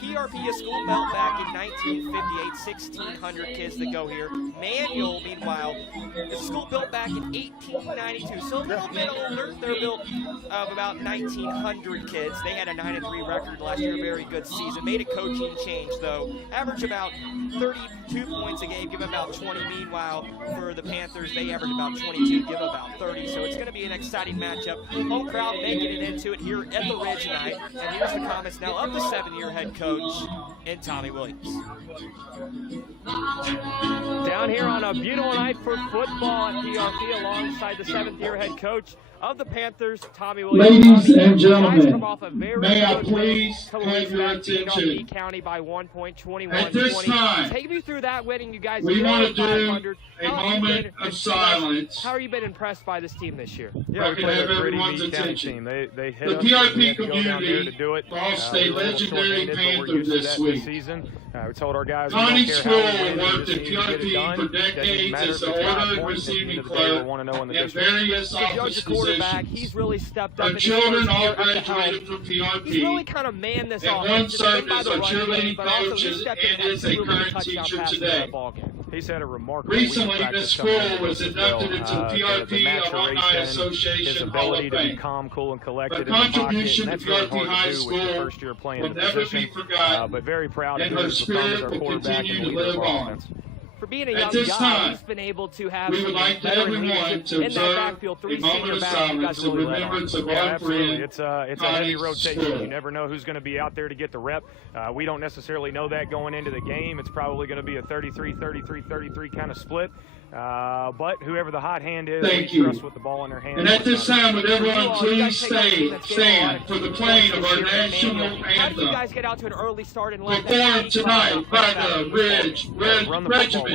PRP, a school built back in 1958, 1,600 kids that go here. Manual, meanwhile, is a school built back in 1892, so a little bit older. They're built of about 1,900 kids. They had a 9-3 record last year, a very good season. Made a coaching change, though. Average about 32 points a game, give about 20. Meanwhile, for the Panthers, they average about 22, give about 30. So it's going to be an exciting matchup. Home crowd making it into it here at the Ridge tonight. And here's the comments now of the 7-year head coach in Tommy Williams. Down here on a beautiful night for football at PRP alongside the 7th-year head coach of the Panthers, Tommy Williams. Ladies and gentlemen, may I please have your attention? County by 1 point, 21-20. At this time, take me through that winning, you guys. We want to do a moment of silence. How have you been impressed by this team this year? Yeah, we played a pretty mean County team. They hit the us. PRP community to do it. lost a legendary Panther this week. We told our guys Connie School worked at PRP for decades as the order and receiving clerk and various office positions. He's really stepped up. Our children all graduated from PRP. He's really kind of manned this and one served as our cheerleading coach and is a current teacher today. He's had a remarkable Recently, this school was inducted into the PRP Alumni Association Hall of Fame. Calm, cool, and collected her contribution to PRP High School will never be forgotten, but very proud and her spirit will continue to live on. For being a young guy, he's been able to have we would like everyone to observe a moment of silence in remembrance of our friend. It's a heavy rotation. You never know who's going to be out there to get the rep. We don't necessarily know that going into the game. It's probably going to be a 33-33-33 kind of split. But whoever the hot hand is, trust with the ball in their hand. And at this time, would everyone please stand for the playing of our national anthem? How did you guys get out to an early start and let performed tonight by the Ridge Regiment,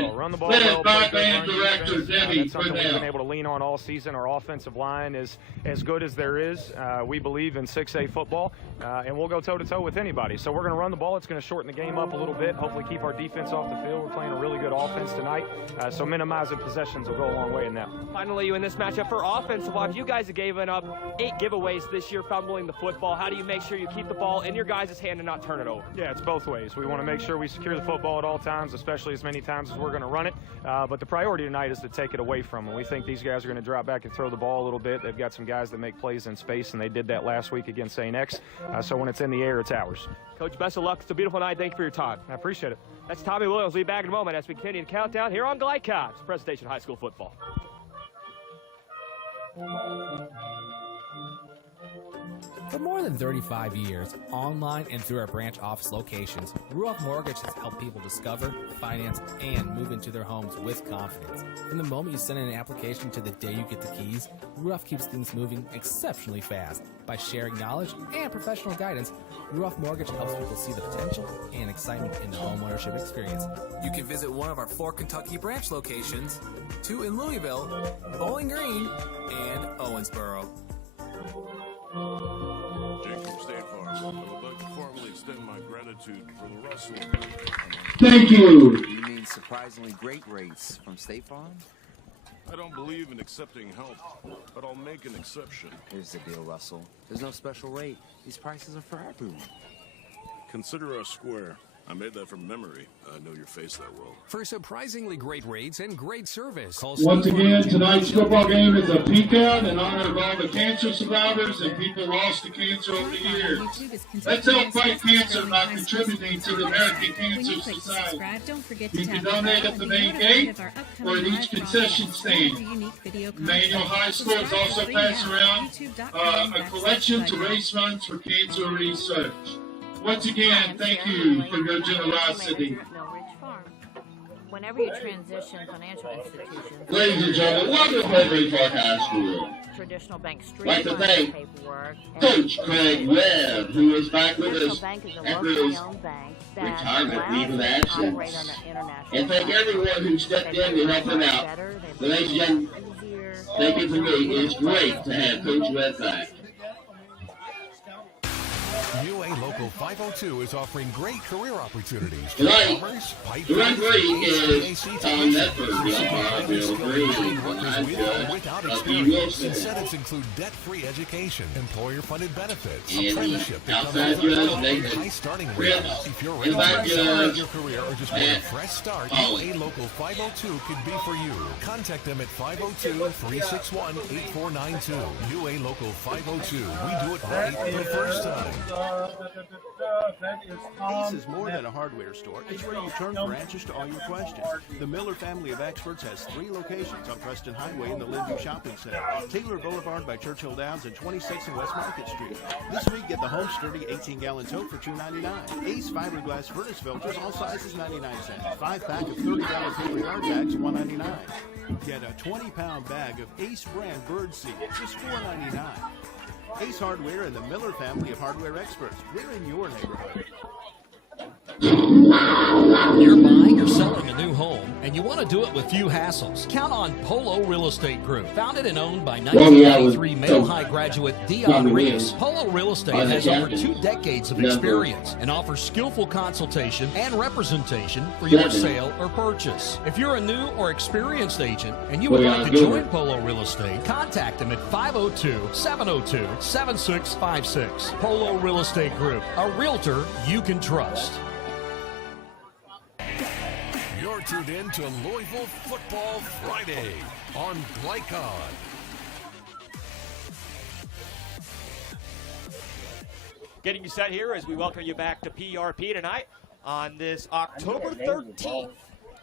led by band director Debbie That's something we've been able to lean on all season. Our offensive line is as good as there is. We believe in 6A football, and we'll go toe-to-toe with anybody. So we're going to run the ball. It's going to shorten the game up a little bit, hopefully keep our defense off the field. We're playing a really good offense tonight, so minimizing possessions will go a long way in that. Finally, you in this matchup for offensive line, you guys have given up 8 giveaways this year, fumbling the football. How do you make sure you keep the ball in your guys' hand and not turn it over? Yeah, it's both ways. We want to make sure we secure the football at all times, especially as many times as we're going to run it. But the priority tonight is to take it away from them. We think these guys are going to drop back and throw the ball a little bit. They've got some guys that make plays in space, and they did that last week against St. X. So when it's in the air, it's ours. Coach, best of luck. It's a beautiful night. Thank you for your time. I appreciate it. That's Tommy Williams. We'll be back in a moment as we continue to count down here on Glycox, Presentation High School Football. For more than 35 years, online and through our branch office locations, Ruoff Mortgage has helped people discover, finance, and move into their homes with confidence. From the moment you send in an application to the day you get the keys, Ruoff keeps things moving exceptionally fast. By sharing knowledge and professional guidance, Ruoff Mortgage helps people see the potential and excitement in the homeownership experience. You can visit one of our 4 Kentucky branch locations, 2 in Louisville, Bowling Green, and Owensboro. I would like to formally extend my gratitude for the Russell. Thank you. You mean surprisingly great rates from State Farm? I don't believe in accepting help, but I'll make an exception. Here's the deal, Russell. There's no special rate. These prices are for everyone. Consider us square. I made that from memory. I know your face that well. For surprisingly great rates and great service. Once again, tonight's football game is a peek out in honor of all the cancer survivors and people lost to cancer over the years. Let's help fight cancer by contributing to the American Cancer Society. You can donate at the main gate or at each concession stand. Manual High School is also passing around a collection to raise funds for cancer research. Once again, thank you for your generosity. Whenever you transition financial institutions, ladies and gentlemen, welcome to Ridge Park High School. Traditional bank street like to thank paperwork. Coach Craig Webb, who is back with us Bank is a after his bank retirement leave of absence. And thank everyone who stepped in to help him out. So, ladies and gentlemen, thank you for me. It's great to have Coach Webb back. UA Local 502 is offering great career opportunities for Tonight, plumbers, pipe the fitters, referee HVAC is Tom Medford. highly skilled and trained workers with or without experience. Wilson. Incentives include debt-free education, employer-funded benefits, And apprenticeship that comes outside with judge, a Nathan high starting rate. Cripps. If you're ready to Inside accelerate judge, your career or just want a Matt fresh start, Holland. UA Local 502 could be for you. Contact them at 502-361-8492. UA Local 502. We do it right the first time. Ace is more than a hardware store. It's where you turn for answers to all your questions. The Miller family of experts has 3 locations on Preston Highway in the Linview Shopping Center, Taylor Boulevard by Churchill Downs, and 26 and West Market Street. This week, get the Home Sturdy 18-gallon tote for $2.99. Ace fiberglass furnace filters, all sizes 99 cents. 5-pack of 30-gallon paper yard bags, $1.99. Get a 20-pound bag of Ace brand bird seed, just $4.99. Ace Hardware and the Miller family of hardware experts. We're in your neighborhood. You're buying or selling a new home, and you want to do it with few hassles. Count on Polo Real Estate Group. Founded and owned by 1993 Male High graduate Dion Reeves, Polo Real Estate has over 2 decades of experience and offers skillful consultation and representation for your sale or purchase. If you're a new or experienced agent and you would like to join Polo Real Estate, contact them at 502-702-7656. Polo Real Estate Group, a realtor you can trust. You're tuned in to Louisville Football Friday on Glycon. Getting you set here as we welcome you back to PRP tonight on this October 13th,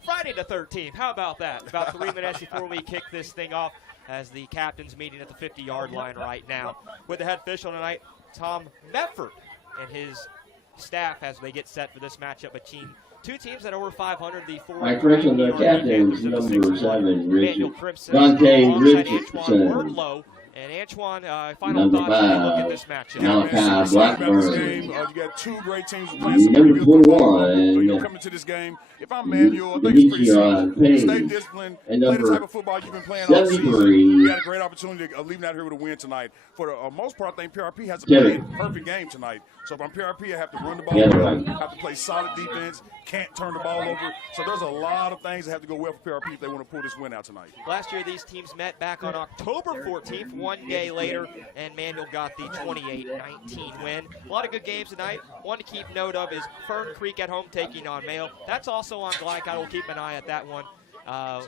Friday the 13th. How about that? About 3 minutes before we kick this thing off as the captain's meeting at the 50-yard line right now. With the head official tonight, Tom Medford, and his staff as they get set for this matchup between 2 teams that are over 500. The 4 my correction, the captain's number 7, Manuel Richard. Crimson, Dante alongside Antoine Richardson. Wordlow. And Antoine, final Number thoughts as we look at 5, this matchup. Malachi Blackburn. You got 2 great teams playing some Number good football. So, 21, coming to this game, if I'm Manuel, I think it's pretty simple. Payne. Stay disciplined, And play the number type of football you've been playing all season. 73. We had a great opportunity of leaving out here with a win tonight. For the most part, I think PRP has a Jerry. perfect game tonight. So if I'm PRP, I have to run the ball, Yeah, right. have to play solid defense, can't turn the ball over. So there's a lot of things that have to go well for PRP if they want to pull this win out tonight. Last year, these teams met back on October 14th, 1 day later, and Manuel got the 28-19 win. A lot of good games tonight. One to keep note of is Fern Creek at home taking on Mayo. That's also on Glycon. We'll keep an eye at that one.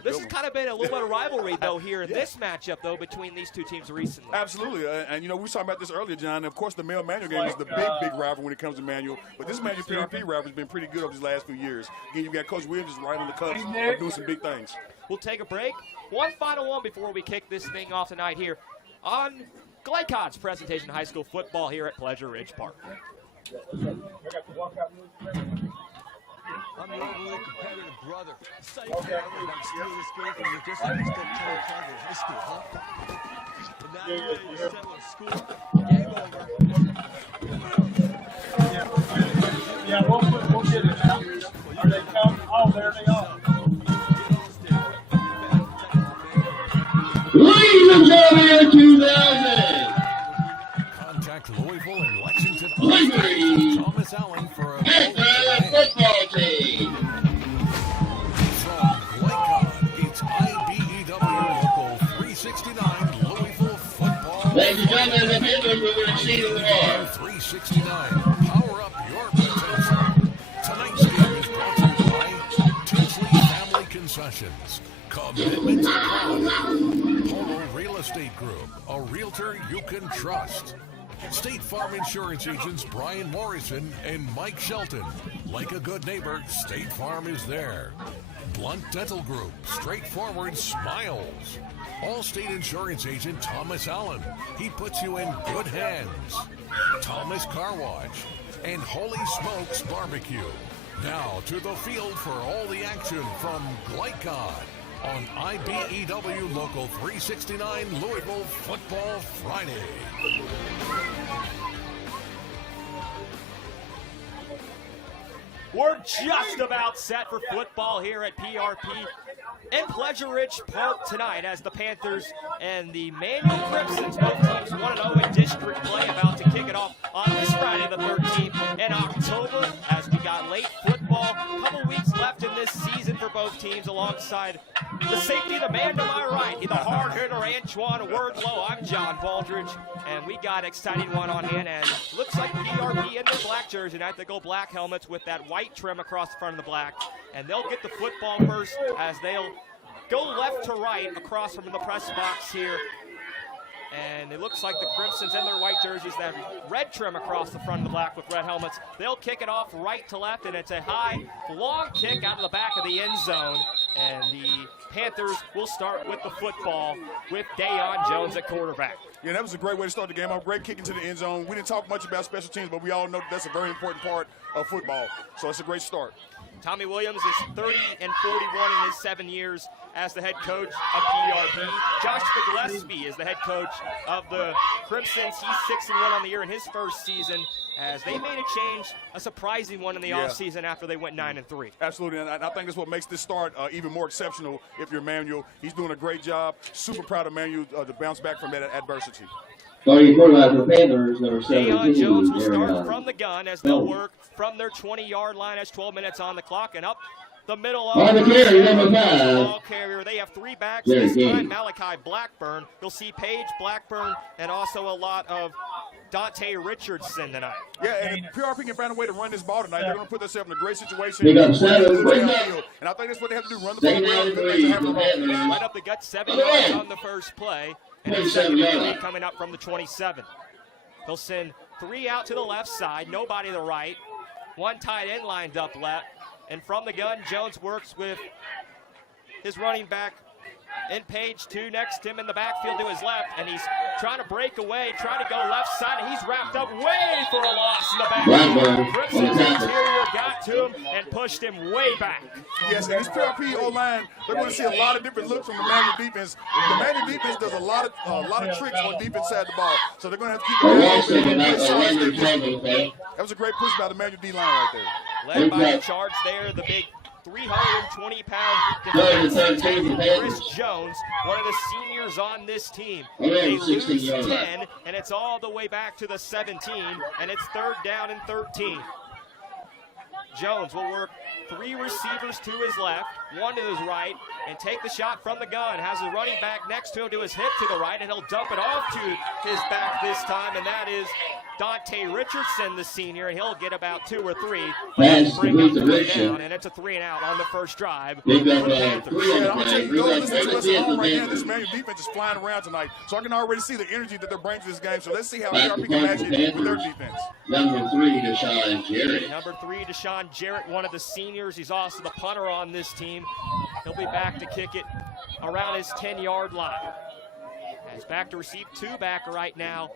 This has kind of been a little bit of rivalry, though, here in this matchup, though, between these 2 teams recently. Absolutely. And, we were talking about this earlier, John. Of course, the Mayo Manual game is the big rival when it comes to Manual. But this Manual PRP rival has been pretty good over these last few years. Again, you've got Coach Williams right on the cusp of doing some big things. We'll take a break. One final one before we kick this thing off tonight here on Glycon's presentation of high school football here at Pleasure Ridge Park. I'm your really competitive brother. So you can't steal this game from you just like you still Terry Carver in high school, huh? But now you're still in school. Game over. Yeah, we'll get it now. Are they come? Oh, there they are. Ladies and gentlemen, 2000. Contact Louisville and Lexington. Thomas Allen for a football team. From Glycon, it's IBEW Local 369 Louisville Football. Ladies and gentlemen, the Midland will exceed the bar. 369. Power up your potential. Tonight's game is brought to you by Tinsley Family Concessions. Commitment to quality. Polo Real Estate Group, a realtor you can trust. State Farm Insurance agents Brian Morrison and Mike Shelton. Like a good neighbor, State Farm is there. Blunt Dental Group, straightforward smiles. Allstate Insurance agent Thomas Allen. He puts you in good hands. Thomas Car Wash and Holy Smokes Barbecue. Now to the field for all the action from Glycon on IBEW Local 369 Louisville Football Friday. We're just about set for football here at PRP. in Pleasure Ridge Park tonight as the Panthers and the Manual Crimsons, both teams 1-0 in district play, about to kick it off on this Friday the 13th in October as we got late football. A couple weeks left in this season for both teams, alongside the safety, the man to my right, the hard hitter Antoine Wordlow. I'm John Baldridge, and we got an exciting one on hand, and looks like PRP in their black jersey tonight. They go black helmets with that white trim across the front of the black, and they'll get the football first as they'll go left to right across from the press box here. And it looks like the Crimsons and their white jerseys, that red trim across the front of the black with red helmets. They'll kick it off right to left, and it's a high, long kick out of the back of the end zone. And the Panthers will start with the football with Dayon Jones at quarterback. Yeah, that was a great way to start the game. A great kick into the end zone. We didn't talk much about special teams, but we all know that's a very important part of football. So it's a great start. Tommy Williams is 30-41 in his 7 years as the head coach of PRP. Josh Gillespie is the head coach of the Crimsons. He's 6-1 on the year in his first season, as they made a change, a surprising one in the offseason after they went 9-3. Absolutely, and I think that's what makes this start even more exceptional if you're Manual. He's doing a great job. Super proud of Manual to bounce back from that adversity. Starting quarterback for Panthers, number 17. Dayon Jones will start from the gun as they'll work from their 20-yard line as 12 minutes on the clock, and up the middle of on the carry, number 5. ball carrier. They have 3 backs this time. Malachi Blackburn. You'll see Paige Blackburn and also a lot of Dante Richardson tonight. Yeah, and if PRP can find a way to run this ball tonight, they're going to put themselves in a great situation. Pick up 7. And I think that's what they have to do, run the ball. Right up the gut, 7 yards on the first play. And it's 7 coming up from the 27. He'll send 3 out to the left side, nobody to the right. 1 tight end lined up left. And from the gun, Jones works with his running back in Page 2 next to him in the backfield to his left, and he's trying to break away, trying to go left side, and he's wrapped up way for a loss in the backfield. Crimson's interior got to him and pushed him way back. Yes, and this PRP O-line, they're going to see a lot of different looks from the Manual defense. The Manual defense does a lot of tricks on defense side of the ball, so they're going to have to keep it. That was a great push by the Manual D-line right there. Led by the charge there, the big 320-pound defense, Chris Jones, one of the seniors on this team. They lose 10, and it's all the way back to the 17, and it's 3rd down and 13. Jones will work 3 receivers to his left, 1 to his right, and take the shot from the gun. Has a running back next to him to his hip to the right, and he'll dump it off to his back this time, and that is Dante Richardson, the senior, and he'll get about 2 or 3. Bring up 3 down, and it's a 3-and-out on the first drive for the Panthers. I'm going to tell you, go listen to us at home right now. This Manual defense is flying around tonight, so I can already see the energy that they're bringing to this game. So let's see how PRP can match it with their defense. Number 3, Deshaun Jarrett. Number 3, Deshaun Jarrett, one of the seniors. He's also the punter on this team. He'll be back to kick it around his 10-yard line. He's back to receive 2 back right now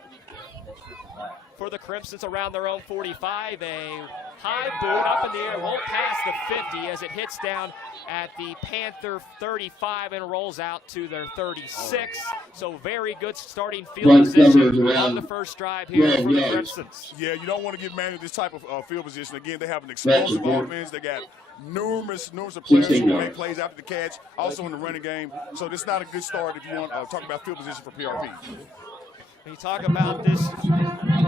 for the Crimsons around their own 45. A high boot up in the air, won't pass the 50 as it hits down at the Panther 35 and rolls out to their 36. So very good starting field position on the first drive here for the Crimsons. Yeah, you don't want to give Manual this type of field position. Again, they have an explosive offense. They got numerous players who make plays after the catch, also in the running game. So this is not a good start if you want to talk about field position for PRP. When you talk about this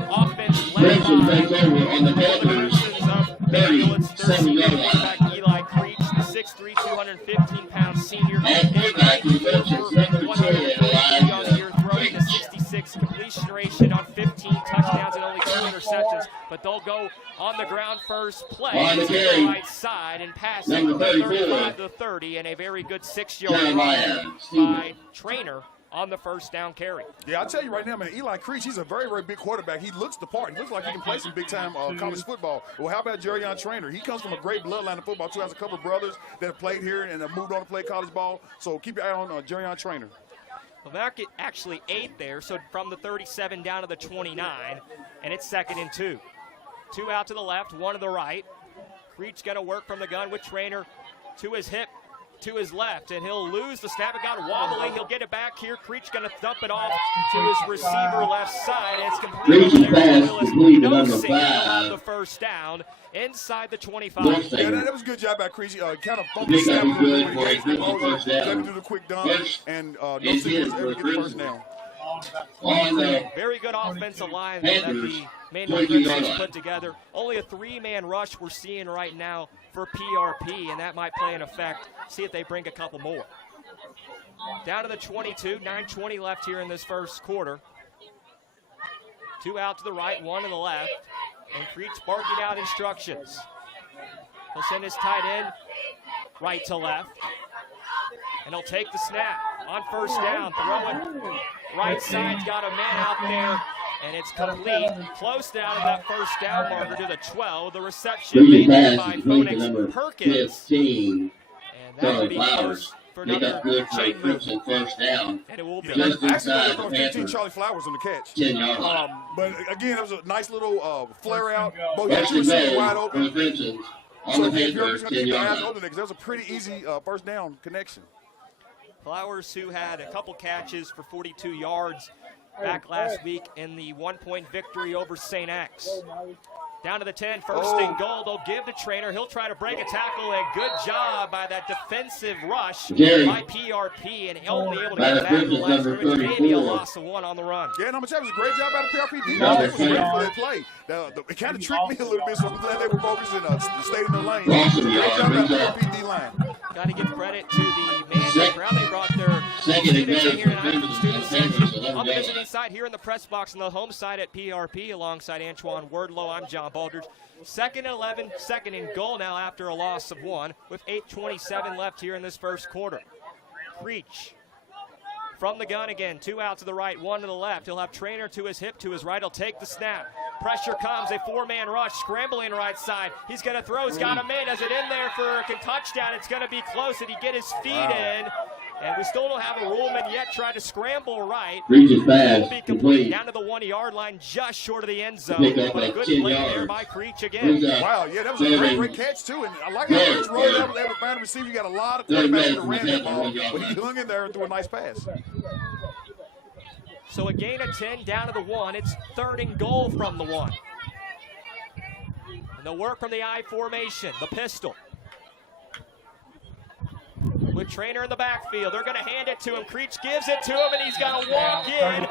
offense led by the Crimsons of Manual, it's their senior quarterback Eli Creech, the 6'3", 215-pound senior. Over 140 on the year, throwing a 66 completion ratio on 15 touchdowns and only 2 interceptions. But they'll go on the ground first play to the right side and pass it 35 to 30, and a very good 6-yard line by Trainer on the first down carry. Yeah, I'll tell you right now, man, Eli Creech, he's a very, very big quarterback. He looks the part. He looks like he can play some big-time college football. Well, how about Jerrion Trainer? He comes from a great bloodline of football, too. Has a couple of brothers that have played here and have moved on to play college ball. So keep your eye on Jerrion Trainer. Well, they're actually 8 there, so from the 37 down to the 29, and it's 2nd and 2. 2 out to the left, 1 to the right. Creech going to work from the gun with Trainer to his hip, to his left, and he'll lose the snap. It got wobbly. He'll get it back here. Creech going to dump it off to his receiver left side. It's completely Reaching pass complete to no number safety. He'll have 5. the first down inside the 25. Yeah, that was a good job by Creasy. Kind of I bumped the think that snap was a little good bit for when he a gave Crimson first down. able to do the quick dunk, First and and no 10 signals for ever get the first Crimson. down. On the Very good offensive line that Panthers, the Manual 22-yard Crimsons line. put together. Only a 3-man rush we're seeing right now for PRP, and that might play an effect. See if they bring a couple more. Down to the 22, 9:20 left here in this first quarter. 2 out to the right, 1 to the left, and Creech barking out instructions. He'll send his tight end right to left, and he'll take the snap on first down, throwing right side's got a man out there, and it's complete. Close down to that first down marker to the 12. The reception Reaching made pass by complete to Phoenix number Perkins, 15. and that will Charlie be Flowers. close for Make another up good for a chain move. Crimson first down. And it will be. Just Actually, inside they the 15 Panthers. Charlie Flowers on the catch. 10-yard line. But again, it was a nice little flare out. Both First and receivers wide goal for the open. Crimson. On So the if you're Panthers, just going to keep your 10-yard eyes line. open there, because that was a pretty easy first down connection. Flowers, who had a couple catches for 42 yards back last week in the 1-point victory over St. X. Down to the 10, first and goal. They'll give the trainer. He'll try to break a tackle. A good job by that defensive rush Jerry. by PRP, and only able to By get the back to the Crimson, line number scrimmage. Maybe a 34. loss of 1 on the run. Yeah, no, but that was a great job by the PRP defense. Number They was ready 10. for that play. It kind of tricked me a little bit, so I'm glad they were focused and stayed in their lane. Awesome, Great y'all. job by Great the job. PRP D-line. Got to give credit to the man Sec- crowd. They brought their Second students in advantage here for tonight for the Crimson. student Panthers, section. 11 On the yards. visiting side here in the press box on the home side at PRP alongside Antoine Wordlow. I'm John Baldridge. 2nd and 11, second and goal now after a loss of 1 with 8:27 left here in this first quarter. Creech from the gun again, 2 out to the right, 1 to the left. He'll have Trainer to his hip, to his right. He'll take the snap. Pressure comes, a 4-man rush, scrambling right side. He's going to throw, he's got him in. Does it in there for a touchdown? It's going to be close. Did he get his feet in? And we still don't have a ruleman yet. Tried to scramble right. Reaching pass Will be complete complete. down to the 1-yard line, just short of the end zone. Pick up But a like good 10 play there yards. by Creech again. Who's that? Wow, yeah, that was a great catch, too. And I like how Good. Creech rolled out, able to find a receiver. You got a lot of Good quarterbacks man that from ran the that ball, Panthers. but he hung in there and threw a nice pass. So a gain of 10 down to the 1. It's 3rd and goal from the 1. And the work from the I formation, the pistol. With Trainer in the backfield, they're going to hand it to him. Creech gives it to him, and he's going to walk in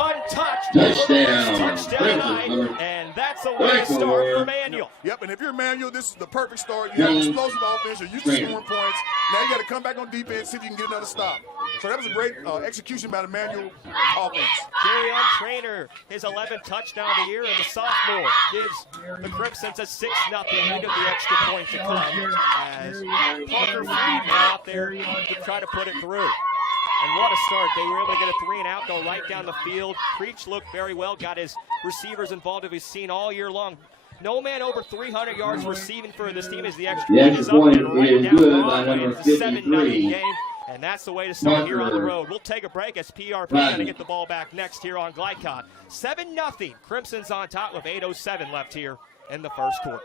untouched. Touchdown tonight, and that's a way to start for Manual. Yep, and if you're Manual, this is the perfect start. You have an explosive offense. You're used to scoring points. Now you got to come back on defense, see if you can get another stop. So that was a great execution by the Manual offense. Carry on Trainer, his 11th touchdown of the year, and the sophomore gives the Crimsons a 6-0 lead of the extra point to come as Parker Friedman out there to try to put it through. And what a start. They were able to get a 3-and-out, go right down the field. Creech looked very well, got his receivers involved as we've seen all year long. No man over 300 yards receiving for this team as the extra point is up and right down Broadway. It's a 7-0 game. And that's the way to start here on the road. We'll take a break as PRP going to get the ball back next here on Glycon. 7-0. Crimson's on top with 8:07 left here in the first quarter.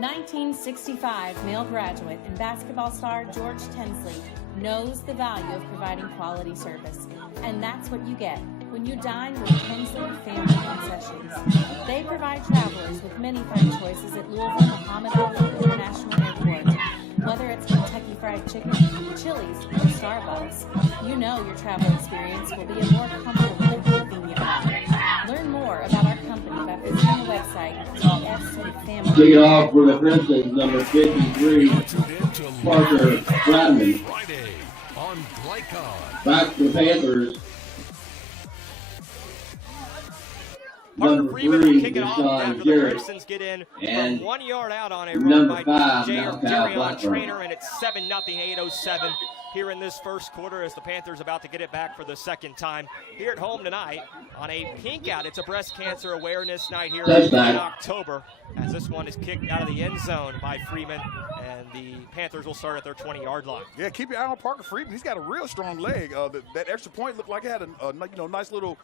.1965 male graduate and basketball star George Tensley knows the value of providing quality service. And that's what you get when you dine with Tensley Family Concessions. They provide travelers with many fine choices at Louisville Muhammad Ali International Airport. Whether it's Kentucky Fried Chicken, Chili's, or Starbucks, you know your travel experience will be a more comfortable and convenient one. Learn more about our company by visiting the website TFCFamily. Kick it off for the Crimson, number 53, Parker Flatman. Friday on Glycon. Back to the Panthers. Parker Number Freeman 3, will kick it off after the Jarrett. Crimsons get in And from 1 yard out on a run number by 5, Jerry Malachi on Blackburn. Trainer, and it's 7-0, 8:07 here in this first quarter as the Panthers about to get it back for the second time here at home tonight on a pink out. It's a breast cancer awareness night here in October as this one is kicked out of the end zone by Freeman, and the Panthers will start at their 20-yard line. Yeah, keep your eye on Parker Freeman. He's got a real strong leg. That extra point looked like it had a nice little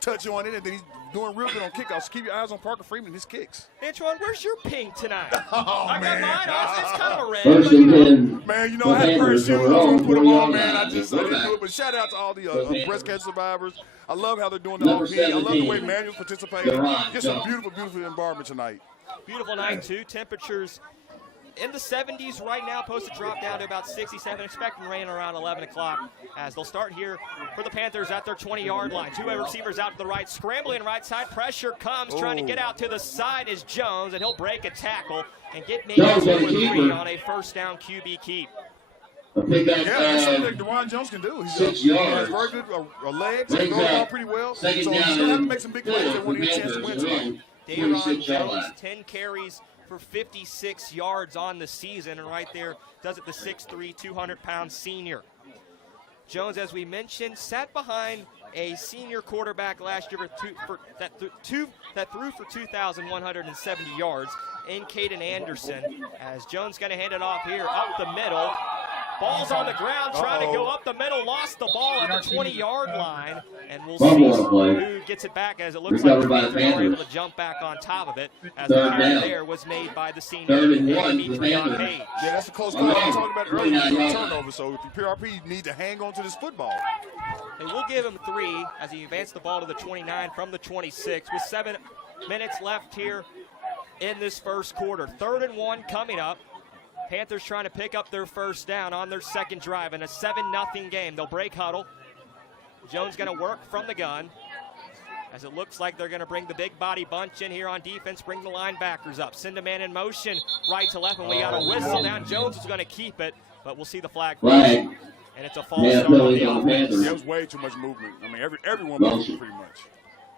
touch on it, and then he's doing real good on kickoffs. So keep your eyes on Parker Freeman and his kicks. Antoine, where's your pink tonight? Oh, I man. got mine on. It's kind of a red. First and 10. Man, you know, I had a pair of shoes. I was going to put them on, man. I didn't do it. But shout out to all the breast cancer survivors. I love how they're doing the RP. I love the way Manuel's participating. Just a beautiful, beautiful environment tonight. Beautiful night, too. Temperatures in the 70s right now, supposed to drop down to about 67. Expecting rain around 11 o'clock as they'll start here for the Panthers at their 20-yard line. Two receivers out to the right, scrambling right side. Pressure comes, trying to get out to the side is Jones, and he'll break a tackle and get maybe 2 or 3 on a first down QB keep. That's something that DeRon Jones can do. He has very good legs. He throws the ball pretty well. So he's going to have to make some big plays that want to get a chance to win tonight. DeRon Jones, 10 carries for 56 yards on the season, and right there does it the 6'3", 200-pound senior. Jones, as we mentioned, sat behind a senior quarterback last year that threw for 2,170 yards in Caden Anderson. As Jones going to hand it off here up the middle. Ball's on the ground, trying to go up the middle, lost the ball at the 20-yard line, and we'll see who gets it back as it looks like the Panthers are able to jump back on top of it, as the carry there was made by the senior. Yeah, that's a close call. We were talking about earlier, turnover, so the PRP need to hang on to this football. They will give him 3 as he advanced the ball to the 29 from the 26 with 7 minutes left here in this first quarter. 3rd and 1 coming up. Panthers trying to pick up their first down on their second drive in a 7-0 game. They'll break huddle. Jones going to work from the gun as it looks like they're going to bring the big body bunch in here on defense, bring the linebackers up, send a man in motion right to left, and we got a whistle down. Jones is going to keep it, but we'll see the flag. And it's a false start on the offense. There was way too much movement. I mean, everyone moved pretty much.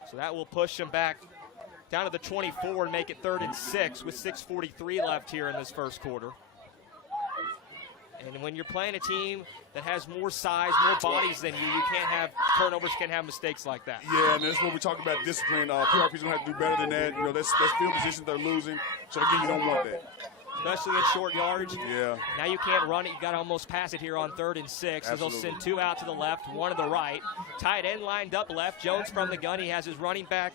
So that will push them back down to the 24 and make it 3rd and 6 with 6:43 left here in this first quarter. And when you're playing a team that has more size, more bodies than you can't have turnovers, can't have mistakes like that. Yeah, and that's what we talk about discipline. PRP's going to have to do better than that. You know, that's field position they're losing. So, again, you don't want that. Especially at short yards. Yeah. Now you can't run it. You got to almost pass it here on 3rd and 6. As they'll send 2 out to the left, 1 to the right. Tight end lined up left. Jones from the gun. He has his running back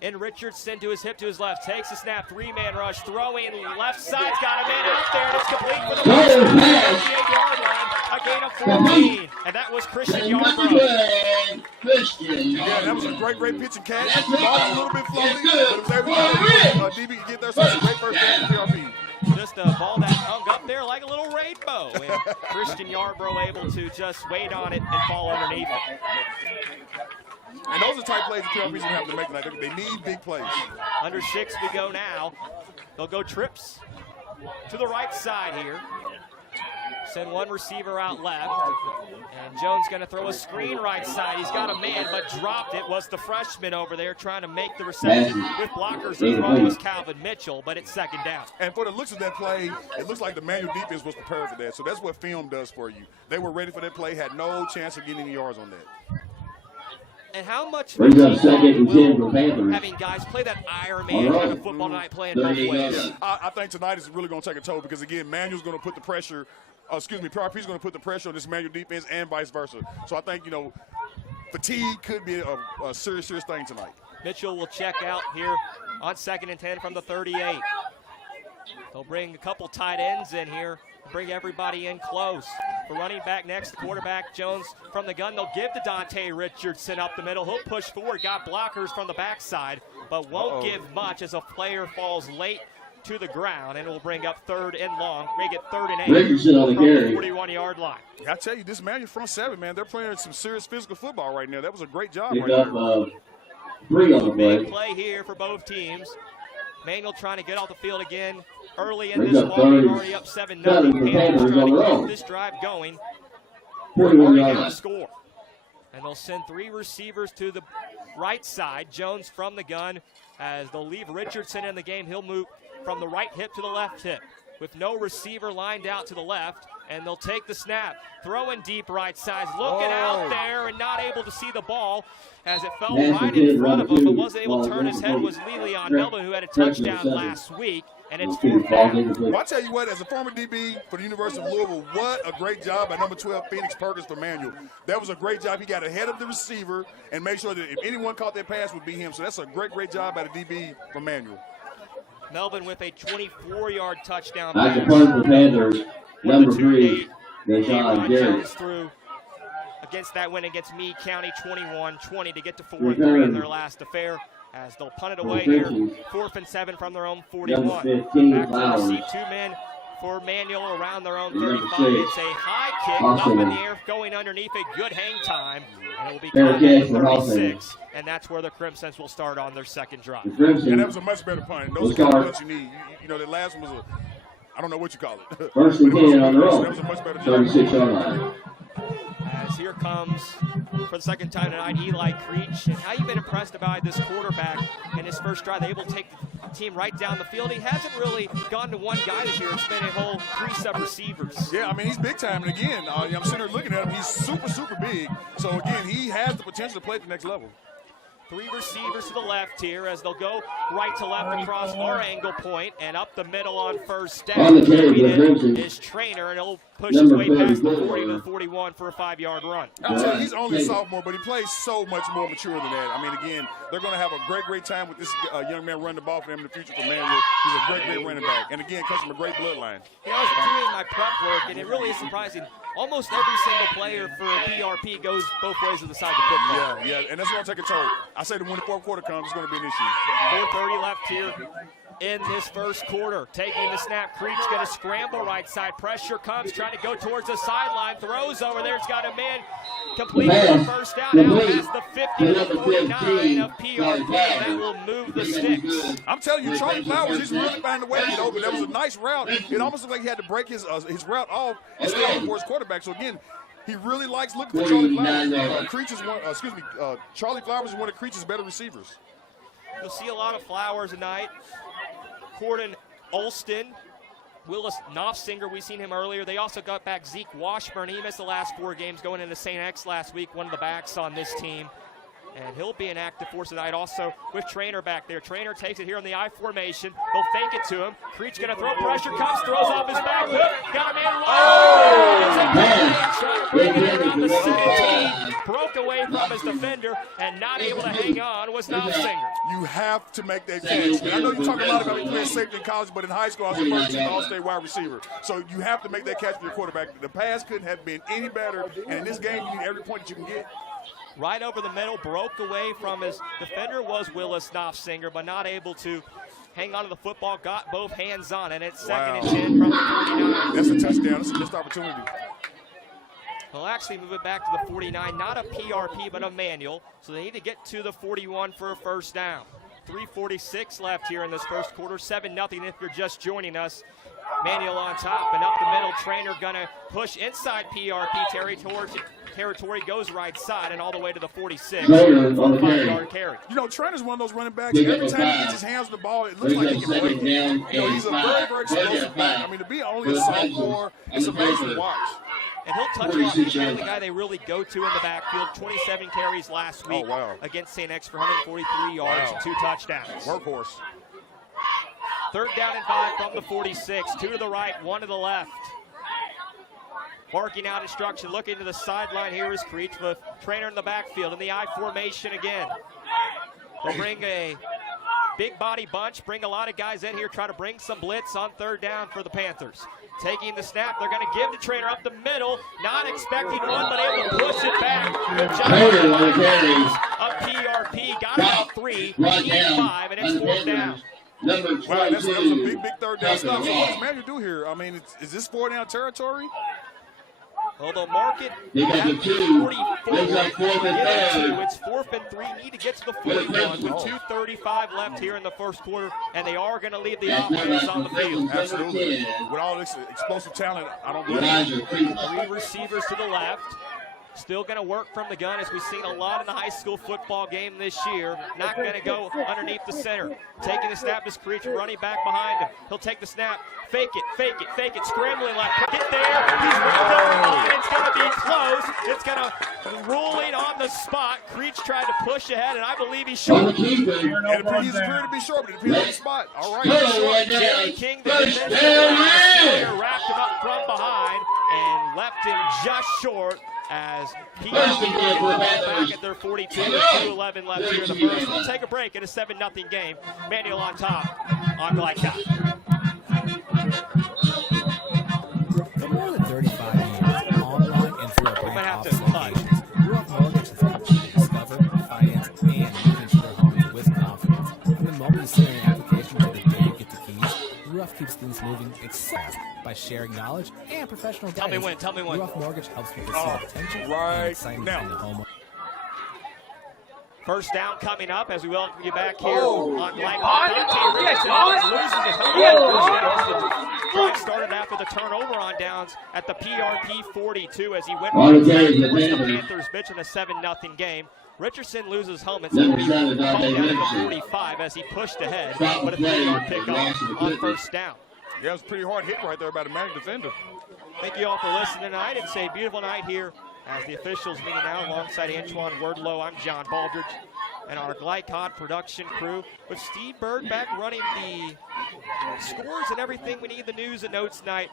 in Richardson to his hip to his left. Takes a snap. 3-man rush. Throwing left side's got a man out there. And it's complete for the 38-yard line. A gain of 14. And that was Christian Yarbrough. Yeah, that was a great pitch and catch. The ball was a little bit floating, but it was able to DB get there. So it's a great first down for PRP. Just a ball that hung up there like a little rainbow. And Christian Yarbrough able to just wait on it and fall underneath it. And those are the type plays the PRP's going to have to make tonight. They need big plays. Under 6 we go now. They'll go trips to the right side here. Send 1 receiver out left. And Jones going to throw a screen right side. He's got a man, but dropped it. Was the freshman over there trying to make the reception with blockers in front was Calvin Mitchell, but it's 2nd down. And for the looks of that play, it looks like the Manual defense was prepared for that. So that's what film does for you. They were ready for that play, had no chance of getting any yards on that. And how much brings up 2nd and 10 for Panthers. Having guys play that Iron Man kind of football tonight, playing both ways. I think tonight is really going to take a toll because, again, Manual's going to put the pressure, PRP's going to put the pressure on this Manual defense and vice versa. So I think, fatigue could be a serious thing tonight. Mitchell will check out here on 2nd and 10 from the 38. They'll bring a couple tight ends in here, bring everybody in close. The running back next, the quarterback, Jones from the gun. They'll give to Dante Richardson up the middle. He'll push forward, got blockers from the backside, but won't give much as a player falls late to the ground, and it will bring up 3rd and long. Make it 3rd and 8 Richardson on the from carry. the 41-yard line. I tell you, this Manual front 7, man, they're playing some serious physical football right now. That was a great job Picked right up there. 3 on the play. Big play here for both teams. Manuel trying to get off the field again early in this ball. We're already up 7-0. Panthers trying to keep this drive going. 41-yard line. Score. And they'll send 3 receivers to the right side. Jones from the gun as they'll leave Richardson in the game. He'll move from the right hip to the left hip with no receiver lined out to the left. And they'll take the snap. Throwing deep right side. Looking out there and not able to see the ball as it fell right in front of him, but wasn't able to turn his head was Leon Melvin, who had a touchdown last week. and it's 4th down. Well, I tell you what, as a former DB for the University of Louisville, what a great job by number 12, Phoenix Perkins for Manuel. That was a great job. He got ahead of the receiver and made sure that if anyone caught that pass, would be him. So that's a great job by the DB for Manuel. Melvin with a 24-yard touchdown At the pass. punt for the Panthers, number 3, Deshaun Garrett. Through against that win against Meade County, 21-20 to get to 4-3 in their last affair. As they'll punt it away here, 4th and 7 from their own 41. Back to receive 2 men for Manuel around their own 35. It's a high kick up in the air, going underneath a good hang time, and it will be caught at 36. And that's where the Crimsons will start on their second drive. And that was a much better punt. Those are the punts you need. You know, the last one was I don't know what you call it. 1st and 10 on the roll. That was a much better job. 36-yard line. As here comes, for the second time tonight, Eli Creech. And how you been impressed by this quarterback in his first drive? They're able to take the team right down the field. He hasn't really gone to one guy this year. It's been a whole 3 sub-receivers. Yeah, I mean, he's big time. And again, I'm sitting here looking at him. He's super big. So, again, he has the potential to play at the next level. 3 receivers to the left here as they'll go right to left across our angle point and up the middle on 1st down. On the carry, his trainer, and he'll push his way past the 40 to the 41 for a 5-yard run. I'll tell you, he's only a sophomore, but he plays so much more mature than that. I mean, again, they're going to have a great time with this young man running the ball for them in the future for Manuel. He's a great running back. And again, comes from a great bloodline. You know, I was doing my prep work, and it really is surprising. Almost every single player for PRP goes both ways of the side of the football. Yeah, and that's going to take a toll. I say that when the 4th quarter comes, it's going to be an issue. 4:30 left here in this first quarter. Taking the snap, Creech going to scramble right side. Pressure comes, trying to go towards the sideline. Throws over there. It's got a man completed for 1st down. Now past the 50 to the 49 of PRP. That will move the sticks. I'm telling you, Charlie Flowers, he's really finding a way to get over. That was a nice route. It almost looked like he had to break his route off and stay on for his quarterback. So again, he really likes looking for Charlie Flowers. Creech is Charlie Flowers is one of Creech's better receivers. You'll see a lot of Flowers tonight. Corden Olston, Willis Knopfsinger, we've seen him earlier. They also got back Zeke Washburn. He missed the last 4 games going into St. X last week, one of the backs on this team. And he'll be an active force tonight also with Trainer back there. Trainer takes it here in the I formation. They'll fake it to him. Creech going to throw. Pressure comes, throws off his back foot. Got a man trying to bring it in around the 17. Broke away from his defender and not able to hang on was Knopfsinger. You have to make that catch. And I know you talk a lot about playing safety in college, but in high school I was a first-team All-State wide receiver. So you have to make that catch for your quarterback. The pass couldn't have been any better. And in this game, you need every point that you can get. Right over the middle, broke away from his defender was Willis Knopfsinger, but not able to hang on to the football, got both hands on it. It's 2nd and 10 from the 49. That's a touchdown. That's a missed opportunity. They'll actually move it back to the 49, not a PRP, but a manual. So they need to get to the 41 for a 1st down. 3:46 left here in this first quarter, 7-0 if you're just joining us. Manual on top and up the middle. Trainer gonna push inside PRP territory, goes right side and all the way to the 46. 5-yard carry. You know, Trainer's one of those running backs. Every time he gets his hands on the ball, it looks like he can break it. You know, he's a very explosive back. I mean, to be only a sophomore, it's amazing to watch. And he'll touch off the guy they really go to in the backfield. 27 carries last week against St. X for 143 yards and 2 touchdowns. Workhorse. 3rd down and 5 from the 46. 2 to the right, 1 to the left. Barking out instruction, looking to the sideline. Here is Creech with Trainer in the backfield in the I formation again. They'll bring a big body bunch, bring a lot of guys in here, try to bring some blitz on 3rd down for the Panthers. Taking the snap, they're going to give the Trainer up the middle, not expecting one, but able to push it back. Good job of PRP, got about 3, 5, and it's 4th down. Wow, that was a big 3rd down stop. So what does Manuel do here? I mean, is this 4th down territory? Well, they'll mark it at the 44. It's 4th and 3. Need to get to the 41 with 2:35 left here in the first quarter, and they are going to leave the offense on the field. Absolutely. With all this explosive talent, I don't believe it. 3 receivers to the left. Still going to work from the gun, as we've seen a lot in the high school football game this year. Not going to go underneath the center. Taking the snap is Creech, running back behind him. He'll take the snap, fake it, scrambling left. Get there, he's wrapped up the line. It's going to be close. It's going to ruling on the spot. Creech tried to push ahead, and I believe he's short. He's appeared to be short, but it appears on the spot. All right. Jerry King, the defensive player, wrapped him up from behind and left him just short, as PRP back at their 42 with 2:11 left here in the first. We'll take a break in a 7-0 game. Manuel on top on Glycott. For more than 35 years, online and through our branch office locations, Ruoff Mortgage has helped you discover, finance, and move into their homes with confidence. From the moment you send an application to the day you get the keys, Ruoff keeps things moving fast by sharing knowledge and professional guidance. Tell me when. Ruoff Mortgage helps people see potential and excitement in the home. First down coming up as we welcome you back here on Glycott. Loses it. Drive started after the turnover on downs at the PRP 42 as he went towards the Panthers bench in a 7-0 game. Richardson loses helmet, so he'll be called down at the 45 as he pushed ahead, but a 3-yard pickup on first down. Yeah, it was a pretty hard hit right there by the Magic defender. Thank you all for listening tonight. It's a beautiful night here as the officials meeting now alongside Antoine Wordlow. I'm John Baldridge and our Glycott production crew with Steve Bird back running the scores and everything we need, the news and notes tonight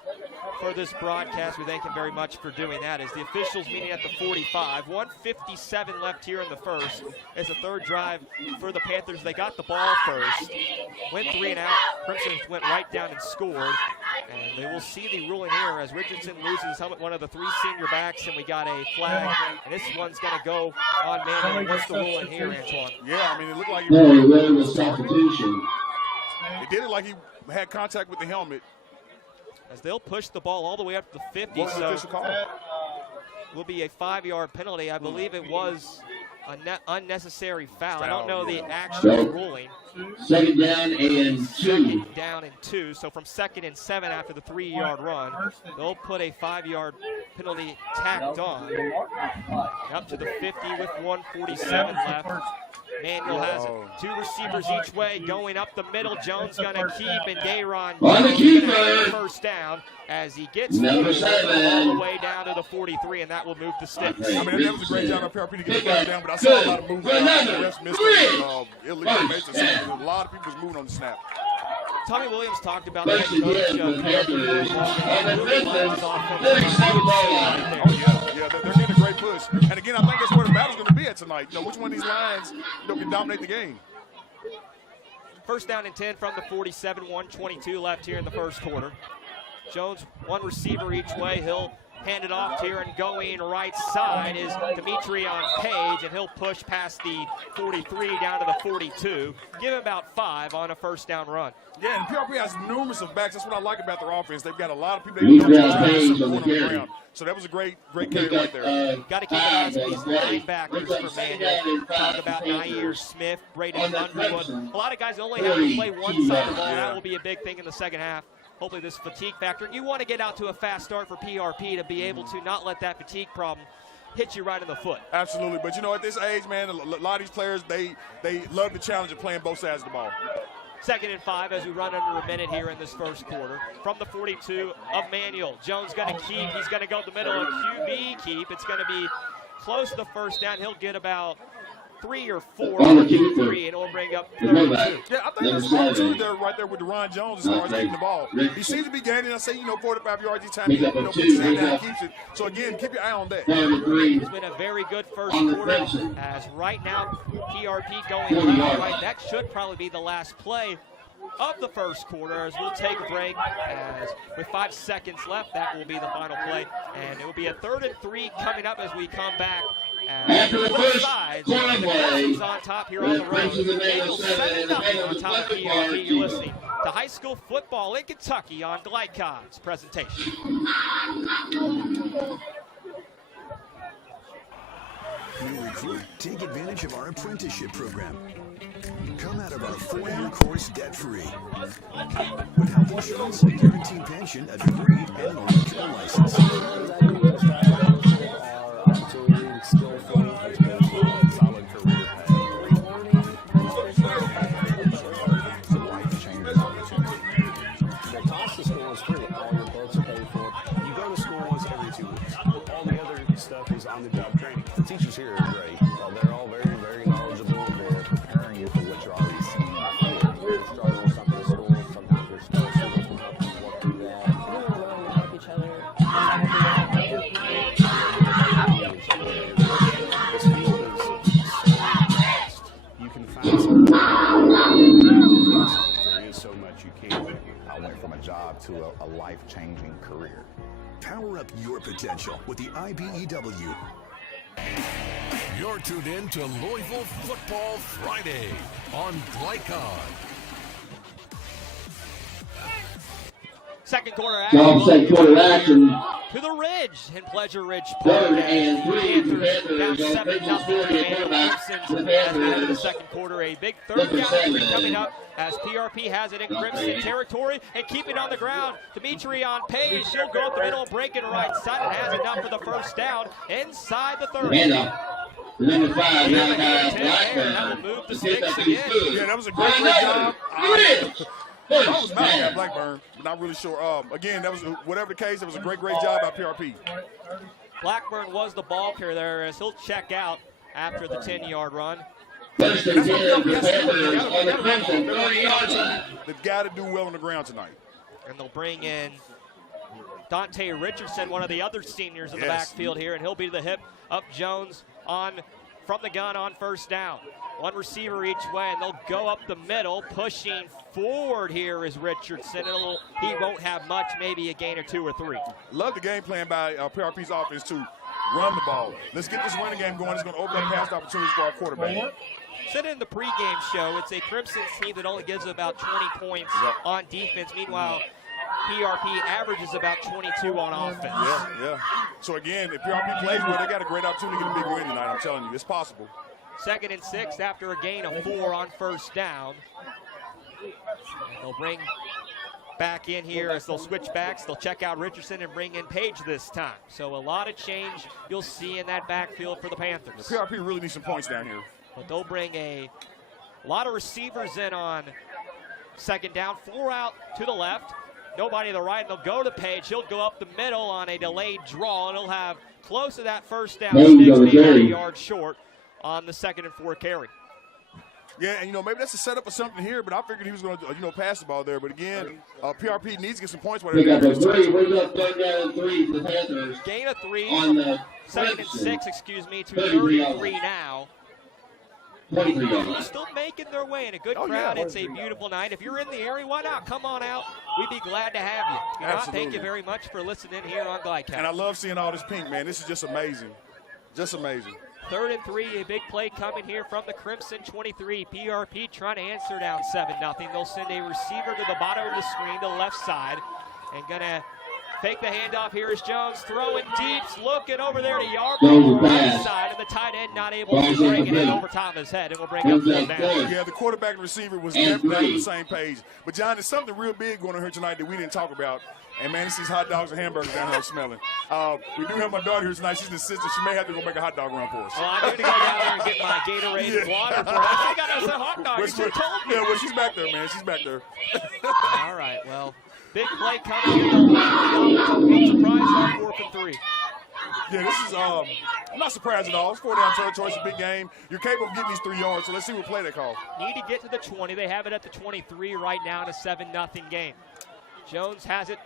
for this broadcast. We thank him very much for doing that. As the officials meeting at the 45, 1:57 left here in the first. It's a third drive for the Panthers. They got the ball first, went 3 and out. Crimson went right down and scored. And they will see the ruling here as Richardson loses his helmet, one of the 3 senior backs, and we got a flag. And this one's going to go on Manuel. What's the ruling here, Antoine? Yeah, I mean, it looked like it was substitution. It did it like he had contact with the helmet. As they'll push the ball all the way up to the 50. What was the official call? Will be a 5-yard penalty. I believe it was an unnecessary foul. I don't know the actual ruling. Second down and 2. Second down and 2. So from 2nd and 7 after the 3-yard run, they'll put a 5-yard penalty tacked on. Up to the 50 with 1:47 left. Manuel has it. 2 receivers each way going up the middle. Jones going to keep, and Dayron on the keeper. First down as he gets all the way down to the 43, and that will move the sticks. I mean, that was a great job on PRP to get the first down, but I saw a lot of movement. The refs missed illegal bases. A lot of people was moving on the snap. Tommy Williams talked about that coach Yeah, they're getting a great push. And again, I think that's where the battle's going to be at tonight. You know, which one of these lines can dominate the game. First down and 10 from the 47, 1:22 left here in the first quarter. Jones, 1 receiver each way. He'll hand it off here, and going right side is Dimitri on Page, and he'll push past the 43 down to the 42. Give him about 5 on a first down run. Yeah, and PRP has numerous of backs. That's what I like about their offense. They've got a lot of people they can on the ground. So that was a great carry right there. Got to keep an eye on these linebackers for Manuel. Talk about Nair Smith, Braden Underwood. A lot of guys only have to play one side of the ball. That will be a big thing in the second half. Hopefully this fatigue factor. You want to get out to a fast start for PRP to be able to not let that fatigue problem hit you right in the foot. Absolutely. But, you know, at this age, man, a lot of these players, they love the challenge of playing both sides of the ball. 2nd and 5 as we run under a minute here in this first quarter. From the 42 of Manuel. Jones going to keep. He's going to go to the middle of QB keep. It's going to be close to the first down. He'll get about 3 or 4 on the 3, and it'll bring up 32. Yeah, I think there's one too there right there with DeRon Jones as far as keeping the ball. He seems to be gaining, I say, 45 yards each time he puts it down and keeps it. So again, keep your eye on that. It's been a very good first quarter as right now PRP going loud, right? That should probably be the last play of the first quarter as we'll take a break. As with 5 seconds left, that will be the final play. And it will be a 3rd and 3 coming up as we come back. After the first Clemson's on top here on the road. Bengals 7-0 on top of PRP. You're listening to high school football in Kentucky on Glycott's presentation. New recruit, take advantage of our apprenticeship program. Come out of our 4-year course debt-free. With health insurance, guaranteed pension, a degree, and an electrical license. went from a job to a life-changing career. Power up your potential with the IBEW. You're tuned in to Louisville Football Friday on Glycon. Second quarter action. Second quarter action. To the Ridge in Pleasure Ridge Third Park. and 3. Panthers down 7-0. Crimson as we enter the second quarter. A big third down and 3 coming up as PRP has it in Crimson territory and keep it on the ground. Dimitri on Page. She'll go up the middle, break it right side, and has enough for the first down inside the 30. Number 5, now that will move the sticks again. Yeah, that was a great job. I was Malachi Blackburn, but not really sure. Again, that was whatever the case. It was a great job by PRP. Blackburn was the ball carrier there as he'll check out after the 10-yard run. First and 10, the Panthers on the Crimson 30-yard line. They've got to do well on the ground tonight. And they'll bring in Dante Richardson, one of the other seniors in the backfield here, and he'll be to the hip of Jones from the gun on first down. One receiver each way, and they'll go up the middle. Pushing forward here is Richardson. He won't have much, maybe a gain or 2 or 3. Love the game plan by PRP's offense to run the ball. Let's get this running game going. It's going to open up pass opportunities for our quarterback. Said in the pregame show, it's a Crimson team that only gives about 20 points on defense. Meanwhile, PRP averages about 22 on offense. Yeah. So again, if PRP plays well, they got a great opportunity to get a big win tonight. I'm telling you, it's possible. 2nd and 6 after a gain of 4 on first down. They'll bring back in here as they'll switch backs. They'll check out Richardson and bring in Page this time. So a lot of change you'll see in that backfield for the Panthers. The PRP really needs some points down here. But they'll bring a lot of receivers in on 2nd down. 4 out to the left. Nobody to the right. They'll go to Page. He'll go up the middle on a delayed draw, and he'll have close to that first down. Maybe a yard short on the 2nd and 4 carry. Yeah, and maybe that's a setup for something here, but I figured he was going to pass the ball there. But again, PRP needs to get some points. We got the 3. We got 3rd down and 3 for the Panthers. Gain of 3 on the 2nd and 6, to 33 now. 23 yards. Still making their way in a good crowd. It's a beautiful night. If you're in the area, why not? Come on out. We'd be glad to have you. If you're not, thank you very much for listening here on Glycon. And I love seeing all this pink, man. This is just amazing. Just amazing. 3rd and 3, a big play coming here from the Crimson 23. PRP trying to answer down 7-0. They'll send a receiver to the bottom of the screen to the left side. And going to fake the handoff here is Jones throwing deep, looking over there to Yarbrough right side, and the tight end not able to bring it in over top of his head, and we'll bring up 4 down. Yeah, the quarterback and receiver was definitely on the same page. But, John, there's something real big going on here tonight that we didn't talk about. And, man, it's these hot dogs and hamburgers down here smelling. We do have my daughter here tonight. She's an assistant. She may have to go make a hot dog run for us. Well, I need to go down there and get my Gatorade and water for her. I got us a hot dog. You told me. Yeah, well, she's back there, man. She's back there. All right, well, big play coming here. I'm surprised on 4th and 3. Yeah, this is, I'm not surprised at all. It's 4 down territory. It's a big game. You're capable of getting these 3 yards, so let's see what play they call. Need to get to the 20. They have it at the 23 right now in a 7-0 game. Jones has it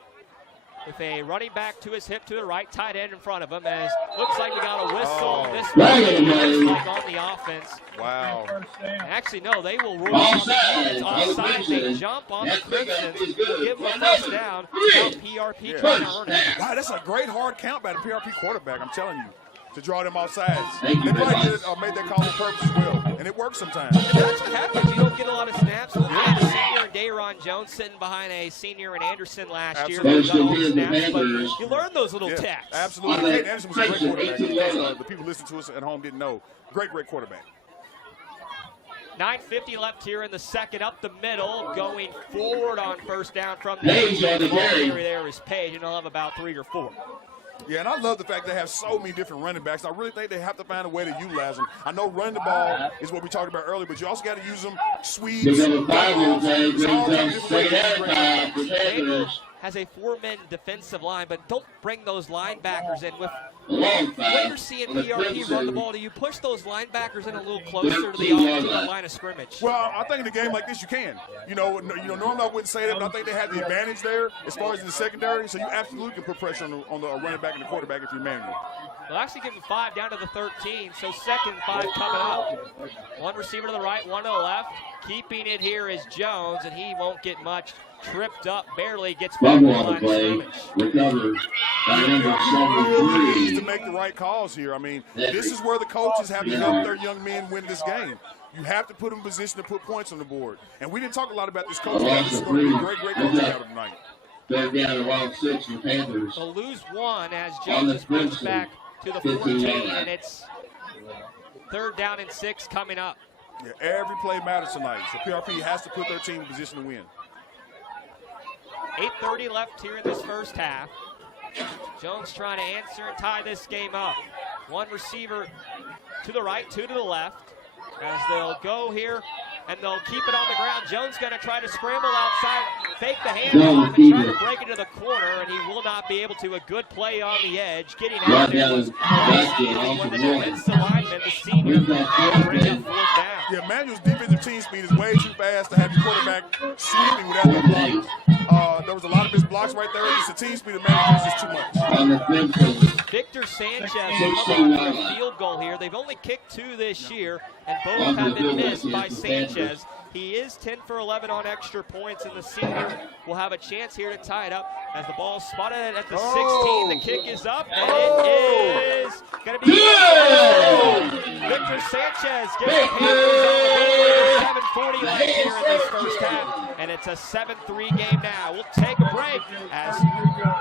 with a running back to his hip to the right, tight end in front of him, as looks like we got a whistle this like on the offense. Wow. Actually, no, they will rule offside. They jump on the Crimson, give them a first down. Now PRP trying to earn it. Wow, that's a great hard count by the PRP quarterback, I'm telling you, to draw them off sides. They probably did it, made that call on purpose as well, and it works sometimes. And that's what happens. You don't get a lot of snaps. We'll get a senior in Dayron Jones sitting behind a senior in Anderson last year. Got all the snaps, but you learn those little texts. Absolutely. Kate Anderson was a great quarterback. The people listening to us at home didn't know. Great quarterback. 9:50 left here in the second. Up the middle, going forward on first down from the area there is Page, and they'll have about 3 or 4. Yeah, and I love the fact they have so many different running backs. I really think they have to find a way to utilize them. I know running the ball is what we talked about earlier, but you also got to use them sweeps. Has a 4-man defensive line, but don't bring those linebackers in with when you're seeing PRP run the ball, do you push those linebackers in a little closer to the line of scrimmage? Well, I think in a game like this you can. Normally I wouldn't say that, but I think they have the advantage there as far as in the secondary. So you absolutely can put pressure on the running back and the quarterback if you're Manuel. They'll actually give him 5 down to the 13, so 2nd and 5 coming up. One receiver to the right, one to the left. Keeping it here is Jones, and he won't get much. Tripped up, barely gets back to the line of scrimmage. Recovered by number 73. To make the right calls here. I mean, this is where the coaches have to help their young men win this game. You have to put them in position to put points on the board. And we didn't talk a lot about this coaching. This is going to be a great coaching out of tonight. They're down around 6 for the Panthers. They'll lose 1 as Jones is pushed back to the 14, and it's 3rd down and 6 coming up. Yeah, every play matters tonight. So PRP has to put their team in position to win. 8:30 left here in this first half. Jones trying to answer and tie this game up. One receiver to the right, 2 to the left. As they'll go here, and they'll keep it on the ground. Jones going to try to scramble outside, fake the handoff, and try to break it to the corner, and he will not be able to. A good play on the edge. Getting out there was when the defensive lineman, the senior, bring up 4th down. Yeah, Manuel's defensive team speed is way too fast to have your quarterback sweeping without no blocks. There was a lot of missed blocks right there. Just the team speed of Manuel is too much. Victor Sanchez coming up for a field goal here. They've only kicked 2 this year, and both have been missed by Sanchez. He is 10 for 11 on extra points, and the senior will have a chance here to tie it up as the ball spotted at the 16. The kick is up, and it is going to be Victor Sanchez giving the Panthers on the board. 7:40 left here in this first half, and it's a 7-3 game now. We'll take a break as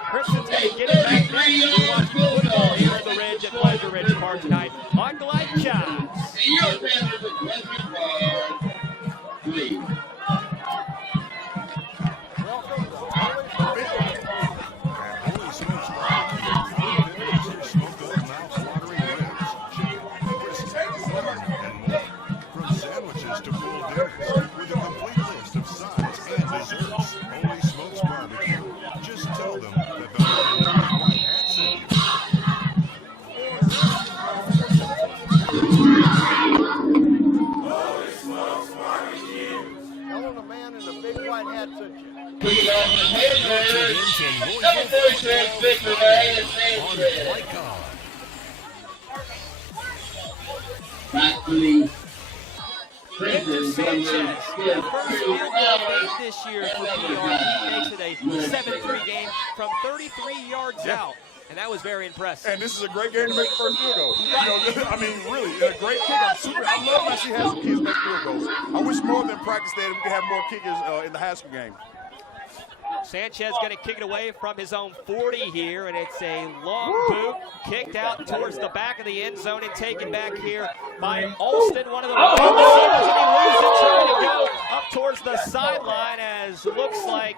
Crimson's going to get it back next. We're watching football here at the Ridge at Pleasure Ridge Park tonight on Glide Shots. Back to the Victor Sanchez, the first field goal made this year for PRP, makes it a 7-3 game from 33 yards out. And that was very impressive. And this is a great game to make the first field goal. I mean, really, a great kick. I love when she has some kids make field goals. I wish more of them practiced that and we could have more kickers in the high school game. Sanchez going to kick it away from his own 40 here, and it's a long boot kicked out towards the back of the end zone and taken back here by Alston, one of the receivers, and he loses it, trying to go up towards the sideline as looks like,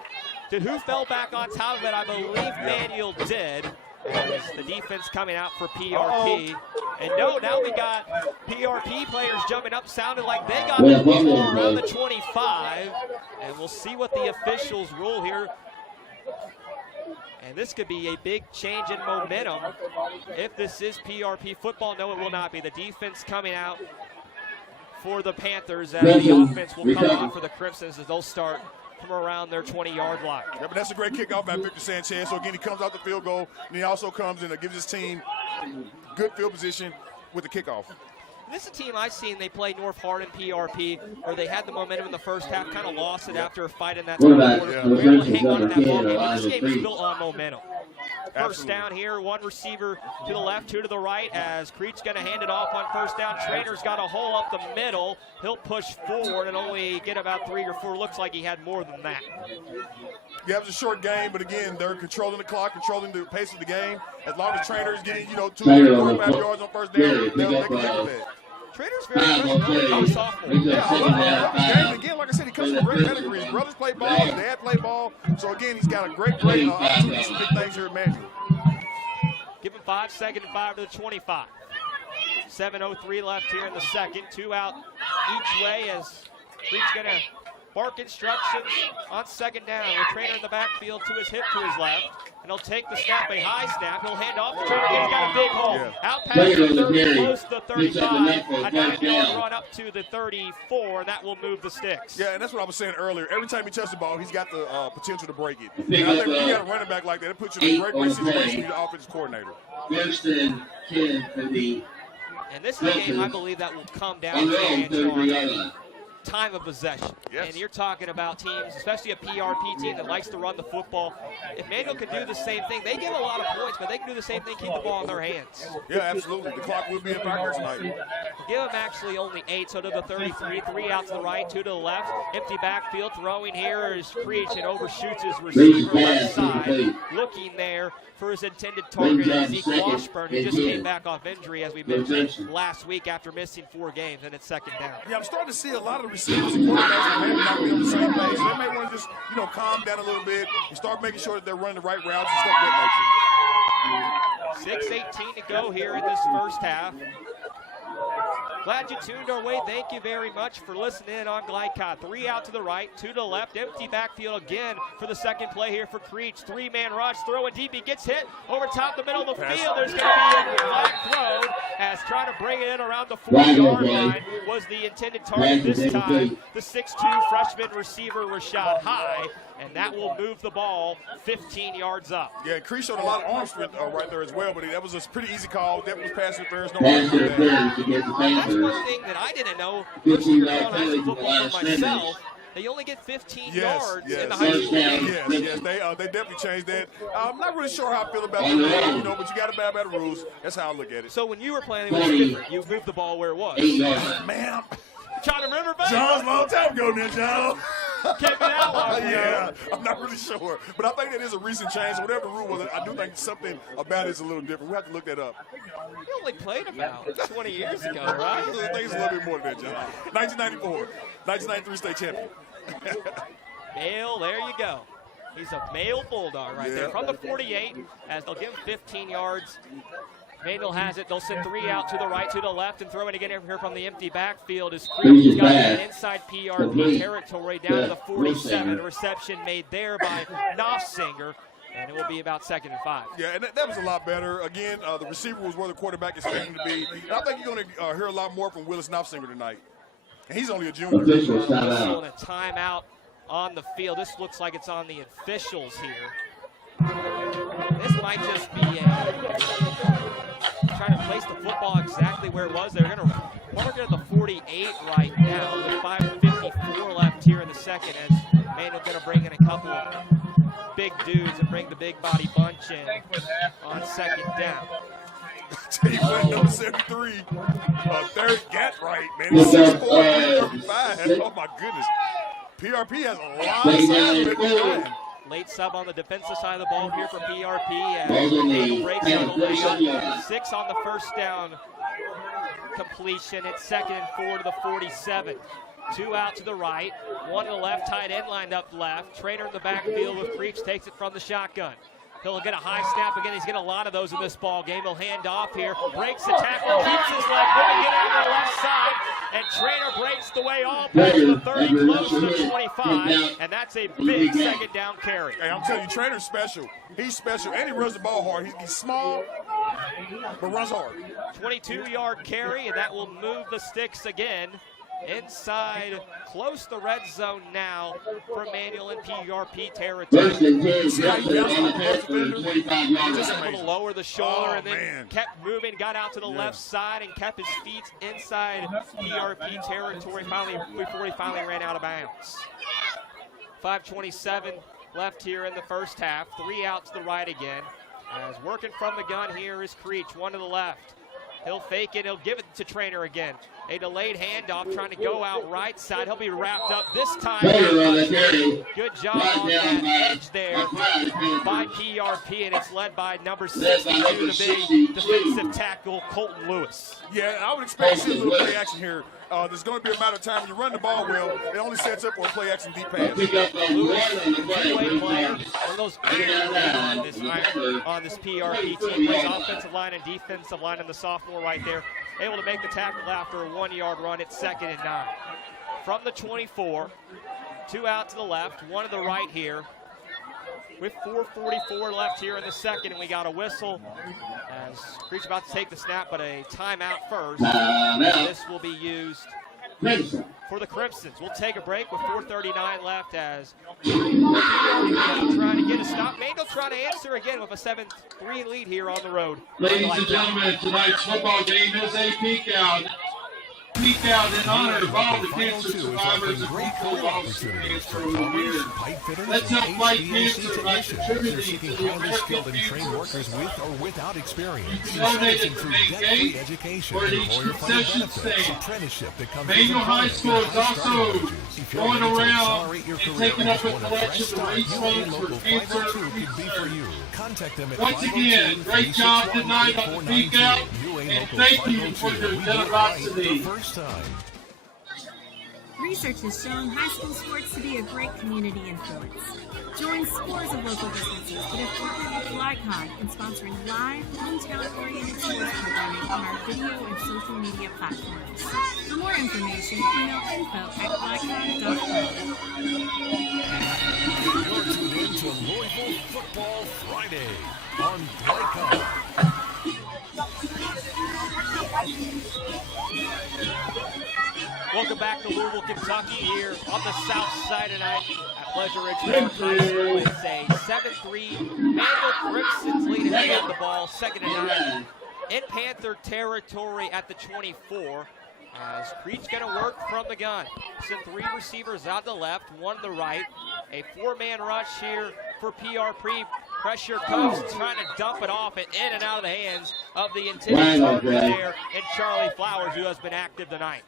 who fell back on top of it? I believe Manuel did. As the defense coming out for PRP. And no, now we got PRP players jumping up. Sounded like they got the ball around the 25. And we'll see what the officials rule here. And this could be a big change in momentum if this is PRP football. No, it will not be. The defense coming out for the Panthers as the offense will come on for the Crimsons as they'll start from around their 20-yard line. Yeah, but that's a great kickoff by Victor Sanchez. So, again, he comes out the field goal, and he also comes in and gives his team good field position with the kickoff. This is a team I've seen. They play North Hardin PRP, where they had the momentum in the first half, kind of lost it after a fight in that third quarter. They were able to hang on to that ball game. This game is built on momentum. First down here, one receiver to the left, 2 to the right, as Creech's going to hand it off on first down. Trainer's got a hole up the middle. He'll push forward and only get about 3 or 4. Looks like he had more than that. Yeah, it was a short game, but again, they're controlling the clock, controlling the pace of the game. As long as Trainer's getting, 2 or 5 yards on first down, they can live with that. Trainer's very impressive. I'm a sophomore. Yeah, I love the game. Again, like I said, he comes from a great pedigree. His brothers play ball, his dad play ball. So, again, he's got a great opportunity to do some big things here at Manuel. Give him 5, 2nd and 5 to the 25. 7:03 left here in the second. 2 out each way as Creech's going to bark instructions on second down. With Trainer in the backfield to his hip, to his left. And he'll take the snap, a high snap. He'll hand off to Trainer. He's got a big hole. Out past the 30, close to the 35. A 9-yard run up to the 34. That will move the sticks. Yeah, and that's what I was saying earlier. Every time he touches the ball, he's got the potential to break it. And I think when you got a running back like that, it puts you in a great situation to be the offensive coordinator. First and 10 for the. And this is a game I believe that will come down to time of possession. Yes. And you're talking about teams, especially a PRP team that likes to run the football. If Manual can do the same thing, they give a lot of points, but they can do the same thing, keep the ball in their hands. Yeah, absolutely. The clock will be in factor tonight. Give them actually only 8, so to the 33, 3 out to the right, 2 to the left. Empty backfield, throwing here is Creech and overshoots his receiver left side. Looking there for his intended target, Zeke Washburn, who just came back off injury, as we mentioned last week after missing 4 games, and it's second down. Yeah, I'm starting to see a lot of the receivers and quarterbacks that maybe not be on the same page. They may want to just, calm down a little bit and start making sure that they're running the right routes and stuff of that nature. 6:18 to go here in this first half. Glad you tuned our way. Thank you very much for listening in on Glycott. 3 out to the right, 2 to the left. Empty backfield again for the second play here for Creech. 3-man rush, throwing deep. He gets hit over top the middle of the field. There's going to be a flag thrown as trying to bring it in around the 40-yard line was the intended target this time. The 6'2 freshman receiver Rashad High. And that will move the ball 15 yards up. Yeah, Creech showed a lot of arm strength right there as well, but that was a pretty easy call. Definitely was pass interference. No That's one thing that I didn't know. First year on high school football for myself. They only get 15 yards in the high school game. Yes, they definitely changed that. I'm not really sure how I feel about the rules, but you got to bow by the rules. That's how I look at it. So when you were playing, it was different. You moved the ball where it was. Man, trying to remember, baby? John's a long time ago now, John. Can't be that long ago. Yeah, I'm not really sure. But I think that is a recent change. Whatever the rule was, I do think something about it is a little different. We have to look that up. You only played about 20 years ago, right? I think it's a little bit more than that, John. 1994, 1993 state champion. Male, there you go. He's a male bulldog right there from the 48 as they'll give him 15 yards. Manuel has it. They'll send 3 out to the right, to the left, and throw it again here from the empty backfield. As Creech has got an inside PRP territory down to the 47. Reception made there by Knopfsinger, and it will be about 2nd and 5. Yeah, and that was a lot better. Again, the receiver was where the quarterback is expecting to be. And I think you're going to hear a lot more from Willis Knopfsinger tonight. And he's only a junior. And a timeout on the field. This looks like it's on the officials here. This might just be trying to place the football exactly where it was. They're going to mark it at the 48 right now. With 5:54 left here in the second, as Manuel's going to bring in a couple of big dudes and bring the big body bunch in on second down. Tell you what, number 73, third Gatright, man. He's 6'4", 35. Oh, my goodness. PRP has a lot of size. Late sub on the defensive side of the ball here for PRP. As breaks on the layup. 6 on the first down completion. It's 2nd and 4 to the 47. 2 out to the right. 1 to the left. Tight end lined up left. Trainer in the backfield with Creech. Takes it from the shotgun. He'll get a high snap again. He's getting a lot of those in this ball game. He'll hand off here. Breaks the tackle. Keeps his leg. Moving it out to the left side. And Trainer breaks the way all past the 30, close to the 25. And that's a big second down carry. Hey, I'm telling you, Trainer's special. He's special, and he runs the ball hard. He's small, but runs hard. 22-yard carry, and that will move the sticks again. Inside, close to the red zone now for Manuel in PRP territory. Just a little lower the shoulder, and then kept moving, got out to the left side, and kept his feet inside PRP territory before he finally ran out of bounds. 5:27 left here in the first half. 3 out to the right again. As working from the gun here is Creech, 1 to the left. He'll fake it. He'll give it to Trainer again. A delayed handoff trying to go out right side. He'll be wrapped up this time. Good job on that edge there by PRP, and it's led by number 62, the big defensive tackle, Colton Lewis. Yeah, I would expect to see a little play action here. There's going to be a matter of time when you run the ball well. It only sets up for a play action deep pass. Lewis, two-way player, one of those on this PRP team. Plays offensive line and defensive line, and the sophomore right there, able to make the tackle after a 1-yard run. It's 2nd and 9. From the 24, 2 out to the left, 1 to the right here. With 4:44 left here in the second, and we got a whistle as Creech about to take the snap, but a timeout first. This will be used for the Crimsons. We'll take a break with 4:39 left as trying to get a stop. Mandel trying to answer again with a 7-3 lead here on the road. Ladies and gentlemen, tonight's football game is a peek out. Peek out in honor of all the cancer survivors and people lost to cancer over the years. Let's help fight cancer by contributing to the skilled and trained workers with or without experience. Donate it to make gain for each concession stand. Manual High School is also going around and taking up a collection to raise funds for cancer research. Once again, great job tonight on the peek out, and thank you for your generosity. Research has shown high school sports to be a great community influence. Join scores of local businesses that have partnered with Lycon in sponsoring live, hometown-oriented sports programming on our video and social media platforms. For more information, email info@lycon.com. You're tuned in to Louisville Football Friday on Lycon. Welcome back to Louisville, Kentucky, here on the south side tonight at Pleasure Ridge Park High School. It's a 7-3 Mandel Crimsons leading the ball, 2nd and 9 in Panther territory at the 24. As Creech going to work from the gun. Send 3 receivers out to the left, 1 to the right. A 4-man rush here for PRP. Pressure comes, trying to dump it off and in and out of the hands of the intended target there and Charlie Flowers, who has been active tonight.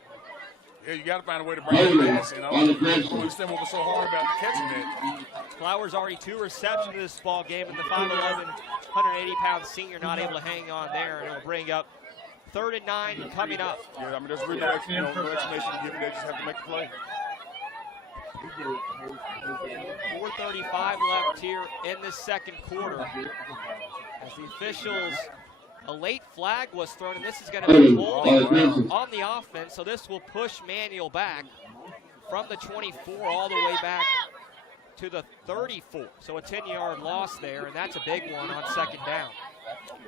Yeah, you got to find a way to bring it pass. I don't understand what was so hard about catching that. Flowers already 2 receptions in this ball game, and the 5'11", 180-pound senior not able to hang on there, and it'll bring up 3rd and 9 coming up. Yeah, I mean, there's really no explanation to give you. They just have to make a play. 4:35 left here in the second quarter. As the officials, a late flag was thrown, and this is going to be holding on the offense, so this will push Manuel back from the 24 all the way back to the 34. So a 10-yard loss there, and that's a big one on 2nd down.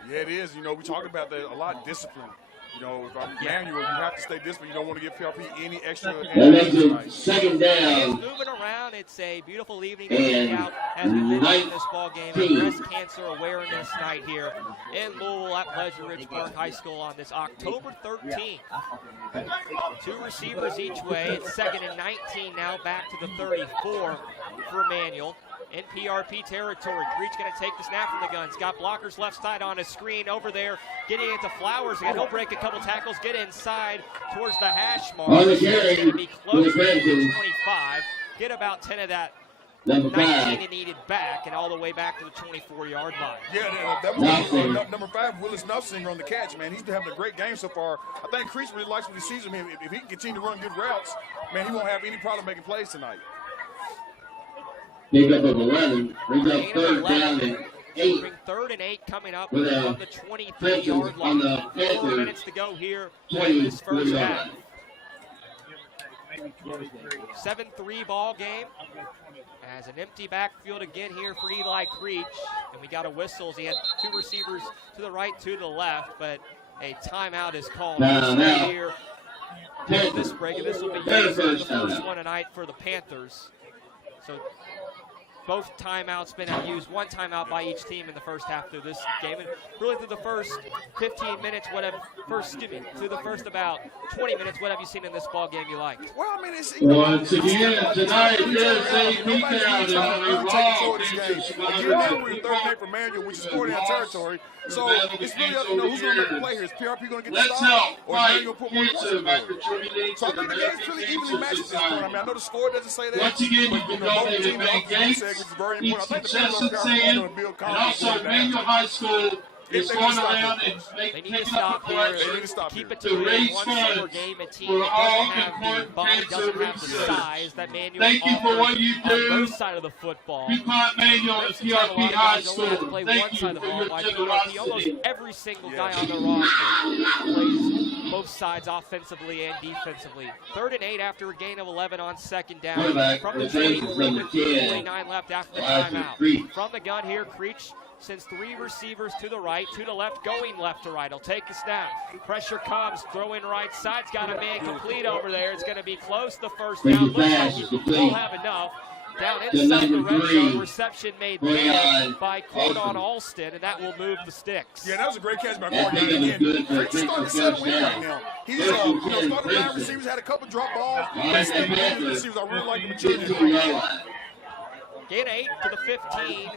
Yeah, it is. You know, we talk about that a lot, discipline. You know, if I'm Manuel, you have to stay disciplined. You don't want to give PRP any extra. That makes it 2nd down. Moving around, it's a beautiful evening to hang out as we finish this ball game. Breast Cancer Awareness Night here in Louisville at Pleasure Ridge Park High School on this October 13th. 2 receivers each way. It's 2nd and 19 now, back to the 34 for Manuel. In PRP territory, Creech going to take the snap from the gun. He's got blockers left side on his screen over there, getting into Flowers again. He'll break a couple tackles, get inside towards the hash mark. He's going to be close to the 25. Get about 10 of that 19 and needed back, and all the way back to the 24-yard line. Yeah, that was number 5, Willis Nuffsinger on the catch, man. He's been having a great game so far. I think Creech really likes what he sees from him. If he can continue to run good routes, man, he won't have any problem making plays tonight. Pick up of 11, brings up 3rd down and 8. Bring 3rd and 8 coming up from the 23-yard line. 4 minutes to go here in this first half. 7-3 ball game. As an empty backfield again here for Eli Creech. And we got a whistle as he had 2 receivers to the right, 2 to the left, but a timeout is called here in this break. And this will be the first one tonight for the Panthers. So both timeouts been used, 1 timeout by each team in the first half through this game. And really through the first 15 minutes, through the first about 20 minutes, what have you seen in this ball game you liked? Well, I mean, it's... Once again, tonight there's a peek out on the ball. Now we're in 3rd and 8 for Manuel, which is 40-yard territory. So it's really up to who's going to make the play here. Is PRP going to get the stop, or Manuel put more pressure on? So I think the game's pretty evenly matched at this point. I mean, I know the score doesn't say that. Once again, you can donate and make gains. Each concession stand, and also Manual High School is going around and taking up a collection to raise funds for all important cancer research. Thank you for what you do. DuPont Manual and PRP High School. Thank you for your generosity. Almost every single guy on the roster plays both sides offensively and defensively. 3rd and 8 after a gain of 11 on 2nd down. Quarterback, From the the change 23 from the with 10. 49 left after the Varsity, timeout. Creech. From the gun here, Creech sends 3 receivers to the right, 2 to left, going left to right. He'll take the snap. Pressure comes, throw in right side's got a man complete over there. It's going to be close to first down. Looks like he will have enough. Down inside the red zone, reception made there by Cordon Alston, and that will move the sticks. Yeah, that was a great catch by Cordon. Again, Creech is starting to settle in right now. He's starting wide receivers, had a couple drop balls. He's stepping in receivers. I really like the maturity. Gain 8 to the 15.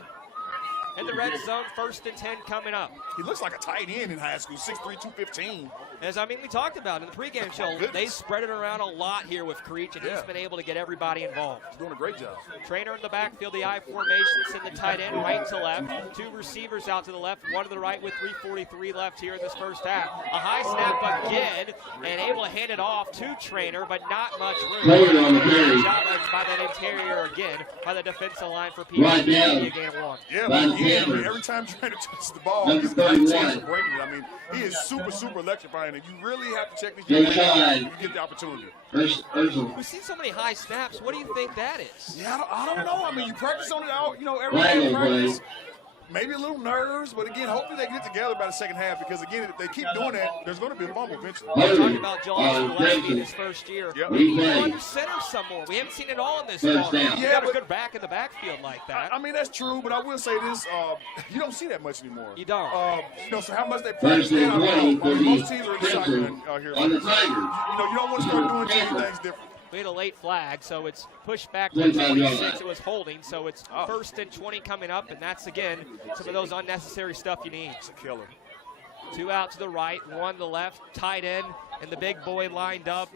In the red zone, 1st and 10 coming up. He looks like a tight end in high school, 6'3", 215. As we talked about in the pregame show, they spread it around a lot here with Creech, and he's been able to get everybody involved. He's doing a great job. Trainer in the backfield, the I formation, send the tight end right to left. 2 receivers out to the left, 1 to the right with 3:43 left here in this first half. A high snap again, and able to hand it off to Trainer, but not much room. Trainer on the carry. Job by that interior again, by the defensive line for PRP. Right down. A gain of 1. Yeah, but again, every time Trainer touches the ball, he's got a chance of breaking it. I mean, he is super, super electrifying, and you really have to check these guys out when you get the opportunity. We've seen so many high snaps. What do you think that is? Yeah, I don't know. I mean, you practice on it out, every day in practice. Maybe a little nerves, but again, hopefully they get together by the second half because, again, if they keep doing that, there's going to be a fumble eventually. We're talking about Joel Gillespie in his first year. Yep. We need to go under center some more. We haven't seen it all in this ball. Yeah, You got a good back in the backfield like that. I mean, that's true, but I will say this. You don't see that much anymore. You don't. So how much they practice that, I don't know. Most teams are in the shotgun out here. On the Tigers. You don't want to start doing too many things different. We had a late flag, so it's pushed back to 26. It was holding, so it's 1st and 20 coming up, and that's, again, some of those unnecessary stuff you need. It's a killer. 2 out to the right, 1 to the left, tight end, and the big boy lined up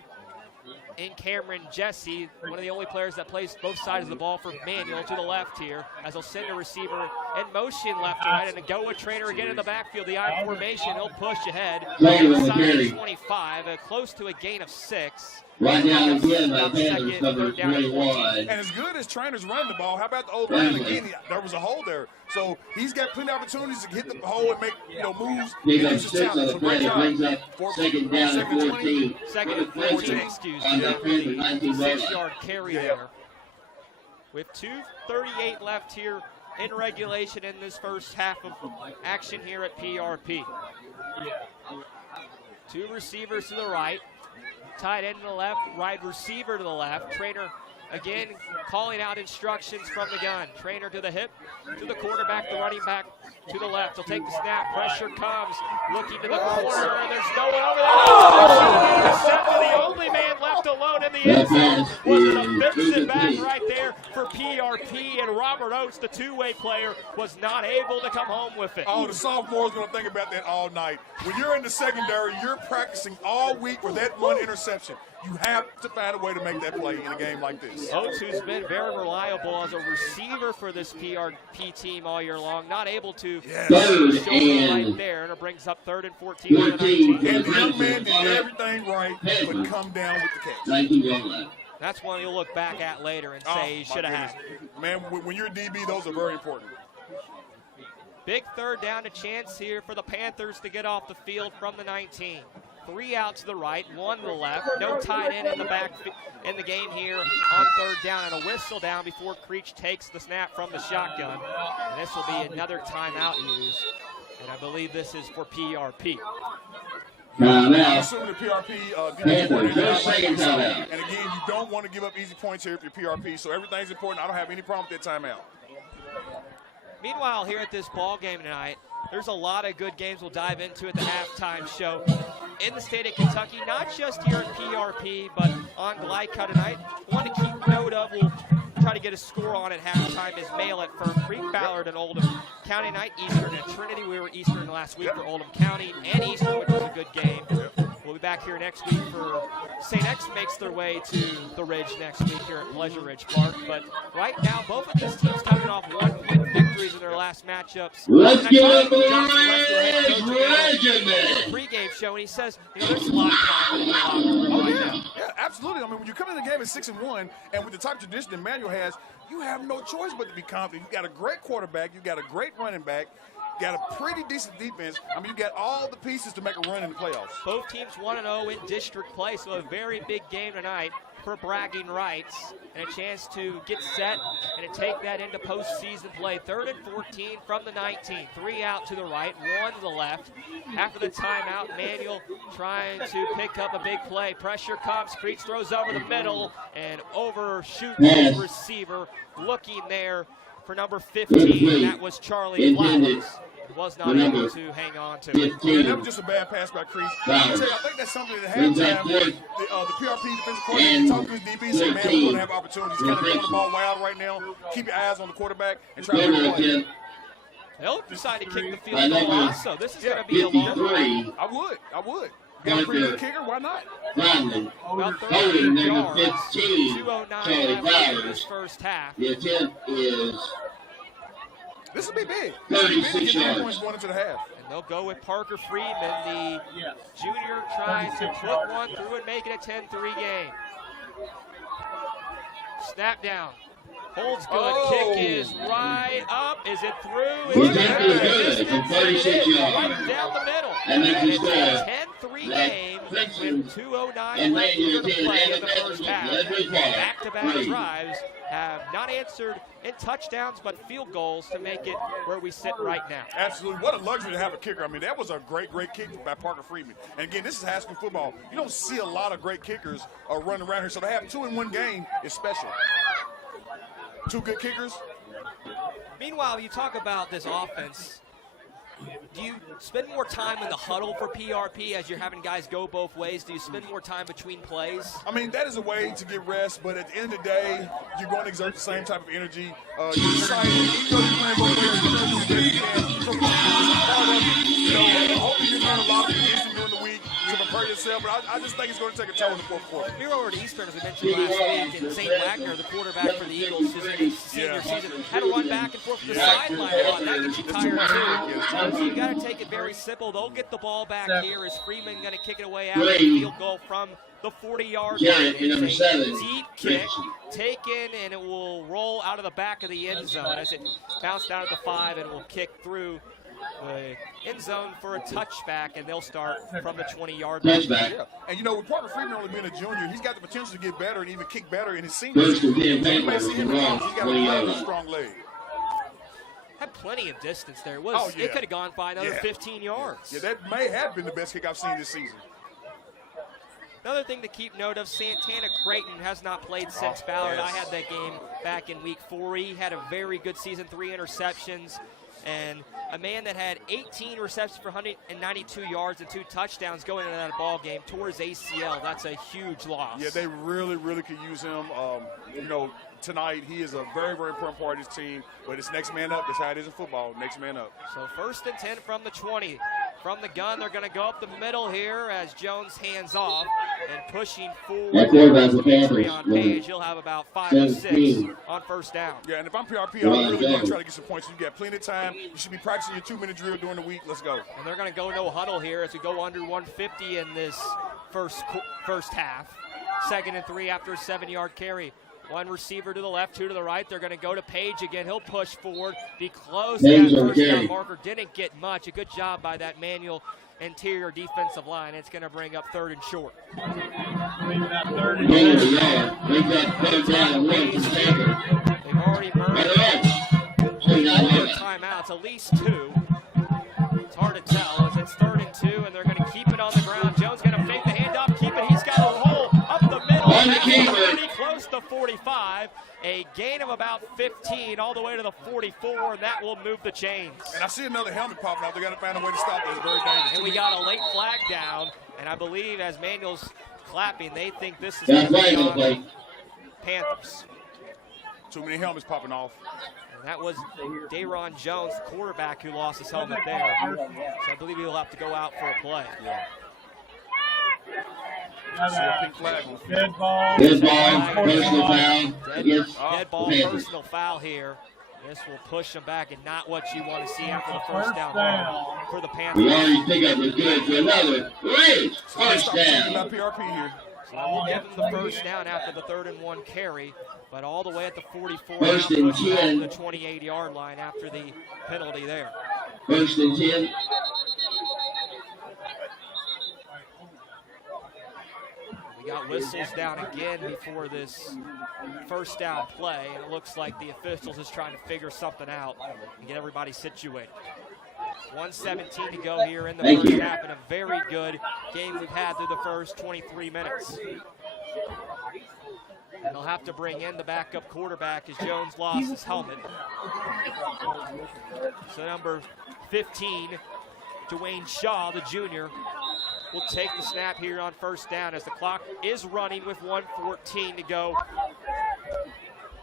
in Cameron Jesse, one of the only players that plays both sides of the ball for Manuel to the left here, as he'll send a receiver in motion left to right, and go with Trainer again in the backfield. The I formation, he'll push ahead. Inside 25, close to a gain of 6. Right now, again, by Panthers, number 21. And as good as Trainer's running the ball, how about the old line again? There was a hole there. So he's got plenty of opportunities to hit the hole and make moves. Pick up 6 on the play. Brings up 2nd down and 14. 2nd and 14, excuse me. 6-yard carry there. With 2:38 left here in regulation in this first half of action here at PRP. 2 receivers to the right. Tight end to the left, wide receiver to the left. Trainer again calling out instructions from the gun. Trainer to the hip, to the quarterback, the running back to the left. He'll take the snap. Pressure comes, looking to the corner, and there's no one over there. The only man left alone in the end zone was a defensive back right there for PRP, and Robert Oates, the two-way player, was not able to come home with it. Oh, the sophomore's going to think about that all night. When you're in the secondary, you're practicing all week with that one interception. You have to find a way to make that play in a game like this. Oates, who's been very reliable as a receiver for this PRP team all year long, not able to show right there, and it brings up 3rd and 14. And the young man did everything right, but come down with the catch. That's one you'll look back at later and say he should have had. Man, when you're a DB, those are very important. Big 3rd down a chance here for the Panthers to get off the field from the 19. 3 out to the right, 1 to the left. No tight end in the back in the game here on 3rd down, and a whistle down before Creech takes the snap from the shotgun. And this will be another timeout used, and I believe this is for PRP. I'm assuming the PRP and again, you don't want to give up easy points here if you're PRP, so everything's important. I don't have any problem with that timeout. Meanwhile, here at this ball game tonight, there's a lot of good games we'll dive into at the halftime show in the state of Kentucky, not just here at PRP, but on Glycut tonight. One to keep note of, we'll try to get a score on at halftime, is Mail at Fern Creek, Ballard and Oldham County night, Eastern and Trinity. We were Eastern last week for Oldham County and Eastern, which was a good game. We'll be back here next week for St. X makes their way to the Ridge next week here at Pleasure Ridge Park. But right now, both of these teams coming off 1-win victories in their last matchups. Let's give it up for the Regiment! Pre-game show, and he says, there's a lot of confidence in the locker room right now. Yeah, absolutely. I mean, when you come in the game at 6-1, and with the type of tradition that Manuel has, you have no choice but to be confident. You got a great quarterback, you got a great running back, got a pretty decent defense. I mean, you got all the pieces to make a run in the playoffs. Both teams 1-0 in district play, so a very big game tonight for bragging rights and a chance to get set and to take that into postseason play. 3rd and 14 from the 19. 3 out to the right, 1 to the left. After the timeout, Manuel trying to pick up a big play. Pressure comes, Creech throws over the middle and overshoots his receiver. Looking there for number 15, and that was Charlie Flowers. Was not able to hang on to it. Yeah, that was just a bad pass by Creech. I think that's something that at halftime, the PRP defensive coordinator talked to his DB and said, man, we're going to have opportunities. Kind of throwing the ball wild right now. Keep your eyes on the quarterback and try to play. They'll decide to kick the field goal also. This is going to be a long one. I would. Got a pretty good kicker, why not? About 30 yards, 2:09 left in this first half. The attempt is this will be big. 36 yards. Points going into the half. And they'll go with Parker Freeman, the junior, trying to put one through and make it a 10-3 game. Snap down. Holds good. Kick is right up. Is it through? It's good. It's 36 yards. Right down the middle. And it's a 10-3 game with 2:09 left here to play in the first half. Back-to-back drives have not answered in touchdowns, but field goals to make it where we sit right now. Absolutely. What a luxury to have a kicker. I mean, that was a great kick by Parker Freeman. And again, this is high school football. You don't see a lot of great kickers running around here, so to have 2 in 1 game is special. 2 good kickers. Meanwhile, you talk about this offense. Do you spend more time in the huddle for PRP as you're having guys go both ways? Do you spend more time between plays? I mean, that is a way to get rest, but at the end of the day, you're going to exert the same type of energy. You're excited. Even though you're playing both ways, you're doing the best you can. So, part of it. You know, hopefully you learn a lot from this during the week to prepare yourself, but I just think it's going to take a toll in the fourth quarter. We're over at Eastern, as we mentioned last week, and St. Wagner, the quarterback for the Eagles, who's in his senior season, had to run back and forth from the sideline a lot. That gets you tired, too. So you got to take it very simple. They'll get the ball back here. Is Freeman going to kick it away out of the field goal from the 40-yard line? It's a deep kick, taken, and it will roll out of the back of the end zone as it bounced out at the 5 and will kick through the end zone for a touchback, and they'll start from the 20-yard line. Yeah. And you know, with Parker Freeman only being a junior, he's got the potential to get better and even kick better in his senior season. You may see him he's got a very strong leg. Had plenty of distance there. It could have gone by another 15 yards. Yeah, that may have been the best kick I've seen this season. Another thing to keep note of, Santana Creighton has not played since Ballard. I had that game back in week 4. He had a very good season, 3 interceptions, and a man that had 18 receptions for 192 yards and 2 touchdowns going into that ball game tore his ACL. That's a huge loss. Yeah, they really could use him. You know, tonight he is a very important part of this team, but it's next man up. That's how it is in football, next man up. So 1st and 10 from the 20. From the gun, they're going to go up the middle here as Jones hands off and pushing forward. On Page, he'll have about 5 or 6 on first down. Yeah, and if I'm PRP, I'm really going to try to get some points. You got plenty of time. You should be practicing your 2-minute drill during the week. Let's go. And they're going to go no huddle here as we go under 150 in this first half. 2nd and 3 after a 7-yard carry. 1 receiver to the left, 2 to the right. They're going to go to Page again. He'll push forward, be close to that first down marker. Didn't get much. A good job by that Manual interior defensive line. It's going to bring up 3rd and short. They've already burned timeouts, at least 2. It's hard to tell as it's 3rd and 2, and they're going to keep it on the ground. Jones going to fake the handoff, keep it. He's got a hole up the middle. Pretty close to 45. A gain of about 15 all the way to the 44, and that will move the chains. And I see another helmet popping out. They got to find a way to stop this. Very dangerous. And we got a late flag down, and I believe as Manuel's clapping, they think this is going to be on Panthers. Too many helmets popping off. And that was Dayron Jones, the quarterback, who lost his helmet there. So I believe he'll have to go out for a play. Yeah. Pink flag. Dead ball, personal foul. Dead ball, personal foul here. This will push them back, and not what you want to see after the first down for the Panthers. We already think it was good for another great first down. PRP here. So we'll give them the first down after the 3rd and 1 carry, but all the way at the 44, First and 10. the 28-yard line after the penalty there. First and 10. We got whistles down again before this first down play, and it looks like the officials is trying to figure something out and get everybody situated. 1:17 to go here in the first half, and a very good game we've had through the first 23 minutes. And they'll have to bring in the backup quarterback as Jones lost his helmet. So number 15, Dwayne Shaw, the junior, will take the snap here on first down as the clock is running with 1:14 to go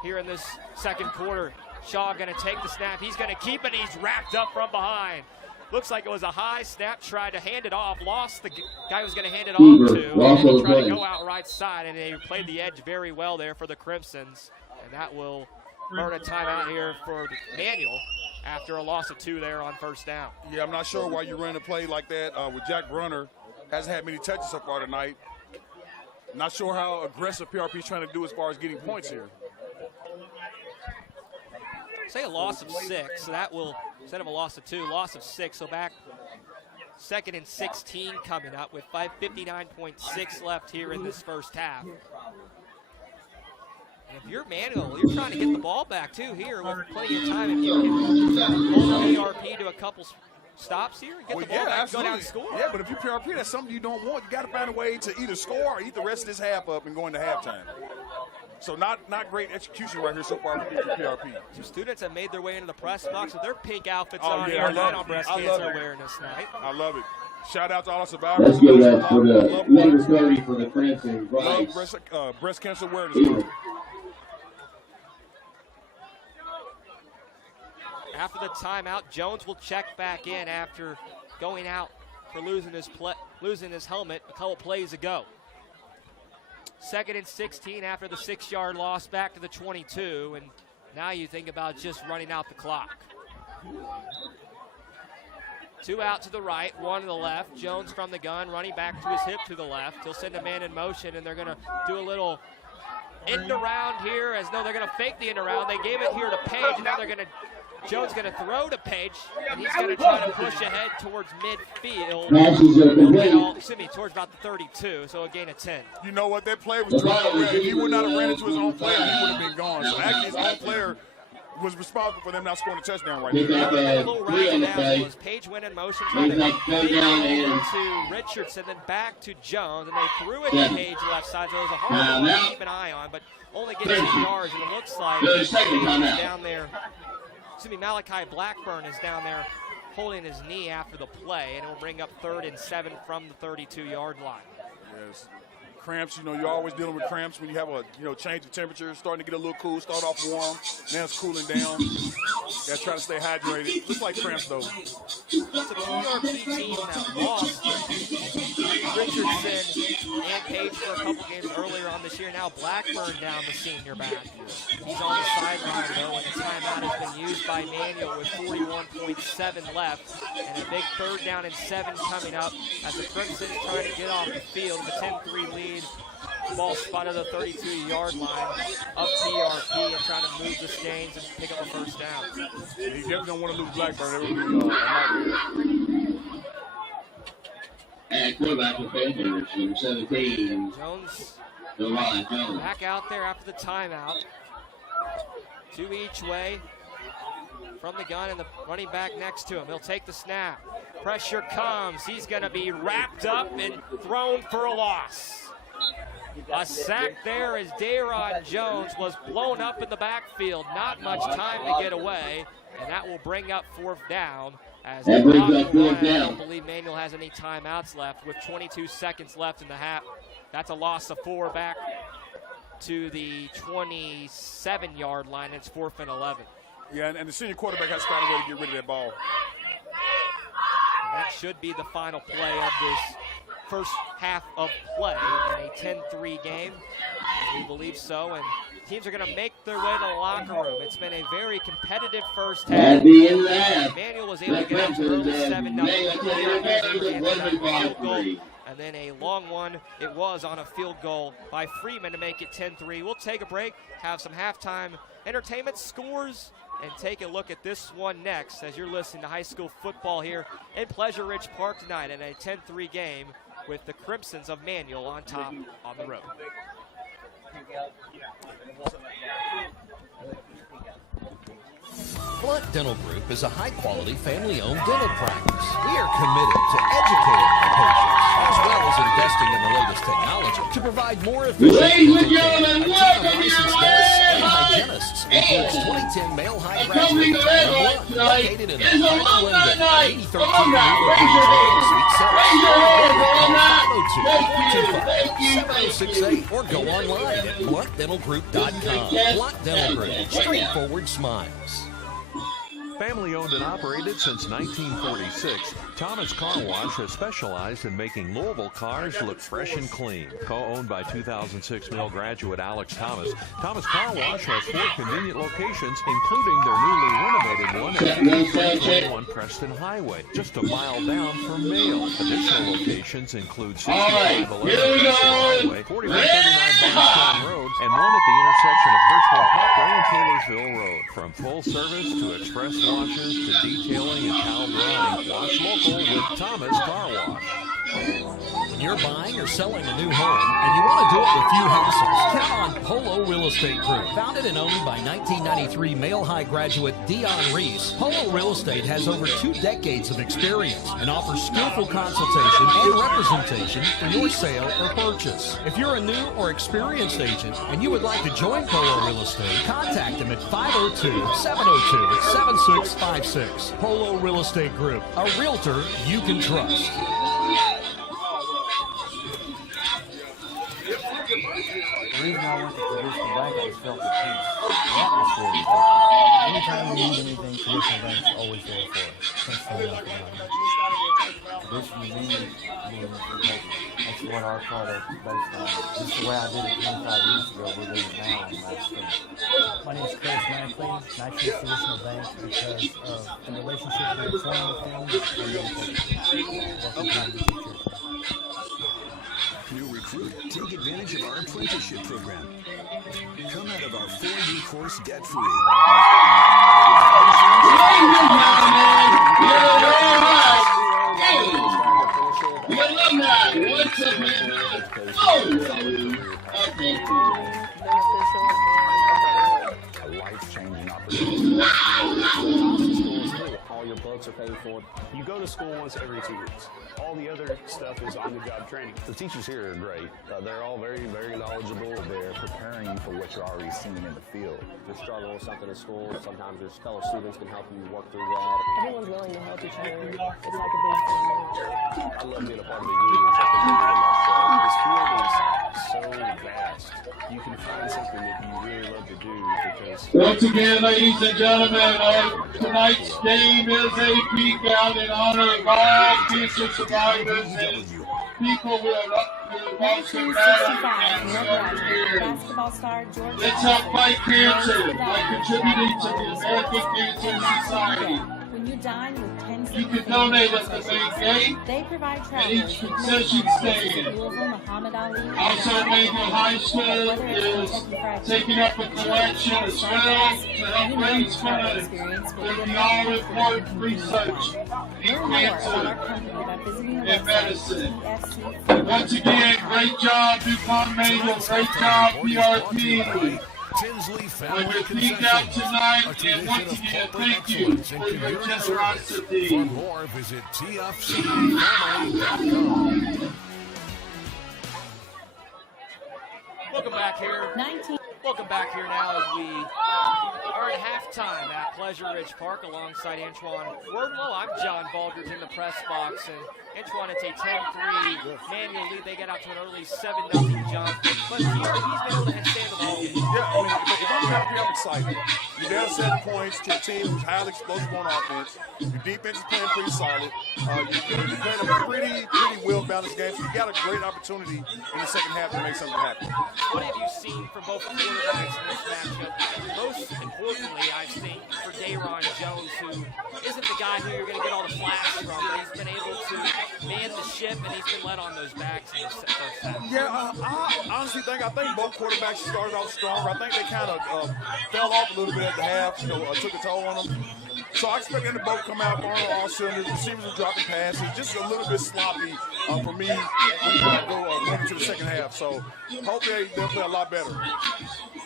here in this second quarter. Shaw going to take the snap. He's going to keep it. He's wrapped up from behind. Looks like it was a high snap. Tried to hand it off. Lost the guy who was going to hand it off to. And he tried to go out right side, and they played the edge very well there for the Crimsons. And that will earn a timeout here for the Manual after a loss of 2 there on first down. Yeah, I'm not sure why you ran a play like that with Jack Brunner. Hasn't had many touches so far tonight. Not sure how aggressive PRP is trying to do as far as getting points here. Say a loss of 6, so that will, instead of a loss of 2, loss of 6, so back 2nd and 16 coming up with 5:59.6 left here in this first half. And if you're Manual, you're trying to get the ball back too here with plenty of time. If you can hold the PRP to a couple stops here and get the ball back and go down and score. Yeah, but if you PRP, that's something you don't want. You got to find a way to either score or eat the rest of this half up and go into halftime. So not great execution right here so far with PRP. Some students have made their way into the press box with their pink outfits Oh, on yeah, here I right love on it. Breast I love Cancer it. Awareness Night. I love it. Shout out to all the survivors. Let's give it up for the number 30 for the Crimson. Love breast cancer awareness month. After the timeout, Jones will check back in after going out for losing his helmet a couple plays ago. 2nd and 16 after the 6-yard loss back to the 22, and now you think about just running out the clock. 2 out to the right, 1 to the left. Jones from the gun, running back to his hip to the left. He'll send a man in motion, and they're going to do a little end around here as though they're going to fake the end around. They gave it here to Page, and now they're going to Jones going to throw to Page, and he's going to try to push ahead towards midfield. Towards about the 32, so a gain of 10. You know what? That play was drawn well. If he would not have ran into his own player, he would have been gone. So actually, his own player was responsible for them not scoring a touchdown right there. A little razzle dazzle as Page went in motion, trying to to Richardson, then back to Jones, and they threw it to Page left side, so it was a hard one to keep an eye on, but only getting 2 yards, and it looks like Page is down there. Malachi Blackburn is down there holding his knee after the play, and it will bring up 3rd and 7 from the 32-yard line. Yes. Cramps, you're always dealing with cramps when you have a, change of temperature, starting to get a little cool, start off warm, now it's cooling down. Got to try to stay hydrated. Looks like cramps, though. It's a PRP team that lost Richardson and Page for a couple games earlier on this year. Now Blackburn down, the senior back. He's on the sideline, though, and the timeout has been used by Manual with 41.7 left, and a big 3rd down and 7 coming up as the Crimsons trying to get off the field with a 10-3 lead. Ball spotted the 32-yard line of PRP and trying to move the Stains and pick up a first down. He definitely don't want to lose Blackburn. It would be a nightmare. And quarterback for Panthers, number 17. Jones Jones back out there after the timeout. 2 each way from the gun, and the running back next to him. He'll take the snap. Pressure comes. He's going to be wrapped up and thrown for a loss. A sack there as Dayron Jones was blown up in the backfield. Not much time to get away, and that will bring up 4th down. As I don't believe Manual has any timeouts left with 22 seconds left in the half. That's a loss of 4 back to the 27-yard line. It's 4th and 11. Yeah, and the senior quarterback has to find a way to get rid of that ball. And that should be the final play of this first half of play in a 10-3 game. We believe so, and teams are going to make their way to the locker room. It's been a very competitive first half. Manual was able to get up to early 7-0. And then a long one, it was on a field goal by Freeman to make it 10-3. We'll take a break, have some halftime entertainment scores, and take a look at this one next as you're listening to high school football here in Pleasure Ridge Park tonight in a 10-3 game with the Crimsons of Manual on top on the road. Blunt Dental Group is a high-quality, family-owned dental practice. We are committed to educating our patients, as well as investing in the latest technology to provide more efficient dental care. Our team of licensed dentists and hygienists includes 2010 male high graduate Blunt, located in Ohio, Linden, 8013 Suite 7. 425-768 or go online at bluntdentalgroup.com. Blunt Dental Group, straightforward smiles. Family owned and operated since 1946, Thomas Car Wash has specialized in making Louisville cars look fresh and clean. Co-owned by 2006 male graduate Alex Thomas, Thomas Car Wash has 4 convenient locations, including their newly renovated one at 21 Preston Highway, just a mile down from Mail. Additional locations include 6511 Preston Highway, 4139 Barstown Road, and one at the intersection of Hirschman Parkway and Taylorsville Road. From full service to express washes to detailing and towel drying, wash local with Thomas Car Wash. When you're buying or selling a new home and you want to do it with few hassles, count on Polo Real Estate Group. Founded and owned by 1993 male high graduate Dion Reese, Polo Real Estate has over 2 decades of experience and offers skillful consultation and representation for your sale or purchase. If you're a new or experienced agent and you would like to join Polo Real Estate, contact them at 502-702-7656. Polo Real Estate Group, a realtor you can trust. The reason I went to traditional bank, I just felt the peace. The atmosphere was different. Anytime you need anything, traditional bank's always there for it. Traditional means that's what our product is based on. Just the way I did it 25 years ago, we're doing it now in that state. My name is Chris Mantley, and I choose traditional bank because of the relationship we have formed with them and the New recruit, take advantage of our apprenticeship program. Come out of our 4-year course debt-free. A life-changing opportunity. All your books are paid for. You go to school once every 2 weeks. All the other stuff is on-the-job training. The teachers here are great. They're all very, very knowledgeable. They're preparing you for what you're already seeing in the field. If you struggle with something in school, sometimes your fellow students can help you work through that. Everyone's willing to help each other. It's like a big family. I love being a part of the union, something bigger than myself. This field is so vast. You can find something that you really love to do because... Once again, ladies and gentlemen, tonight's game is a peek out in honor of all cancer survivors and people who have lost their lives. Basketball star George. Let's help fight cancer by contributing to the American Cancer Society. When you dine with 10 You can donate at the main gate. They provide At travelers each concession stand. Also, Manual High School is taking up a collection as well to help raise funds for the all-important research in cancer and medicine. Once again, great job, DuPont Manual. Great job, PRP. On your peek out tonight, and once again, thank you for your generosity. For more, visit tfcfamily.com. Welcome back here. Welcome back here now as we are at halftime at Pleasure Ridge Park alongside Antoine Wordlow. I'm John Baldridge in the press box, and Antoine, it's a 10-3 Manual lead. They get out to an early 7-0, John. But here, he's been able to stand the ball game. Yeah, I mean, if I'm happy, I'm excited. You're down 7 points to a team who's highly explosive on offense. Your defense is playing pretty solid. You're playing a pretty well-balanced game, so you got a great opportunity in the second half to make something happen. What have you seen from both quarterbacks in this matchup? Most importantly, I've seen for Aaron Jones, who isn't the guy who you're going to get all the flash from, but he's been able to man the ship, and he's been led on those backs in the first half. Yeah, I honestly think both quarterbacks started off stronger. I think they kind of fell off a little bit at the half, took a toll on them. So I expect them to both come out on all cylinders. Receivers are dropping passes, just a little bit sloppy for me when you go into the second half. So hopefully they'll play a lot better.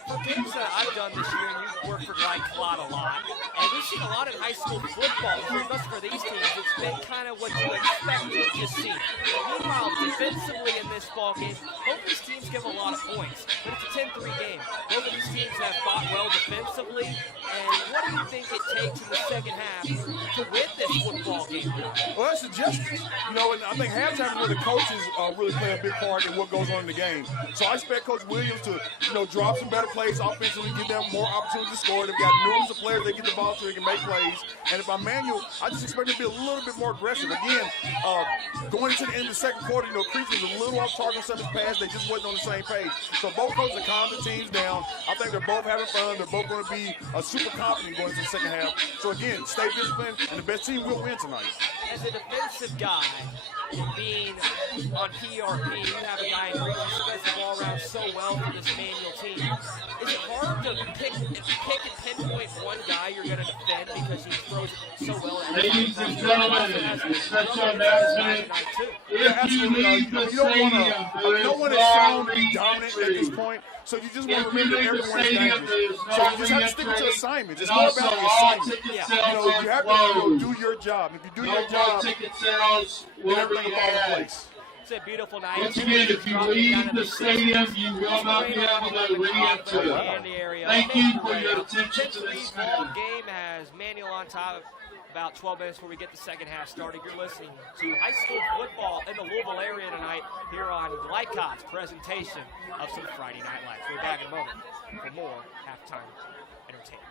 For games that I've done this year, and you've worked for Glenn Clot a lot, and we've seen a lot in high school football, just for these teams, it's been kind of what you expected to see. Meanwhile, defensively in this ball game, both these teams give a lot of points, but it's a 10-3 game. Both of these teams have fought well defensively, and what do you think it takes in the second half to win this football game? Well, that's adjustments. And I think halftime is where the coaches really play a big part in what goes on in the game. So I expect Coach Williams to, drop some better plays offensively, give them more opportunities to score. They've got numerous of players they get the ball to, they can make plays. And if I'm Manuel, I just expect them to be a little bit more aggressive. Again, going into the end of the second quarter, Creech was a little off target on some of his passes. They just wasn't on the same page. So both coaches are calming the teams down. I think they're both having fun. They're both going to be super confident going into the second half. So again, stay disciplined, and the best team will win tonight. As a defensive guy, being on PRP, you have a guy who spreads the ball around so well for this Manual team. Is it hard to pick and pinpoint one guy you're going to defend because he throws it so well? Ladies and gentlemen, it's special announcement. If you leave the stadium, no one is shown to be dominant at this point. So you just want to remember everyone's dangerous. So you just have to stick to assignments. It's more about the assignment. You have to do your job. If you do your job, ticket sales, then everything will fall in place. It's a beautiful night. Once again, if you leave the stadium, you will not be able to re-enter. Thank you for your attention to this ball game has Manual on top. About 12 minutes before we get the second half started. You're listening to high school football in the Louisville area tonight here on Lycott's presentation of some Friday Night Lights. We're back in a moment for more halftime entertainment.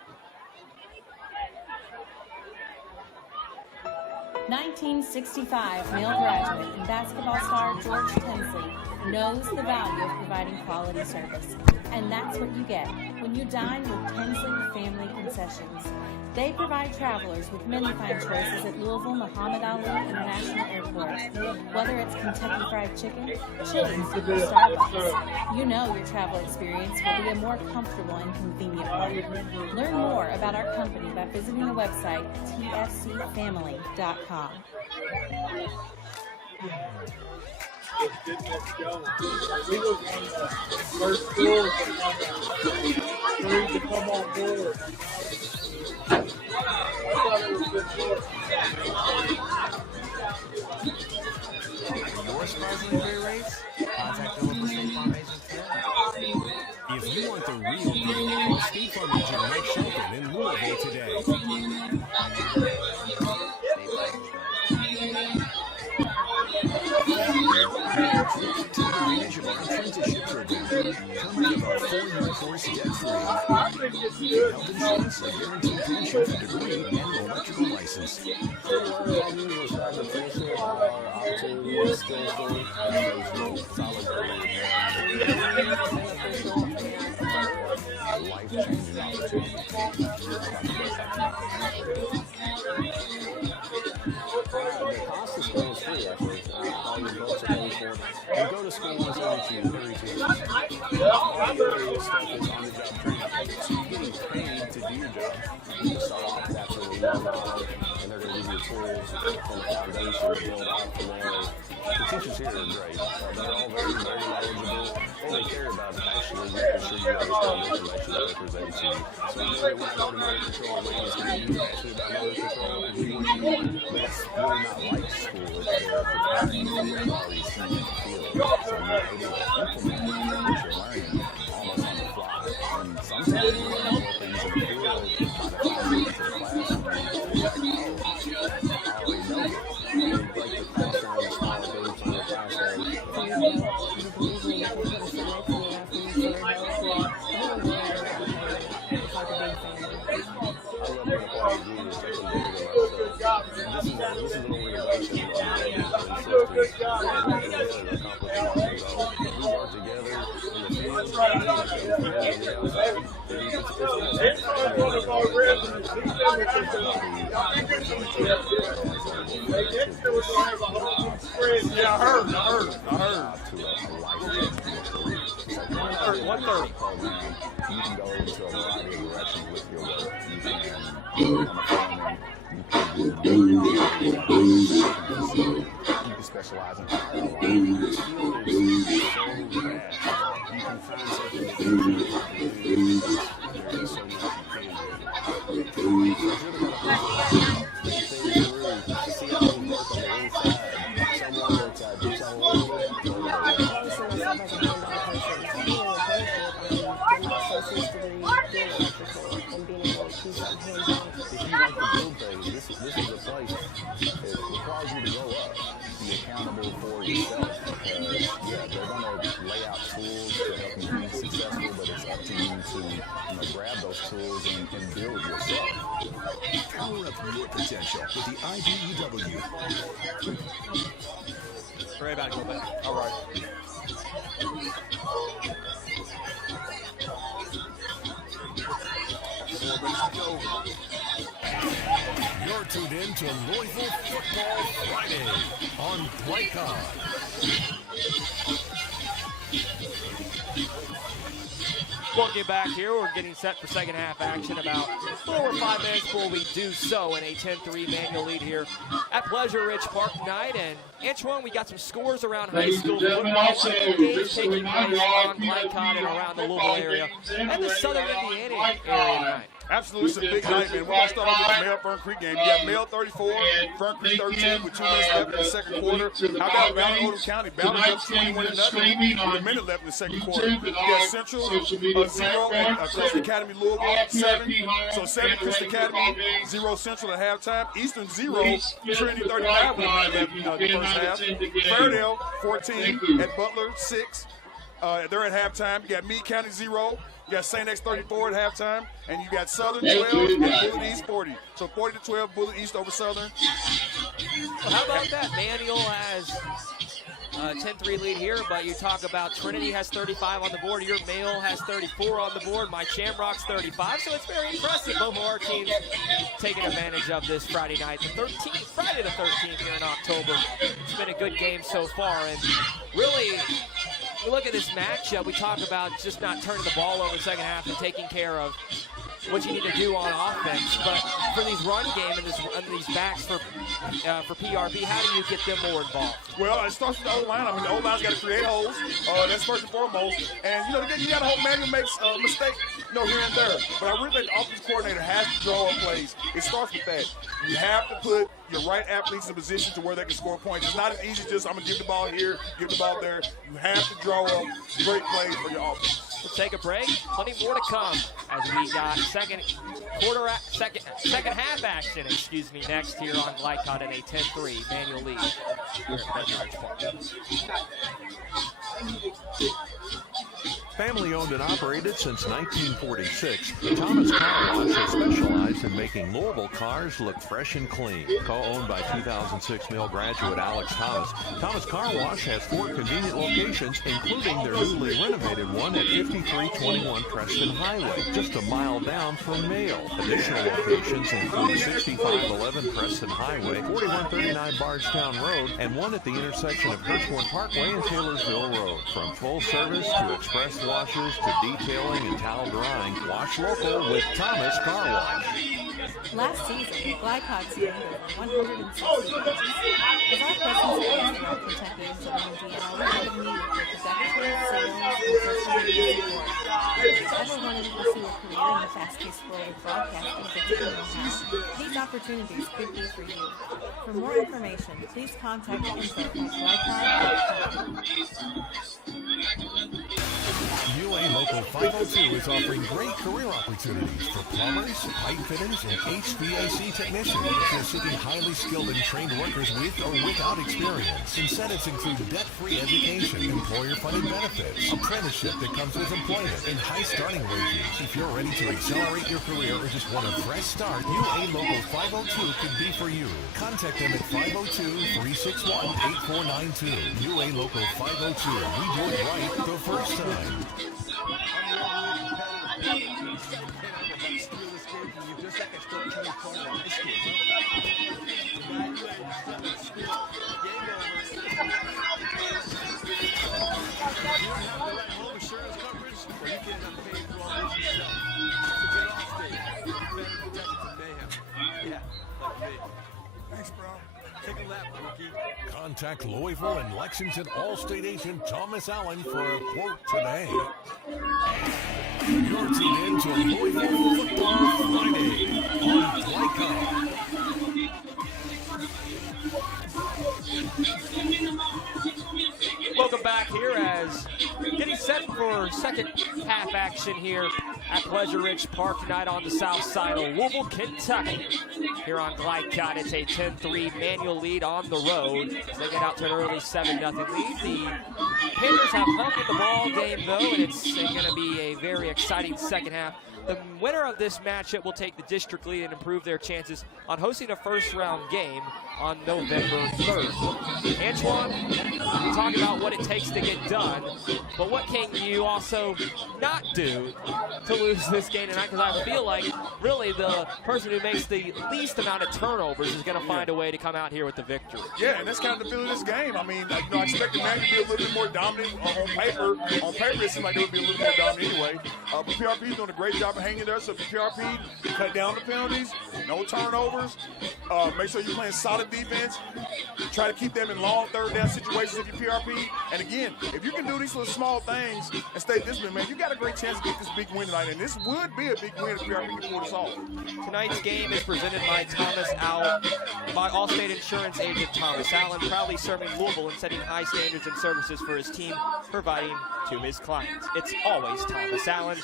1965 male graduate and basketball star George Tinsley knows the value of providing quality service. And that's what you get when you dine with Tinsley Family Concessions. They provide travelers with many fine choices at Louisville Muhammad Ali International Airport. Whether it's Kentucky Fried Chicken, Chili's, or Starbucks, you know your travel experience will be a more comfortable and convenient one. Learn more about our company by visiting the website tfcfamily.com. First floor, three to come on board. I thought it was a good floor. Your sparkling beer race? Contact the local State Farm agent today. If you want the real deal, State Farm agent Mike Shelton in Louisville today. Take advantage of our apprenticeship program. Come out of our 4-year course debt-free. Health insurance, a guaranteed pension, a degree, and an electrical license. Life-changing opportunity. The cost of school is free, actually. All your books are paid for. You go to school once every 32 years. All the area stuff is on-the-job training. So you're getting paid to do your job. You start off with absolutely no knowledge, and they're going to give you tools from the foundation to build out from there. The teachers here are great. They're all very, very knowledgeable. All they care about is actually making sure you understand the information that they're presenting to you. So really, when I go to motor control, Wayne is going to be actually about motor control and do what you want. But it's really not like school. It's there preparing you for what you already see in the field. So you're able to implement what you're learning almost on the fly. And sometimes you learn more things in the field by the time you get to the classroom. You're like, oh, I already know this. And like the classroom is small, it goes to the classroom. This is an organization we work together in the field. Yeah, I heard. 130. You can go into a variety of directions with your work. You can specialize in fire alarm. The field is so vast. You can find something that you can do. There's so much you can do. To see how things work on the inside. Someone that's detail oriented. If you like to build things, this is a place. It requires you to grow up, be accountable for yourself, because they're going to lay out tools to help you be successful, but it's up to you to grab those tools and build yourself. Power up your potential with the IBEW. Right about to go back. All right. You're tuned in to Louisville Football Friday on Playcon. We'll get back here. We're getting set for second half action. About a little over 5 minutes before we do so in a 10-3 manual lead here at Pleasure Ridge Park tonight. And Antoine, we got some scores around high school football. Also, Games just a taking place reminder, on Lycott and around the Louisville area and the Southern Indiana area tonight. Absolutely, it's a big night, man. We're going to start off with the Male-Fern Creek game. You got Male 34, Fern Creek 13 with 2 minutes left in the second quarter. How about Valley Odom County? Valley's up 21-0 with a minute left in the second quarter. You got Central 0 at Christian Academy Louisville 7. So 7 Christian Academy, 0 Central at halftime. Eastern 0, Trinity 35 with a minute left in the first half. Fairdale 14 at Butler 6. They're at halftime. You got Meade County 0. You got St. X 34 at halftime, and you got Southern 12 and Bullitt East 40. So 40-12, Bullitt East over Southern. Well, how about that? Manual has a 10-3 lead here, but you talk about Trinity has 35 on the board. Your Male has 34 on the board. My Shamrock's 35, so it's very impressive. Both of our teams taking advantage of this Friday night, the 13th, Friday the 13th here in October. It's been a good game so far, and really, you look at this matchup, we talk about just not turning the ball over in the second half and taking care of what you need to do on offense. But for these run game and these backs for PRP, how do you get them more involved? Well, it starts with the O-line. I mean, the O-line's got to create holes. That's first and foremost. And, you got to hope Manuel makes a mistake, here and there. But I really think the offensive coordinator has to draw up plays. It starts with that. You have to put your right athletes in a position to where they can score points. It's not as easy as just, I'm going to give the ball here, give the ball there. You have to draw up great plays for your offense. We'll take a break. Plenty more to come as we got second half action, next here on Lycott in a 10-3 manual lead here at Pleasure Ridge Park. Family owned and operated since 1946, Thomas Car Wash has specialized in making Louisville cars look fresh and clean. Co-owned by 2006 Mill graduate Alex Thomas, Thomas Car Wash has 4 convenient locations, including their newly renovated one at 5321 Preston Highway, just a mile down from Mail. Additional locations include 6511 Preston Highway, 4139 Bardstown Road, and one at the intersection of Hirschmore Parkway and Taylorsville Road. From full service to express washers to detailing and towel drying, wash local with Thomas Car Wash. Last season, Lycott surrendered 160 matches. As our presence in Kentucky and Southern Indiana, we have a need for production, sales, and social media support. If you ever wanted to pursue a career in the fast-paced world of broadcasting but didn't know how, these opportunities could be for you. For more information, please contact info@lycott.com. UA Local 502 is offering great career opportunities for plumbers, pipe fitters, and HVAC technicians. If you're seeking highly skilled and trained workers with or without experience, incentives include debt-free education, employer-funded benefits, apprenticeship that comes with employment, and high starting wages. If you're ready to accelerate your career or just want a fresh start, UA Local 502 could be for you. Contact them at 502-361-8492. UA Local 502. We do it right the first time. Steal this game from you just like Thanks, bro. Take a lap, rookie. Contact Louisville and Lexington All-State agent Thomas Allen for a quote today. You're tuned in to Louisville Football Friday on Glycom. Welcome back here as getting set for second half action here at Pleasure Ridge Park tonight on the south side of Louisville, Kentucky. Here on Glycon, it's a 10-3 Manual lead on the road. They get out to an early 7-0 lead. The Panthers have hung in the ball game though, and it's going to be a very exciting second half. The winner of this matchup will take the district lead and improve their chances on hosting a first-round game on November 3rd. Antoine, talk about what it takes to get done, but what can you also not do to lose this game tonight? Because I feel like really the person who makes the least amount of turnovers is going to find a way to come out here with the victory. Yeah, and that's kind of the feel of this game. I mean, I expect the man to be a little bit more dominant on paper. On paper, it seems like they would be a little more dominant anyway. But PRP is doing a great job of hanging there. So if PRP cut down the penalties, no turnovers, make sure you're playing solid defense. Try to keep them in long third down situations if you're PRP. And again, if you can do these little small things and stay disciplined, man, you got a great chance to get this big win tonight. And this would be a big win if PRP can pull this off. Tonight's game is presented by Allstate Insurance agent Thomas Allen, proudly serving Louisville and setting high standards and services for his team, providing to his clients. It's always Thomas Allen.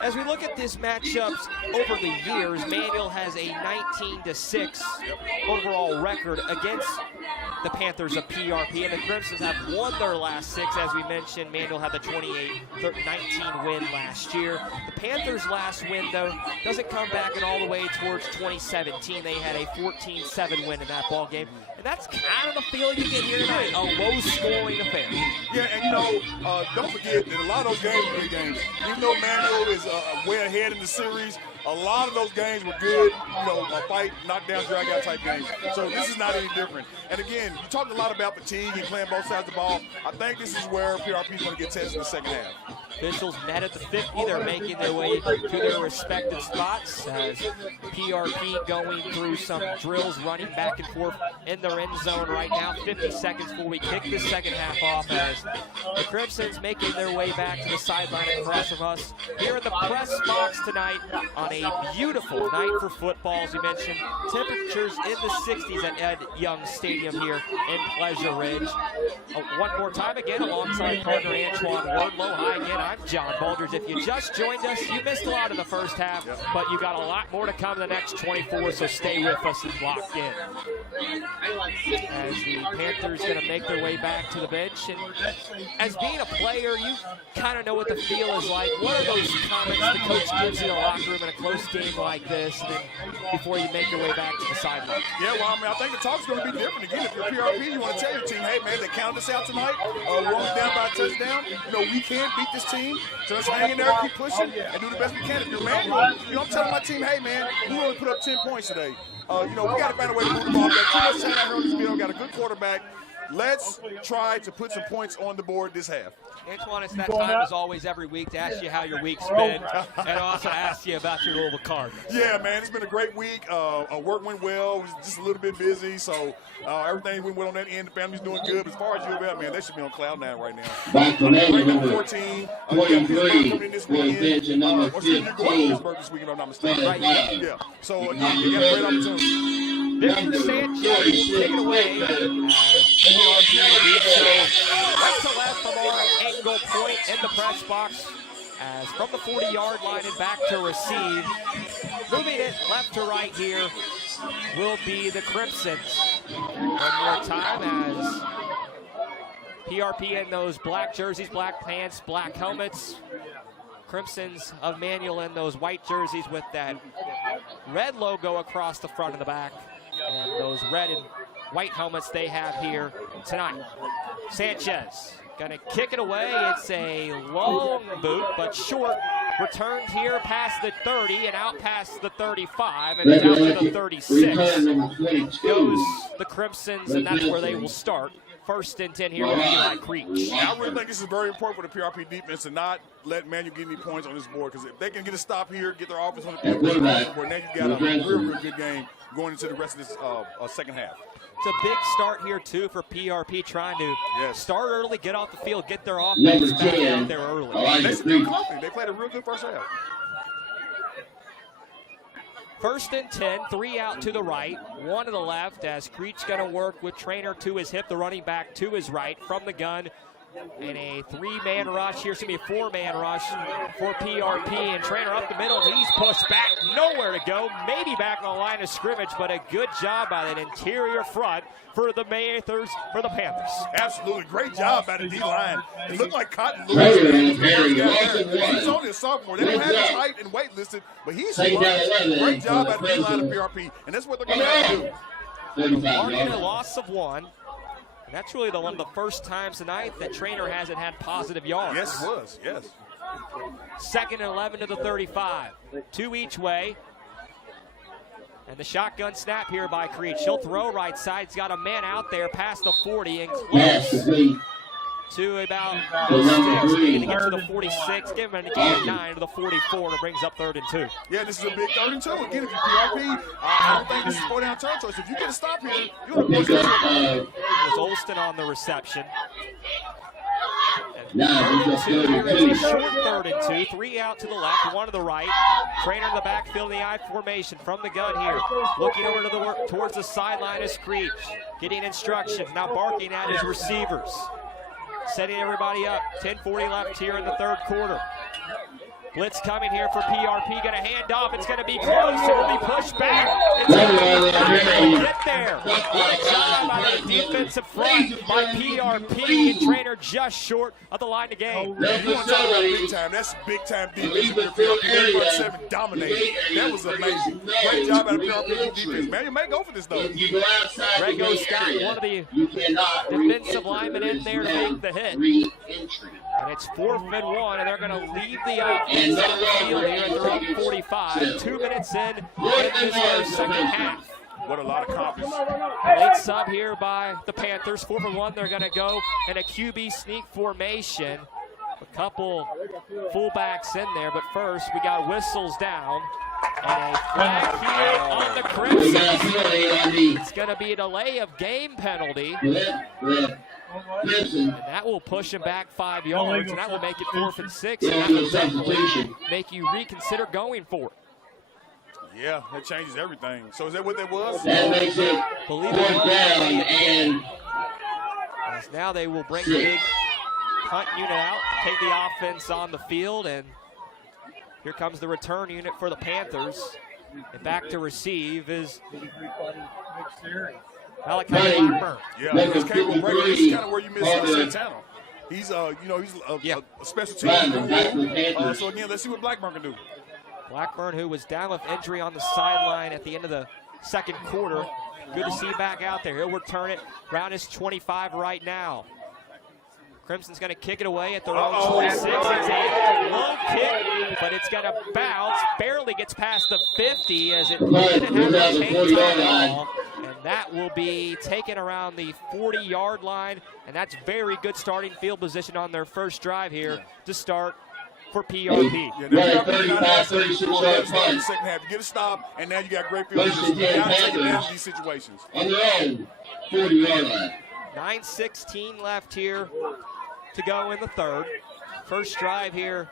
As we look at this matchups over the years, Manual has a 19-6 overall record against the Panthers of PRP, and the Crimsons have won their last 6. As we mentioned, Manual had the 28-19 win last year. The Panthers' last win, though, doesn't come back and all the way towards 2017. They had a 14-7 win in that ball game. And that's kind of the feel you get here tonight, a low-scoring affair. Yeah, and don't forget that a lot of those games were big games. Even though Manual is way ahead in the series, a lot of those games were good, a fight, knockdown, drag-out type games. So this is not any different. And again, you talked a lot about fatigue and playing both sides of the ball. I think this is where PRP is going to get tested in the second half. Officials met at the 50. They're making their way to their respective spots as PRP going through some drills, running back and forth in their end zone right now. 50 seconds before we kick this second half off as the Crimsons making their way back to the sideline across from us. Here in the press box tonight on a beautiful night for football. As you mentioned, temperatures in the 60s at Ed Young Stadium here in Pleasure Ridge. One more time again alongside partner Antoine Wardlow. Hi again, I'm John Boulders. If you just joined us, you missed a lot in the first half, but you got a lot more to come in the next 24, so stay with us and locked in. As the Panthers going to make their way back to the bench, and as being a player, you kind of know what the feel is like. What are those comments the coach gives you in the locker room in a close game like this, and then before you make your way back to the sideline? Yeah, well, I mean, I think the talk's going to be different. Again, if you're PRP, you want to tell your team, hey, man, they counted us out tonight. We're only down by a touchdown. We can't beat this team, so let's hang in there, keep pushing, and do the best we can. If you're Manual, I'm telling my team, hey, man, we only put up 10 points today. We got to find a way to move the ball. We've got too much time out here on this field. Got a good quarterback. Let's try to put some points on the board this half. Antoine, it's that time as always every week to ask you how your week's been and also ask you about your Louisville Cardinals. Yeah, man, it's been a great week. Work went well. It was just a little bit busy, so everything went well on that end. The family's doing good. But as far as U of L, man, they should be on cloud nine right now. Back to number 14. 43 with bench and number 15. This week, if I'm not mistaken. Right? Yeah. So, again, you got a great opportunity. Victor Sanchez taken away as right to left from our angle point in the press box as from the 40-yard line and back to receive. Moving it left to right here will be the Crimsons. One more time as PRP in those black jerseys, black pants, black helmets. Crimsons of Manual in those white jerseys with that red logo across the front and the back. And those red and white helmets they have here tonight. Sanchez gonna kick it away. It's a long boot, but short returned here past the 30 and out past the 35 and down to the 36. Goes the Crimsons, and that's where they will start. 1st and 10 here with Eli Creech. I really think this is very important for the PRP defense to not let Manual get any points on this board, because if they can get a stop here, get their offense on the field, now you've got a real good game going into the rest of this second half. It's a big start here, too, for PRP, trying to start early, get off the field, get their offense back out there early. They played a real good first half. 1st and 10, 3 out to the right, 1 to the left, as Creech going to work with Trainer to his hip, the running back to his right, from the gun. And a 3-man rush. Here's going to be a 4-man rush for PRP. And Trainer up the middle. He's pushed back. Nowhere to go. Maybe back on the line of scrimmage, but a good job by that interior front for the Panthers. Absolutely. Great job by the D-line. It looked like Cotton Lewis. He's only a sophomore. They don't have his height and weight listed, but he's smart. Great job by the D-line of PRP. And that's what they're going to have to do. Marking a loss of 1. And that's really one of the first times tonight that Trainer hasn't had positive yards. Yes, it was. Yes. 2nd and 11 to the 35. 2 each way. And the shotgun snap here by Creech. He'll throw right side. He's got a man out there past the 40 and close to about the 6. Maybe to get to the 46. Give him a gain of 9 to the 44. That brings up 3rd and 2. Yeah, this is a big 3rd and 2. Again, if you PRP, I don't think this is 4-down territory. So if you get a stop here, you're going to push it. It was Olston on the reception. And short 3rd and 2. 3 out to the left, 1 to the right. Trainer in the backfield in the I formation from the gun here. Looking over to towards the sideline is Creech. Getting instructions, now barking at his receivers. Setting everybody up. 10:40 left here in the 3rd quarter. Blitz coming here for PRP. Going to hand off. It's going to be close. It will be pushed back. It's going to get there. Good job on the defensive front by PRP. And Trainer just short of the line to gain. You want to talk about big time. That's big time defense. PRP 7 dominated. That was amazing. Great job out of PRP defense. Man, you may go for this, though. Grego Scott, one of the defensive linemen in there to make the hit. And it's 4th and 1, and they're going to leave the offense on the field here at their own 45. 2 minutes in this second half. What a lot of confidence. Late sub here by the Panthers. 4 for 1. They're going to go in a QB sneak formation. A couple fullbacks in there, but first we got whistles down. And a flag here on the Crimson. It's going to be a delay of game penalty. And that will push him back 5 yards, and that will make it 4th and 6. And that will definitely make you reconsider going for it. Yeah, that changes everything. So is that what that was? That makes it 4th down, and as now they will bring the big punt unit out, take the offense on the field, and here comes the return unit for the Panthers. And back to receive is Malachi Blackburn. Yeah, this Cable Breaker, this is kind of where you miss Santana. He's a special team. So again, let's see what Blackburn can do. Blackburn, who was down with injury on the sideline at the end of the 2nd quarter. Good to see back out there. He'll return it around his 25 right now. Crimson's going to kick it away at their own 26. It's a low kick, but it's going to bounce. Barely gets past the 50 as it didn't have to take time at all. And that will be taken around the 40-yard line. And that's very good starting field position on their first drive here to start for PRP. Yeah, 35-36 second half. You get a stop, and now you got great field position. You got to take advantage of these situations. On their own 40-yard line. 9:16 left here to go in the 3rd. First drive here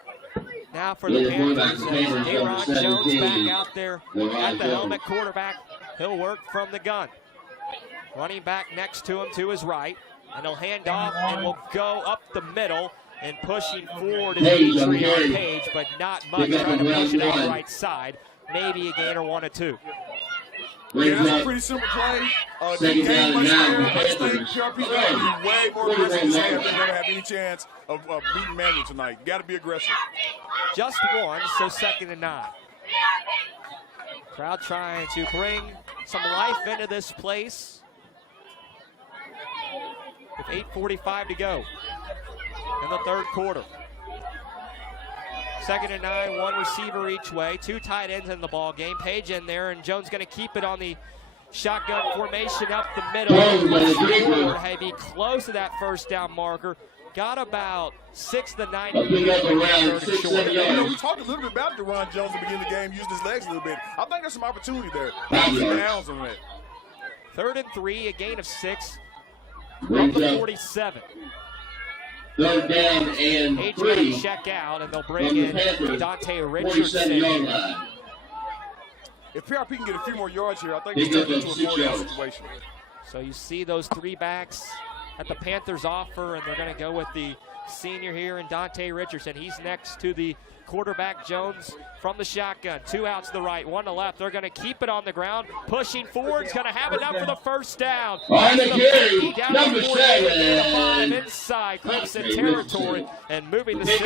now for the Panthers. Aaron Jones back out there at the helmet. Quarterback, he'll work from the gun. Running back next to him to his right. And he'll hand off and will go up the middle. And pushing forward is Adrian Page, but not much. Trying to push it out the right side. Maybe a gain or 1 or 2. Yeah, that's a pretty simple play. They gain much there. I just think PRP's got to be way more aggressive this half. They're going to have any chance of beating Manual tonight. Got to be aggressive. Just 1, so 2nd and 9. Crowd trying to bring some life into this place. With 8:45 to go in the 3rd quarter. 2nd and 9, one receiver each way, 2 tight ends in the ball game. Page in there, and Jones going to keep it on the shotgun formation up the middle. Hey, be close to that first down marker. Got about 6 to 9 We talked a little bit about DeRon Jones at the beginning of the game, used his legs a little bit. I think there's some opportunity there. Downs on that. 3rd and 3, a gain of 6 from the 47. 3rd down and Page 3. going to check out, and they'll bring in Dante Richardson. If PRP can get a few more yards here, I think it's turning into a 4-down situation. So you see those 3 backs that the Panthers offer, and they're going to go with the senior here in Dante Richardson. He's next to the quarterback, Jones, from the shotgun. 2 out to the right, 1 to the left. They're going to keep it on the ground. Pushing forward, is going to have enough for the first down. On the carry, down number 7. 7. Inside Crimson territory, and moving the 6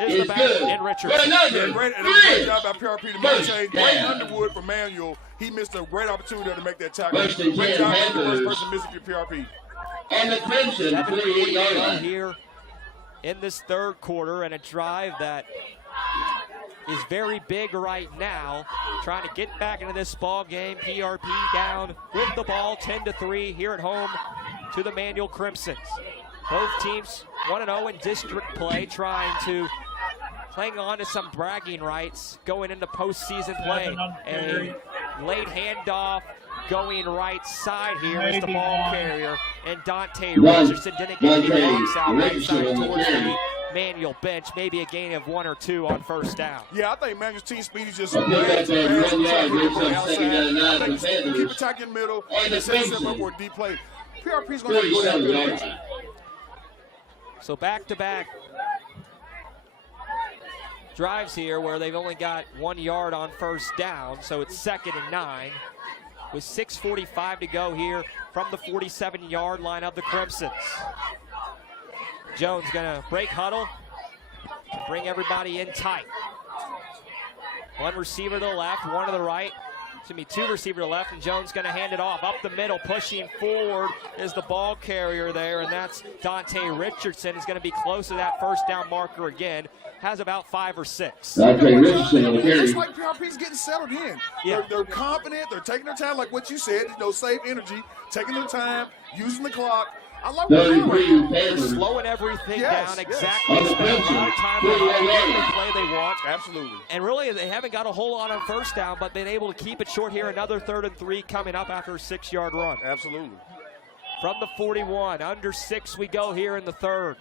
is the back good. in Richardson. Yeah, great job by PRP to make change. Great Underwood for Manuel. He missed a great opportunity to make that tackle. Great job for the first person missing for PRP. And the Crimson, 48-yard line. Here in this 3rd quarter, and a drive that is very big right now, trying to get back into this ball game. PRP down with the ball, 10-3 here at home to the Manual Crimsons. Both teams 1-0 in district play, trying to cling on to some bragging rights going into postseason play. A late handoff going right side here is the ball carrier, and Dante Richardson didn't get any blocks out right side towards the Manual bench. Maybe a gain of 1 or 2 on first down. Yeah, I think Manual's team speed is just Keep attack in the middle and set himself up for a deep play. PRP's going to go down. So back-to-back drives here where they've only got 1 yard on first down, so it's 2nd and 9 with 6:45 to go here from the 47-yard line of the Crimsons. Jones gonna break huddle, bring everybody in tight. 1 receiver to the left, 1 to the right. It's gonna be 2 receiver to the left, and Jones gonna hand it off. Up the middle, pushing forward is the ball carrier there, and that's Dante Richardson. Is gonna be close to that first down marker again. Has about 5 or 6. Dante Richardson on the carry. It's like PRP's getting settled in. Yeah. They're confident. They're taking their time, like what you said. Save energy, taking their time, using the clock. I like what they're doing. They're slowing everything down exactly. On the Spend a lot of time on the play they want. Absolutely. And really, they haven't got a whole lot on first down, but been able to keep it short here. Another 3rd and 3 coming up after a 6-yard run. Absolutely. From the 41, under 6 we go here in the 3rd.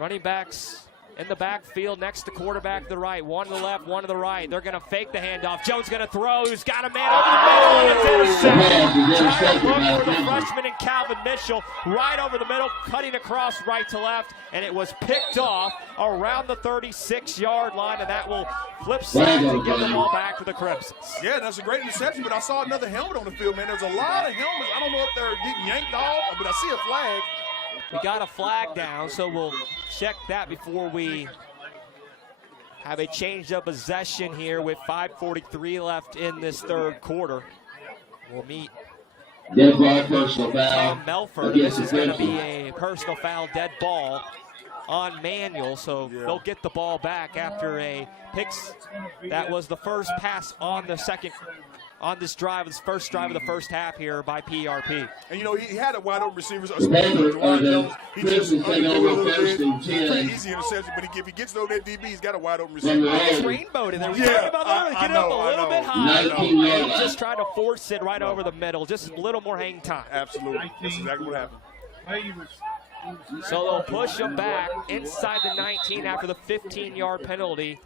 Running backs in the backfield next to quarterback to the right. 1 to the left, 1 to the right. They're going to fake the handoff. Jones going to throw. He's got a man over the middle, and it's intercepted. Trying to look for the freshman and Calvin Mitchell right over the middle, cutting across right to left, and it was picked off around the 36-yard line, and that will flip side to give the ball back to the Crimsons. Yeah, that's a great interception, but I saw another helmet on the field, man. There's a lot of helmets. I don't know if they're getting yanked off, but I see a flag. We got a flag down, so we'll check that before we have a change of possession here with 5:43 left in this 3rd quarter. We'll meet Dead ball, personal foul. Tom Melford. This is going to be a personal foul, dead ball on Manual, so they'll get the ball back after a picks. That was the first pass on the this drive, this first drive of the first half here by PRP. And he had a wide open receiver. He just pretty easy interception, but if he gets over that DB, he's got a wide open receiver. It's rainbowed in there. We talked about that. Get up a little bit high. Just trying to force it right over the middle. Just a little more hang time. Absolutely. That's exactly what happened. So they'll push him back inside the 19 after the 15-yard penalty.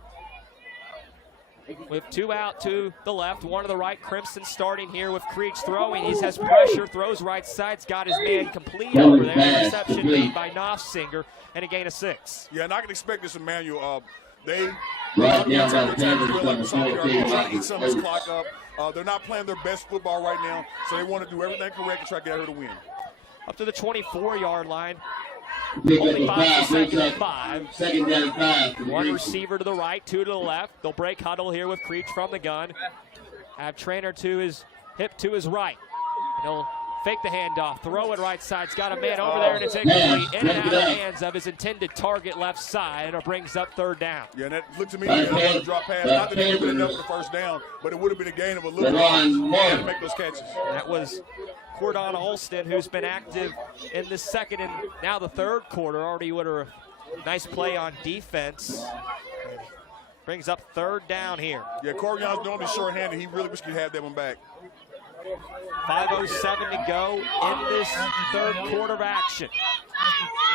With 2 out to the left, 1 to the right. Crimson starting here with Creech throwing. He has pressure, throws right side's got his man complete over there. Interception made by Knopfsinger, and a gain of 6. Yeah, and I can expect this from Manual. They're Right, trying to eat some of this clock up. They're not playing their best football right now, so they want to do everything correct and try to get out here to win. Up to the 24-yard line. Pick Only up 5 a seconds, five. 5. 2nd down, 5. 1 receiver to the right, 2 to the left. They'll break huddle here with Creech from the gun. Have Trainer to his hip to his right. And he'll fake the handoff, throw it right side. He's got a man over there, and it's incomplete. In and out of the hands of his intended target left side, and it brings up third down. Yeah, and that looked to me like a drop pass. Not that it would have been enough for the first down, but it would have been a gain of a little bit to make those catches. That was Cordon Alston, who's been active in the second and now the third quarter. Already would have nice play on defense. Brings up third down here. Yeah, Corion's normally short-handed. He really wish he could have that one back. 5:07 to go in this third quarter of action.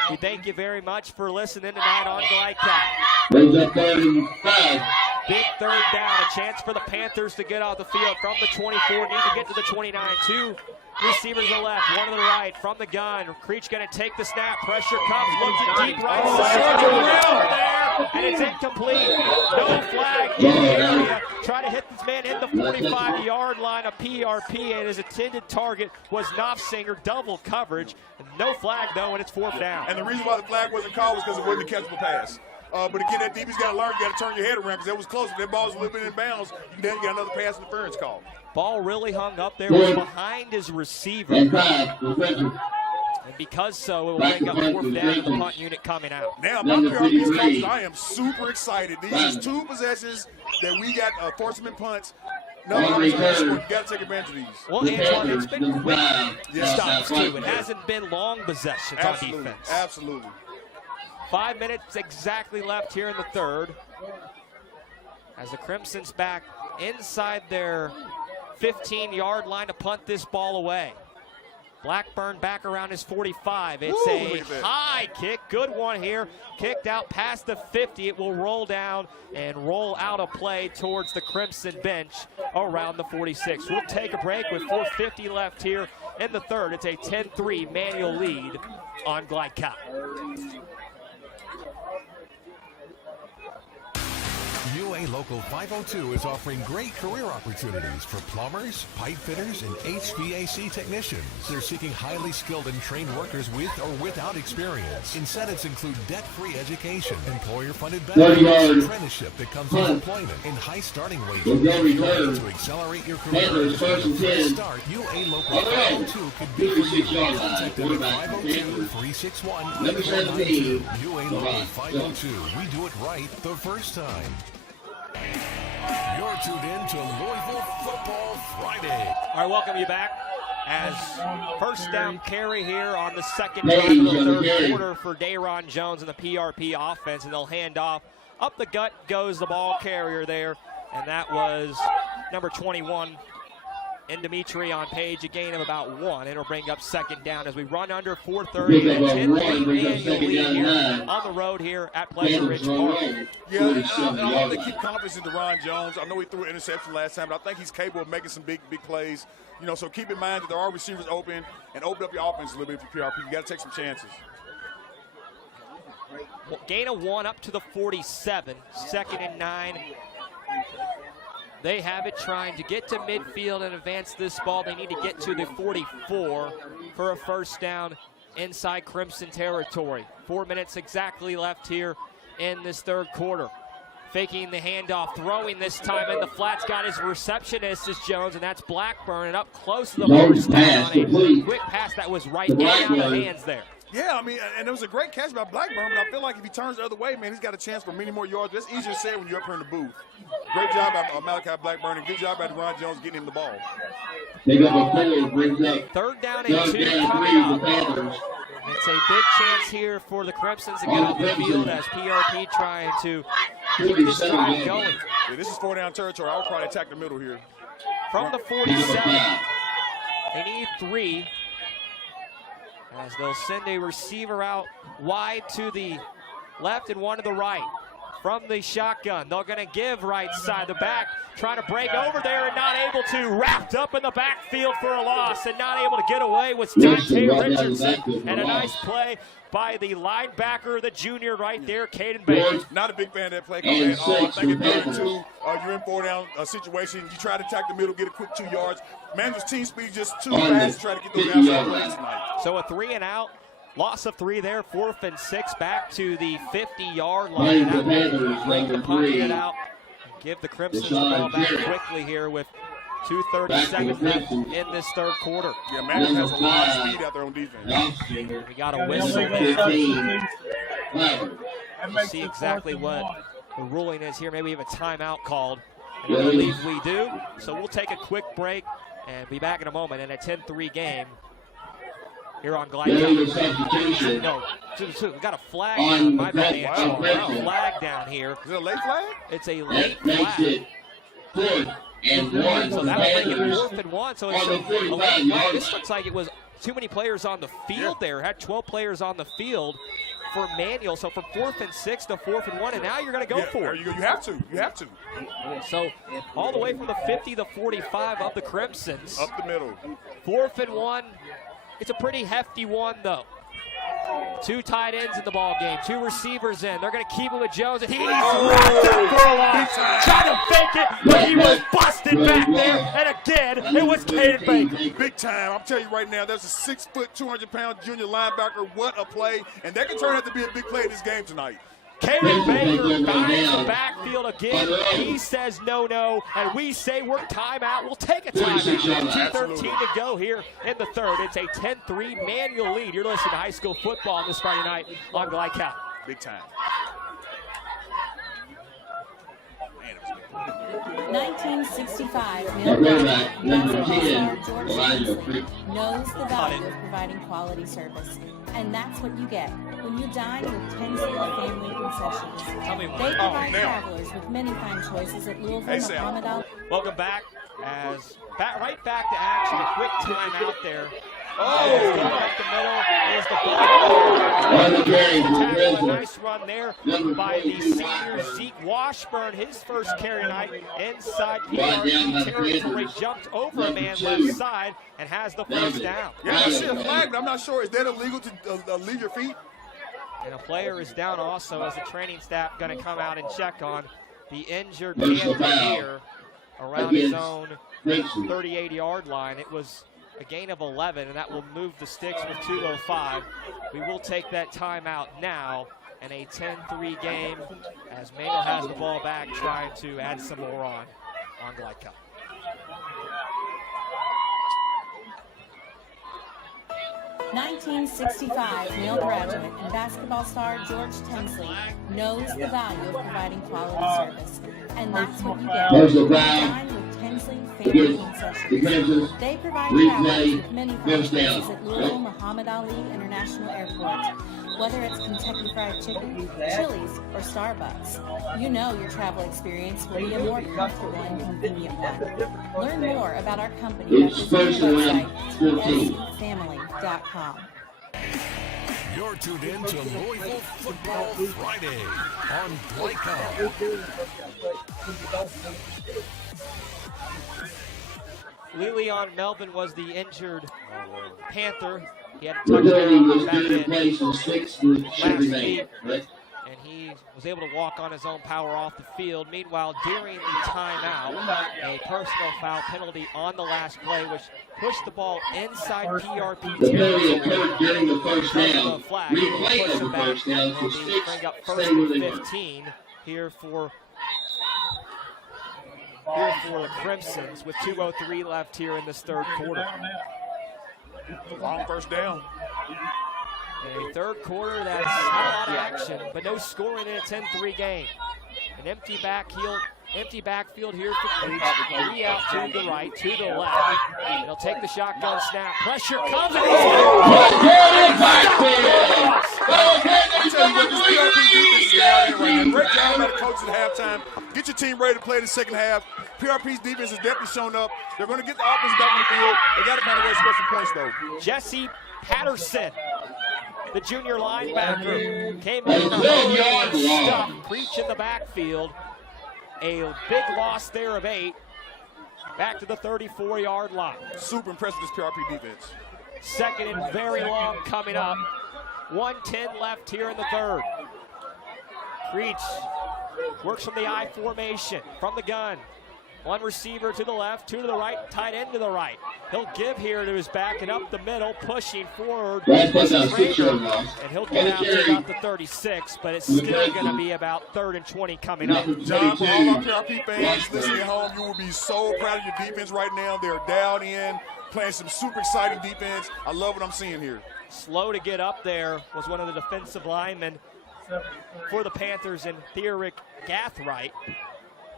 We thank you very much for listening tonight on Glide Big third down, a chance for the Panthers to get off the field from the 24, need to get to the 29. Two receivers to the left, one to the right, from the gun. Creech going to take the snap, pressure comes, looking deep right side, there, and it's incomplete. No flag in the area. Try to hit this man in the 45-yard line of PRP, and his intended target was Knopfsinger, double coverage. No flag, though, and it's fourth down. And the reason why the flag wasn't called was because it wasn't a catchable pass. But again, that DB's got to learn, you got to turn your head around because that was close. If that ball was a little bit in bounds, then you got another pass interference call. Ball really hung up there, was behind his receiver. And because so, it will bring up fourth down, the punt unit coming out. Now, my PRP's coach, I am super excited. These two possessions that we got forcing punts. No, you got to take advantage of these. Well, Antoine, it's been quick stops, too. It hasn't been long possessions on defense. Absolutely. 5 minutes exactly left here in the third. As the Crimson's back inside their 15-yard line to punt this ball away. Blackburn back around his 45. It's a high kick. Good one here. Kicked out past the 50. It will roll down and roll out of play towards the Crimson bench around the 46. We'll take a break with 4:50 left here in the third. It's a 10-3 manual lead on Glide Cup. UA Local 502 is offering great career opportunities for plumbers, pipe fitters, and HVAC technicians. They're seeking highly skilled and trained workers with or without experience. Incentives include debt-free education, employer-funded benefits, apprenticeship that comes with employment, and high starting wages. To accelerate your career, start UA Local 502 could be for you. Contact them at 502-361-9492. UA Local 502. We do it right the first time. You're tuned in to Louisville Football Friday. All right, welcome you back. As first down carry here on the second drive of the third quarter for Dayron Jones and the PRP offense, and they'll hand off. Up the gut goes the ball carrier there, and that was number 21, in Dimitri on Page, a gain of about 1. It'll bring up second down as we run under 4:30. 10-3 manual lead here on the road here at Pleasure Ridge Park. Yeah, I want to keep confidence in DeRon Jones. I know he threw an interception last time, but I think he's capable of making some big plays. You know, so keep in mind that there are receivers open, and open up your offense a little bit for PRP. You got to take some chances. Well, gain of 1 up to the 47. 2nd and 9. They have it trying to get to midfield and advance this ball. They need to get to the 44 for a first down inside Crimson territory. 4 minutes exactly left here in this third quarter. Faking the handoff, throwing this time in the flats. Got his receptionist is Jones, and that's Blackburn. And up close to the first down on a quick pass that was right out of the hands there. Yeah, I mean, and it was a great catch by Blackburn, but I feel like if he turns the other way, man, he's got a chance for many more yards. That's easier said when you're up here in the booth. Great job by Malachi Blackburn, and good job by DeRon Jones getting him the ball. Third down and 2 coming up. It's a big chance here for the Crimsons to get off the field as PRP trying to keep this drive going. Yeah, this is 4-down territory. I would probably attack the middle here. From the 47, they need 3. As they'll send a receiver out wide to the left and 1 to the right. From the shotgun, they're going to give right side. The back trying to break over there and not able to. Wrapped up in the backfield for a loss and not able to get away with Dante Richardson. And a nice play by the linebacker, the junior right there, Caden Bates. Not a big fan of that play call at all. I think it's 32. You're in 4-down situation. You try to attack the middle, get a quick 2 yards. Man's team speed just too fast to try to get those outside plays tonight. So a 3 and out. Loss of 3 there, 4th and 6 back to the 50-yard line. That will bring the punt unit out and give the Crimsons the ball back quickly here with 2:37 left in this third quarter. Yeah, Manuel has a lot of speed out there on defense. We got a whistle. We'll see exactly what the ruling is here. Maybe we have a timeout called. And I believe we do. So we'll take a quick break and be back in a moment in a 10-3 game here on Glide. No, we got a flag down. My bad, Angelo. Flag down here. Is it a late flag? It's a late flag. So that will make it 4th and 1. So it's a late flag. This looks like it was too many players on the field there. Had 12 players on the field for Manuel. So from 4th and 6 to 4th and 1, and now you're going to go for it. You have to. You have to. So all the way from the 50 to 45 of the Crimsons. Up the middle. 4th and 1. It's a pretty hefty one, though. 2 tight ends in the ball game, 2 receivers in. They're going to keep it with Jones, and he's wrapped up for a loss. Trying to fake it, but he was busted back there. And again, it was Caden Baker. Big time. I'm telling you right now, there's a 6 foot, 200-pound junior linebacker. What a play. And that can turn out to be a big play in this game tonight. Caden Baker finds the backfield again. He says no, and we say we're timeout. We'll take a timeout. 2:13 to go here in the third. It's a 10-3 Manual lead. You're listening to high school football this Friday night on Glide Cal. Big time. 1965 male graduate basketball star George Tensley knows the value of providing quality service. And that's what you get when you dine with Tensley Family Concessions. They provide travelers with many fine choices at Louisville, Muhammad Ali. Welcome back. Right back to action. A quick timeout there. Up the middle is the ball. A nice run there by the senior Zeke Washburn. His first carry tonight inside PRP territory. Jumped over a man left side and has the first down. Yeah, I see a flag, but I'm not sure. Is that illegal to leave your feet? And a player is down also as the training staff going to come out and check on the injured Panther here around his own 38-yard line. It was a gain of 11, and that will move the sticks with 2:05. We will take that timeout now, and a 10-3 game as Manuel has the ball back, trying to add some more on Glide Cup. '65 male graduate and basketball star George Tensley knows the value of providing quality service, and that's what you get when you dine with Tensley Family Concessions. They provide travelers with many fine choices at Louisville Muhammad Ali International Airport. Whether it's Kentucky Fried Chicken, Chili's, or Starbucks, you know your travel experience will be a more comfortable and convenient one. Learn more about our company by visiting our website, tscfamily.com. You're tuned in to Louisville Football Friday on Glide. Lilion Melvin was the injured Panther. He had a touchdown back in last week, and he was able to walk on his own power off the field. Meanwhile, during the timeout, a personal foul penalty on the last play, which pushed the ball inside PRP territory. During the first down, replay of the first down, bring up 1st and 15 here for the Crimsons with 2:03 left here in this third quarter. Long first down. In a third quarter that's had a lot of action, but no scoring in a 10-3 game. An empty backfield here for Creech. 3 out to the right, to the left. They'll take the shotgun snap. Pressure comes and Great job by the coaches at halftime. Get your team ready to play the second half. PRP's defense has definitely shown up. They're going to get the offense back on the field. They got to find a way to score some points, though. Jesse Patterson, the junior linebacker, came in and stuff. Creech in the backfield. A big loss there of 8. Back to the 34-yard line. Super impressive, this PRP defense. Second and very long coming up. 1:10 left here in the third. Creech works from the I formation, from the gun. One receiver to the left, two to the right, tight end to the right. He'll give here to his back and up the middle, pushing forward. And he'll get out to about the 36, but it's still going to be about 3rd and 20 coming up. John, for all our PRP fans listening at home, you will be so proud of your defense right now. They're down in, playing some super exciting defense. I love what I'm seeing here. Slow to get up there was one of the defensive linemen for the Panthers, and Theoric Gathright.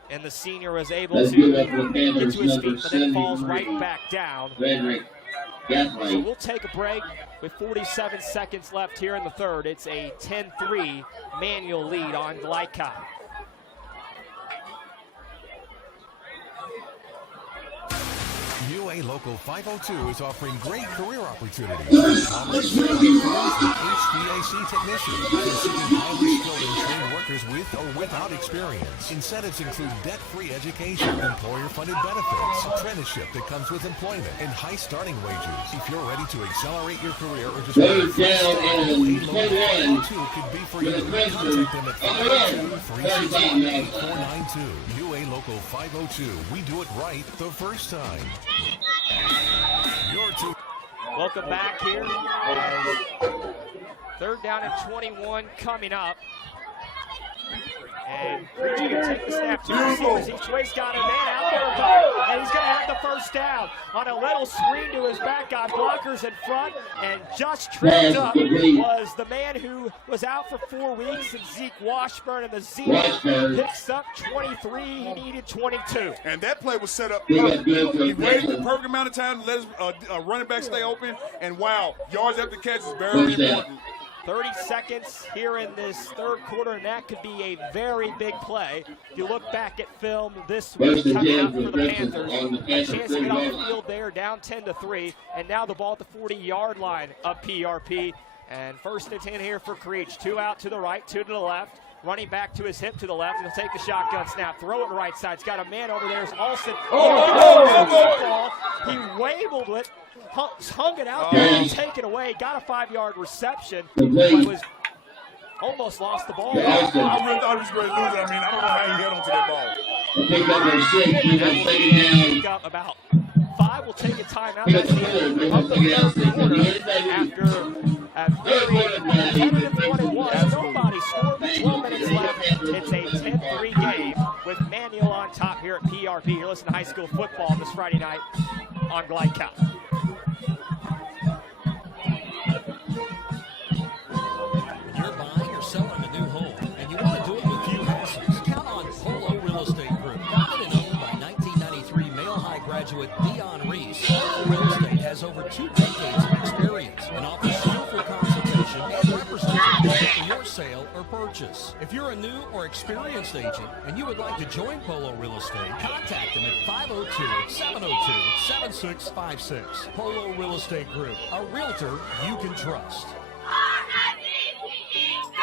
And the senior was able to get to his feet, but then falls right back down. So we'll take a break with 47 seconds left here in the 3rd. It's a 10-3 manual lead on Glycott. UA Local 502 is offering great career opportunities. Commerce, HVAC technicians, and seeking highly skilled and trained workers with or without experience. Incentives include debt-free education, employer-funded benefits, apprenticeship that comes with employment, and high starting wages. If you're ready to accelerate your career or just UA Local 502 could be for you. Contact them at 502-361-8492. UA Local 502. We do it right the first time. Welcome back here. 3rd down and 21 coming up. And Creechy can take the snap. 2 receivers each way. He's got a man out there, and he's going to have the 1st down on a little screen to his back. Got blockers in front, and just tripped up was the man who was out for 4 weeks, and Zeke Washburn, and the Zeke picks up 23. He needed 22. And that play was set up perfect. He waited the perfect amount of time to let his running back stay open, and wow, yards after catch is very important. 30 seconds here in this 3rd quarter, and that could be a very big play. If you look back at film this week coming out for the Panthers, a chance to get off the field there, down 10-3, and now the ball at the 40-yard line of PRP. And 1st and 10 here for Creech. 2 out to the right, 2 to the left. Running back to his hip to the left, and he'll take the shotgun snap. Throw it to right side. He's got a man over there. It's Olsen. He wabbled it, hung it out there, and take it away. Got a 5-yard reception, but was almost lost the ball. I really thought he was going to lose it. I mean, I don't know how he got onto that ball. Pick up about 5. We'll take a timeout. That's the end of the 3rd quarter after a very competitive 1-1. Nobody scored with 12 minutes left. It's a 10-3 game with Manuel on top here at PRP. You're listening to high school football this Friday night on Glycott. You're buying or selling a new home, and you want to do it with few hassles. Count on Polo Real Estate Group. Founded and owned by 1993 Male High graduate Dion Reese, Polo Real Estate has over 2 decades of experience and offers skillful consultation and representation for your sale or purchase. If you're a new or experienced agent and you would like to join Polo Real Estate, contact them at 502-702-7656. Polo Real Estate Group, a realtor you can trust.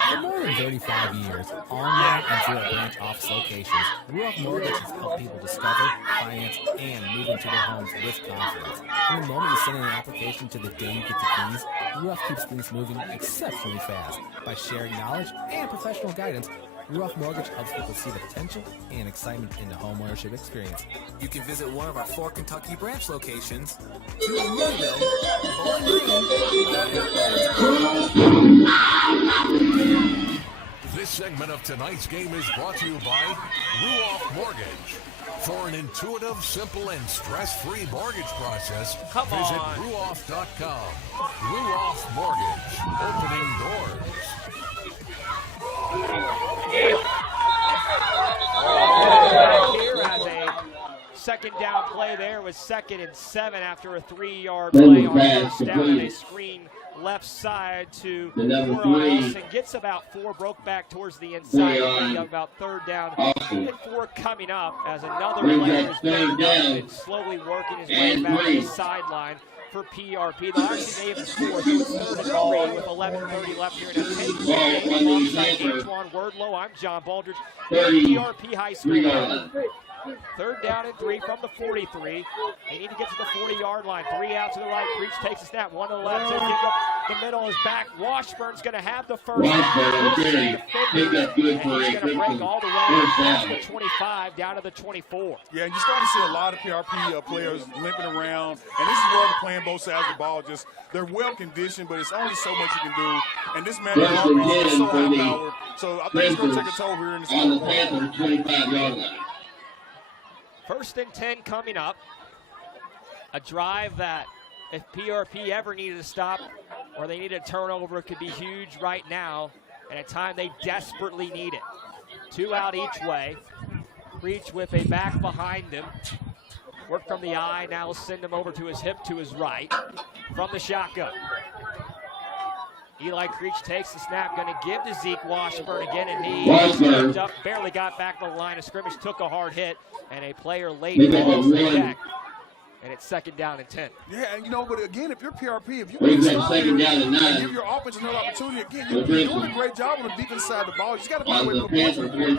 For more than 35 years, online and through our branch office locations, Ruoff Mortgage has helped people discover, finance, and move into their homes with confidence. From the moment you send in an application to the day you get the keys, Ruoff keeps things moving exceptionally fast. By sharing knowledge and professional guidance, Ruoff Mortgage helps people see the potential and excitement in the homeownership experience. You can visit one of our 4 Kentucky branch locations, 2 in Louisville, Bowling Green. This segment of tonight's game is brought to you by Ruoff Mortgage. For an intuitive, simple, and stress-free mortgage process, visit Ruoff.com. Ruoff Mortgage, opening doors. Here as a 2nd down play there was 2nd and 7 after a 3-yard play on 1st down, and a screen left side to Olsen. Gets about 4, broke back towards the inside. About 3rd down and 4 coming up as another player is banged up and slowly working his way back to the sideline for PRP. The Varsity may have scored. So it's 3rd and 3 with 11:30 left here in a 10-3 game. Alongside Antoine Wordlow, I'm John Baldridge, PRP High School. 3rd down and 3 from the 43. They need to get to the 40-yard line. 3 out to the right. Creech takes a snap. 1 to the left. So kick up the middle is back. Washburn's going to have the first down. He's going to break all the way past the 25 down to the 24. Yeah, and you're starting to see a lot of PRP players limping around. And this is where they're playing both sides of the ball. Just they're well conditioned, but it's only so much you can do. And this man is so high powered. So I think it's going to take a toll here in the second quarter. 25-yard line. 1st and 10 coming up. A drive that if PRP ever needed to stop or they needed a turnover, could be huge right now at a time they desperately need it. 2 out each way. Creech with a back behind him. Work from the eye, now will send him over to his hip to his right from the shotgun. Eli Creech takes the snap, going to give to Zeke Washburn again, and he picked up, barely got back to the line of scrimmage, took a hard hit, and a player late falls to the deck. And it's 2nd down and 10. Yeah, and but again, if you're PRP, if you Well, can stop second down and 9. give your offense another opportunity, again, you're doing a great job on the defense side of the ball. You just got to find a way to put points on the board.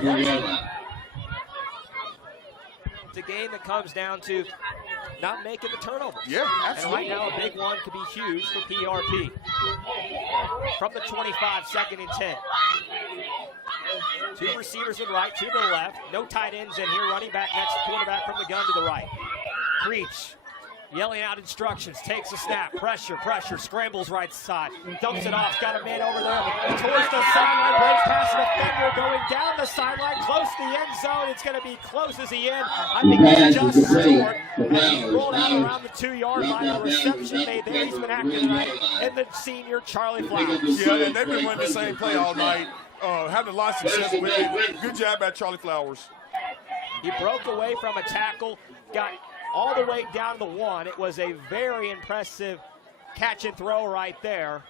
It's a game that comes down to not making the turnovers. Yeah, absolutely. And right now, a big one could be huge for PRP. From the 25, 2nd and 10. 2 receivers to the right, 2 to the left. No tight ends in here. Running back next to quarterback from the gun to the right. Creech yelling out instructions, takes a snap, pressure, scrambles right side, dumps it off, got a man over there, towards the sideline, breaks past the defender, going down the sideline, close to the end zone. It's going to be close as the end. I think he's just scored. He rolled out around the 2-yard line. The reception made there. He's been active tonight. And the senior, Charlie Flowers. Yeah, and they've been running the same play all night, having a lot of success with it. Good job by Charlie Flowers. He broke away from a tackle, got all the way down the 1. It was a very impressive catch and throw right there.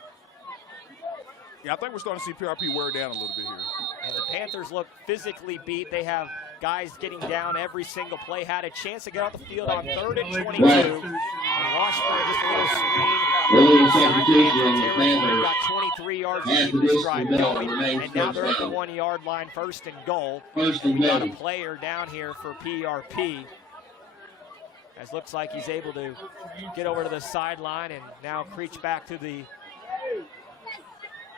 Yeah, I think we're starting to see PRP wear down a little bit here. And the Panthers look physically beat. They have guys getting down every single play. Had a chance to get off the field on 3rd and 22. And Washburn just a little screen. Got 23 yards to keep this drive going. And now they're at the 1-yard line, 1st and goal. We got a player down here for PRP. As looks like he's able to get over to the sideline, and now Creech back to the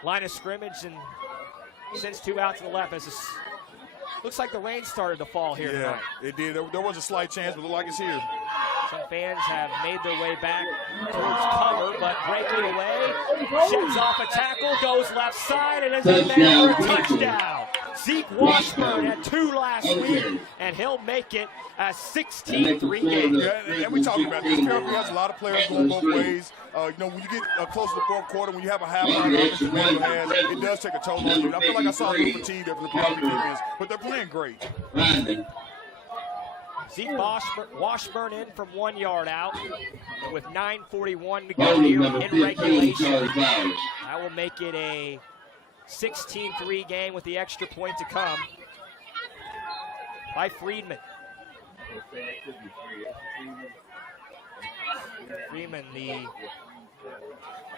line of scrimmage and sends 2 out to the left. As looks like the rain started to fall here tonight. It did. There was a slight chance, but it looked like it's here. Some fans have made their way back towards cover, but breaking away, sheds off a tackle, goes left side, and is in there for a touchdown. Zeke Washburn had 2 last week, and he'll make it a 16-3 game. Yeah, and we talked about this. PRP has a lot of players going both ways. When you get close to the 4th quarter, when you have a half-hour offensive man has, it does take a toll on you. I feel like I saw a little fatigue there from the PRP defense, but they're playing great. Zeke Washburn in from 1 yard out with 9:41 to go here in regulation. That will make it a 16-3 game with the extra point to come by Friedman. Freeman, the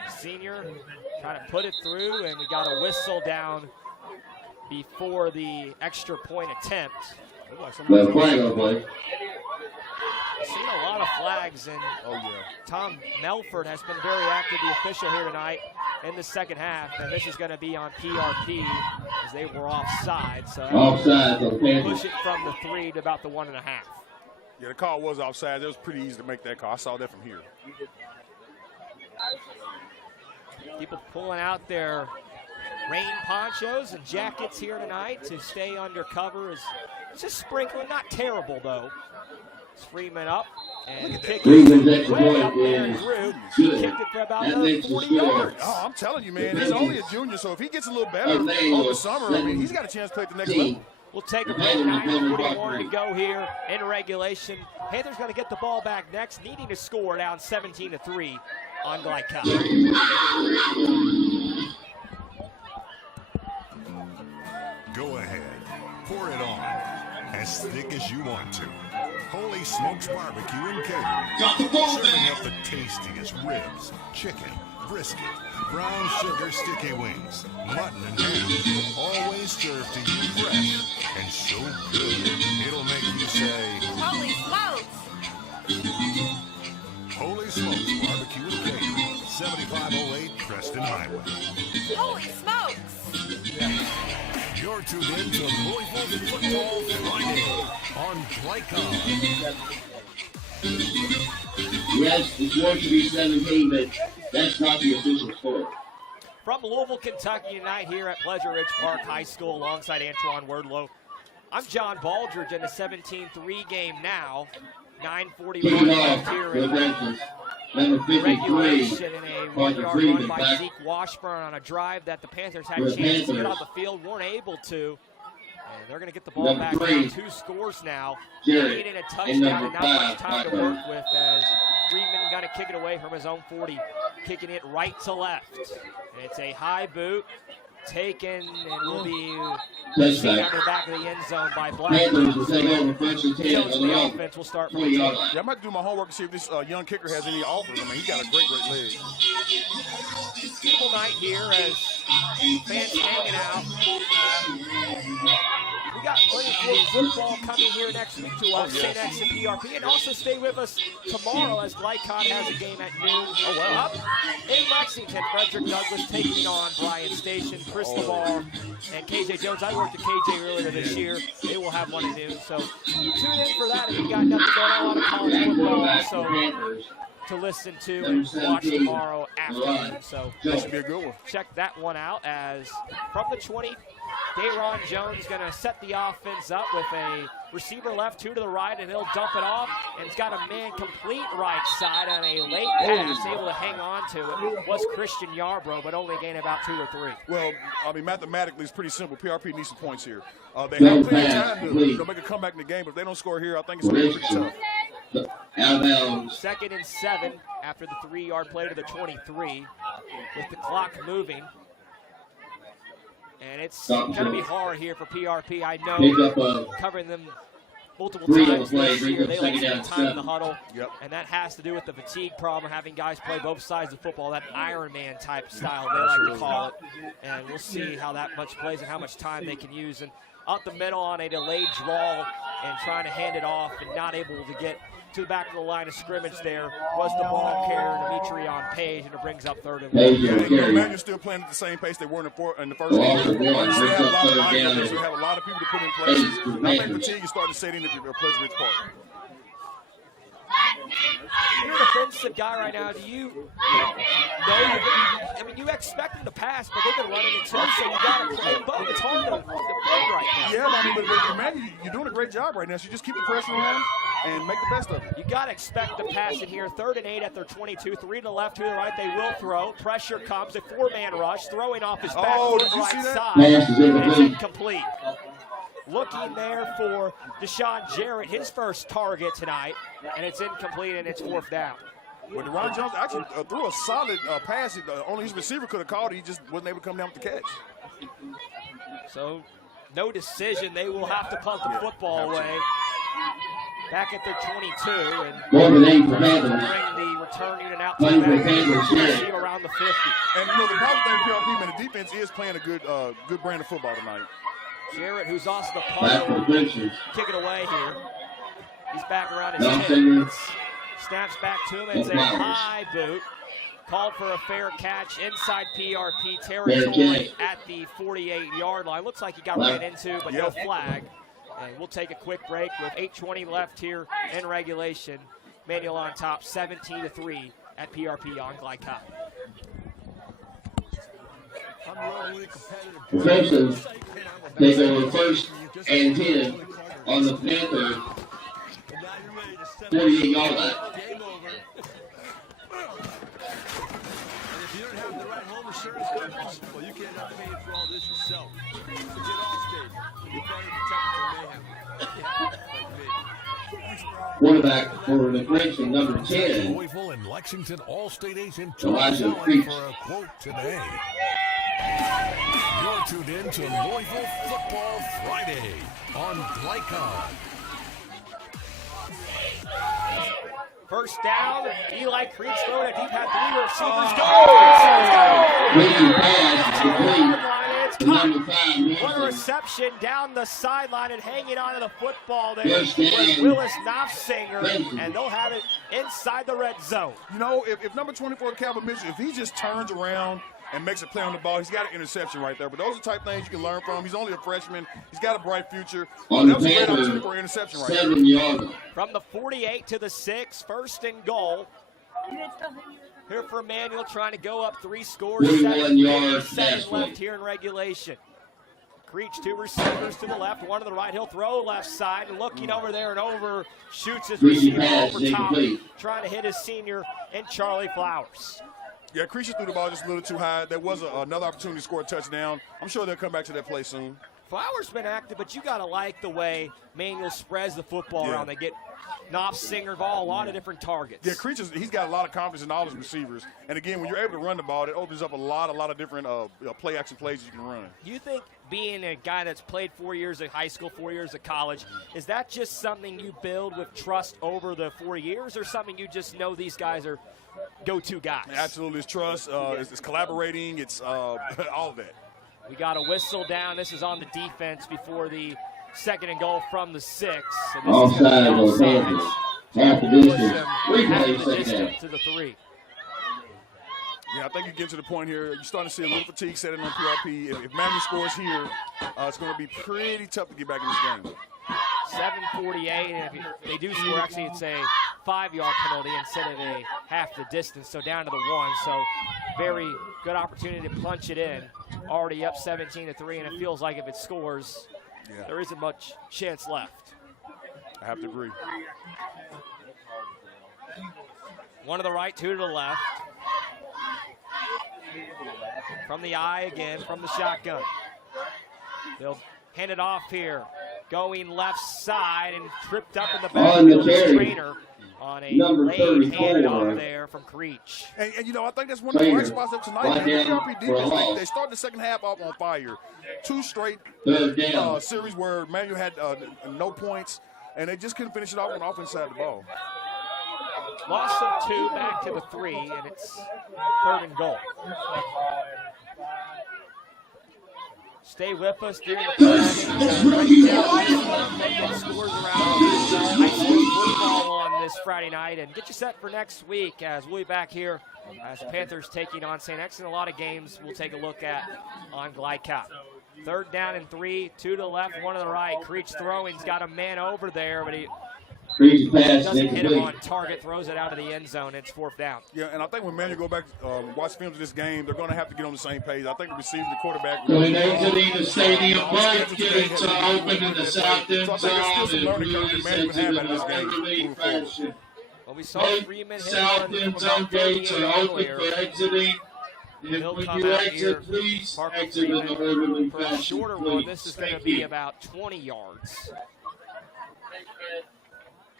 senior, trying to put it through, and we got a whistle down before the extra point attempt. The flag on play. I've seen a lot of flags, and Tom Melford has been very active, the official here tonight in the second half, and this is going to be on PRP as they were offside. So offside, okay. Push it from the 3 to about the 1.5. Yeah, the call was offside. It was pretty easy to make that call. I saw that from here. People pulling out their rain ponchos and jackets here tonight to stay under cover. It's just sprinkling, not terrible though. It's Freeman up and kicked it way up there through. He kicked it for about another 40 yards. Oh, I'm telling you, man, he's only a junior, so if he gets a little better over the summer, I mean, he's got a chance to play at the next level. We'll take a break. 9:41 to go here in regulation. Panthers going to get the ball back next, needing to score down 17-3 on Glycott. Go ahead, pour it on, as thick as you want to. Holy Smokes Barbecue and Catering, serving up the tastiest ribs, chicken, brisket, brown sugar sticky wings, mutton and ham, always served to you fresh and so good, it'll make you say, Holy smokes! Holy Smokes Barbecue and Catering, 7508 Preston Highway. Holy smokes! You're tuned in to Louisville Football Friday on Glycon. Yes, it's going to be 17, but that's not the official score. From Louisville, Kentucky tonight here at Pleasure Ridge Park High School alongside Antoine Wordlow. I'm John Baldridge in a 17-3 game now. 9:41 left here in regulation, in a 1-yard run by Zeke Washburn on a drive that the Panthers had a chance to get on the field, weren't able to. And they're going to get the ball back down. 2 scores now. Needing a touchdown and not much time to work with as Friedman got to kick it away from his own 40, kicking it right to left. And it's a high boot. Taken and will be seen on the back of the end zone by Black. Jones, the offense will start from the Yeah, I might do my homework and see if this young kicker has any offers. I mean, he's got a great leg. Beautiful night here as fans hanging out. We got plenty of football coming here next week to us, St. X and PRP, and also stay with us tomorrow as Glycon has a game at noon. Up in Lexington, Frederick Douglass taking on Bryan Station, Cristobal, and KJ Jones. I worked at KJ earlier this year. They will have one at noon, so tune in for that if you got nothing going on. A lot of college football also to listen to and watch tomorrow afternoon. So that should be a good one. Check that one out as from the 20, Dayron Jones going to set the offense up with a receiver left, 2 to the right, and he'll dump it off. And it's got a man complete right side on a late pass, able to hang on to it. It was Christian Yarbrough, but only gained about 2 or 3. Well, I mean, mathematically, it's pretty simple. PRP needs some points here. They have plenty of time to make a comeback in the game, but if they don't score here, I think it's going to be pretty tough. 2nd and 7 after the 3-yard play to the 23 with the clock moving. And it's going to be hard here for PRP. I know covering them multiple times this year. They like to spend time in the huddle. And that has to do with the fatigue problem, having guys play both sides of football, that Iron Man type style they like to call it. And we'll see how that much plays and how much time they can use. And up the middle on a delayed draw and trying to hand it off and not able to get to the back of the line of scrimmage there was the ball carrier, Dimitri on Page, and it brings up 3rd and 1. You're still playing at the same pace they were in the first game. You still have a lot of linebackers, you have a lot of people to put in places. And I think fatigue is starting to set in at Pleasure Ridge Park. You're an offensive guy right now. Do you know? I mean, you expect them to pass, but they've been running it too, so you got to play both. It's hard to play right now. Yeah, I mean, but man, you're doing a great job right now. So you just keep the pressure on and make the best of it. You got to expect to pass it here. 3rd and 8 at their 22. 3 to the left, 2 to the right. They will throw. Pressure comes. A 4-man rush. Throwing off his back to the right side. And it's incomplete. Looking there for Deshaun Jarrett, his first target tonight, and it's incomplete, and it's 4th down. Well, DeRon Jones actually threw a solid pass. Only his receiver could have caught it. He just wasn't able to come down with the catch. So, no decision. They will have to punt the football away. Back at their 22, and bring the return unit out to the around the 50. And you know, the problem thing with PRP, man, the defense is playing a good brand of football tonight. Jarrett, who's also the punter, will kick it away here. He's back around his 10. Snaps back to him. It's a high boot. Called for a fair catch inside PRP territory at the 48-yard line. Looks like he got ran into, but no flag. And we'll take a quick break with 8:20 left here in regulation. Manual on top, 17-3 at PRP on Glycon. Clemson, they go 1st and 10 on the Panther 48-yard line. Game over. And if you don't have the right home insurance coverage, well, you can't end up paying for all this yourself. So get Allstate. You're better protected from mayhem. Like me. Quarterback for the Crimson, number 10. Louisville and Lexington All-State agent Elijah for Creech. a quote today. You're tuned in to Louisville Football Friday on Glycon. First down, Eli Creech throwing a deep hat, 3 receivers go. What a reception down the sideline and hanging onto the football there was Willis Knopfsinger, and they'll have it inside the red zone. You know, if number 24, Calvin Mitchell, if he just turns around and makes a play on the ball, he's got an interception right there. But those are the type of things you can learn from. He's only a freshman. He's got a bright future. That was a great opportunity for an interception right there. From the 48 to the 6, first and goal. Here for Emmanuel, trying to go up 3 scores. 7 left here in regulation. Creech, 2 receivers to the left, 1 to the right. He'll throw left side, and looking over there and over, shoots his receiver over top, trying to hit his senior and Charlie Flowers. Yeah, Creech threw the ball just a little too high. There was another opportunity to score a touchdown. I'm sure they'll come back to that play soon. Flowers been active, but you got to like the way Manuel spreads the football around. They get Knopfsinger involved, a lot of different targets. Yeah, Creech, he's got a lot of confidence in all his receivers. And again, when you're able to run the ball, it opens up a lot of different play action plays you can run. Do you think being a guy that's played 4 years at high school, 4 years at college, is that just something you build with trust over the 4 years, or something you just know these guys are go-to guys? Absolutely. It's trust. It's collaborating. It's all of that. We got a whistle down. This is on the defense before the second and goal from the 6. Offside or Panthers. Half the distance to the 3. Yeah, I think you get to the point here. You're starting to see a little fatigue setting on PRP. If Manuel scores here, it's going to be pretty tough to get back in this game. 7:48, and if they do score, actually it's a 5-yard penalty instead of a half the distance, so down to the 1. So very good opportunity to punch it in. Already up 17-3, and it feels like if it scores, there isn't much chance left. I have to agree. 1 to the right, 2 to the left. From the eye again, from the shotgun. They'll hand it off here. Going left side and tripped up in the backfield. Trainer on a late handoff there from Creech. And you know, I think that's one of the bright spots of tonight. The PRP defense, they started the second half off on fire. 2 straight series where Manuel had no points, and they just couldn't finish it off on the offense side of the ball. Loss of 2, back to the 3, and it's 3rd and goal. Stay with us during the scores around high school football on this Friday night, and get you set for next week as we'll be back here as the Panthers taking on St. X, and a lot of games we'll take a look at on Glycott. 3rd down and 3, 2 to the left, 1 to the right. Creech throwing, he's got a man over there, but he doesn't hit him on target, throws it out of the end zone. It's 4th down. Yeah, and I think when Manuel go back watch films of this game, they're going to have to get on the same page. I think the receiver, the quarterback. When exiting the stadium, both gates are open in the south end zone. Well, we saw Freeman hit south end zone gates are open for exiting. And when you exit, please exit in the orderly fashion. For a shorter one, this is going to be about 20 yards.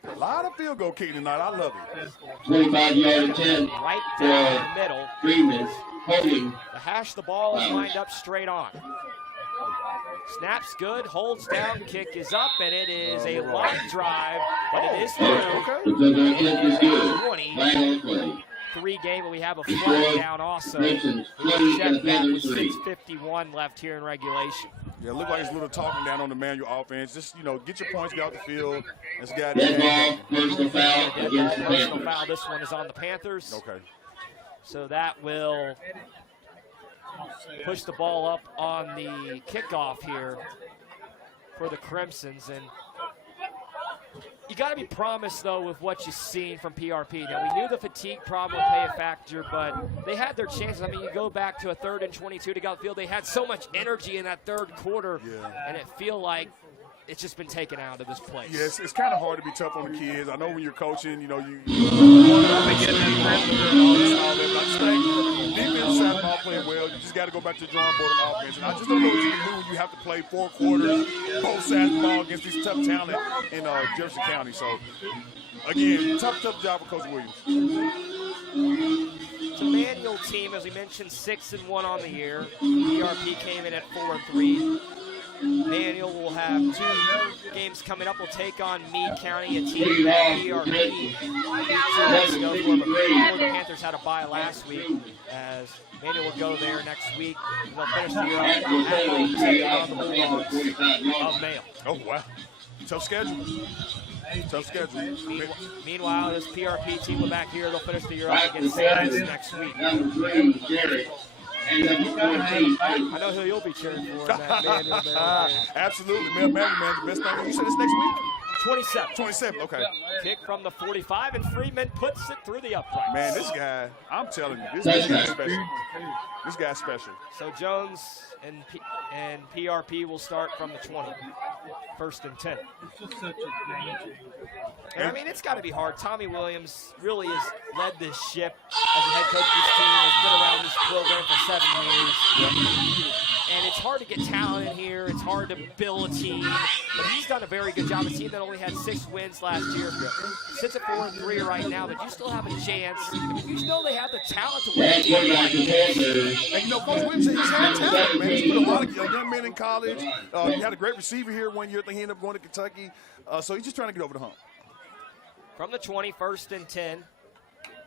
A lot of field goal kicking tonight. I love it. 25-yard attempt. Right down the middle. Freeman holding. The hash, the ball is lined up straight on. Snaps good, holds down, kick is up, and it is a line drive, but it is through. 20-3 game, and we have a flag down also. Check that with 6:51 left here in regulation. Yeah, it looked like it's a little talking down on the Manuel offense. Just, you know, get your points, get out the field. Let's get personal foul against the Personal foul. This one is on the Panthers. Okay. So that will push the ball up on the kickoff here for the Crimsons. And you got to be promised, though, with what you've seen from PRP. Now, we knew the fatigue problem would play a factor, but they had their chances. I mean, you go back to a 3rd and 22 to get out the field. They had so much energy in that 3rd quarter, and it feel like it's just been taken out of this place. Yeah, it's kind of hard to be tough on the kids. I know when you're coaching, you know, defense side of the ball playing well. You just got to go back to the drawing board on offense. And I just don't know what you can do when you have to play 4 quarters, both sides of the ball against these tough talent in Jefferson County. So, again, tough job for Coach Williams. It's a Manuel team, as we mentioned, 6-1 on the year. PRP came in at 4-3. Manual will have 2 games coming up. We'll take on Meade County, a team that PRP 2 weeks ago. The Panthers had a bye last week, as Manual will go there next week. They'll finish the year at home, taking on the Bulldogs of Mayo. Oh, wow. Tough schedule. Tough schedule. Meanwhile, this PRP team will back here. They'll finish the year up against Saints next week. I know who you'll be cheering for in that Manual there. Absolutely. Manual, man, the best thing. You said it's next week? 27. 27, okay. Kick from the 45, and Freeman puts it through the uprights. Man, this guy, I'm telling you, this guy's special. This guy's special. So Jones and PRP will start from the 20, 1st and 10. It's just such a danger. And I mean, it's got to be hard. Tommy Williams really has led this ship as a head coach of this team, has been around this program for 7 years. And it's hard to get talent in here. It's hard to build a team. But he's done a very good job. A team that only had 6 wins last year sits at 4-3 right now, but you still have a chance. I mean, you know they have the talent to win. And you know, Coach Williams, he's had talent, man. He's put a lot of young men in college. He had a great receiver here one year. I think he ended up going to Kentucky. So he's just trying to get over the hump. From the 20, 1st and 10.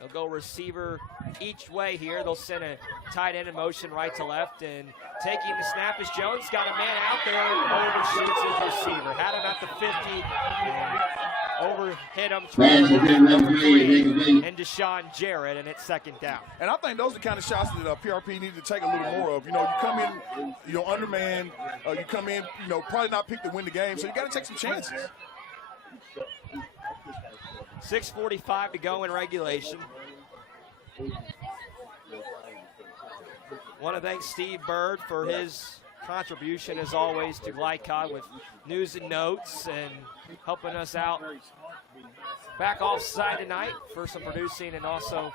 They'll go receiver each way here. They'll send a tight end in motion right to left, and taking the snap is Jones. Got a man out there, overshoots his receiver. Had him at the 50, and overhit him, trying to get number 3 and Deshaun Jarrett, and it's 2nd down. And I think those are the kind of shots that PRP needed to take a little more of. You know, you come in, you know, undermanned. You come in, you know, probably not picked to win the game, so you got to take some chances. 6:45 to go in regulation. Want to thank Steve Bird for his contribution, as always, to Glycod with news and notes and helping us out back offside tonight for some producing, and also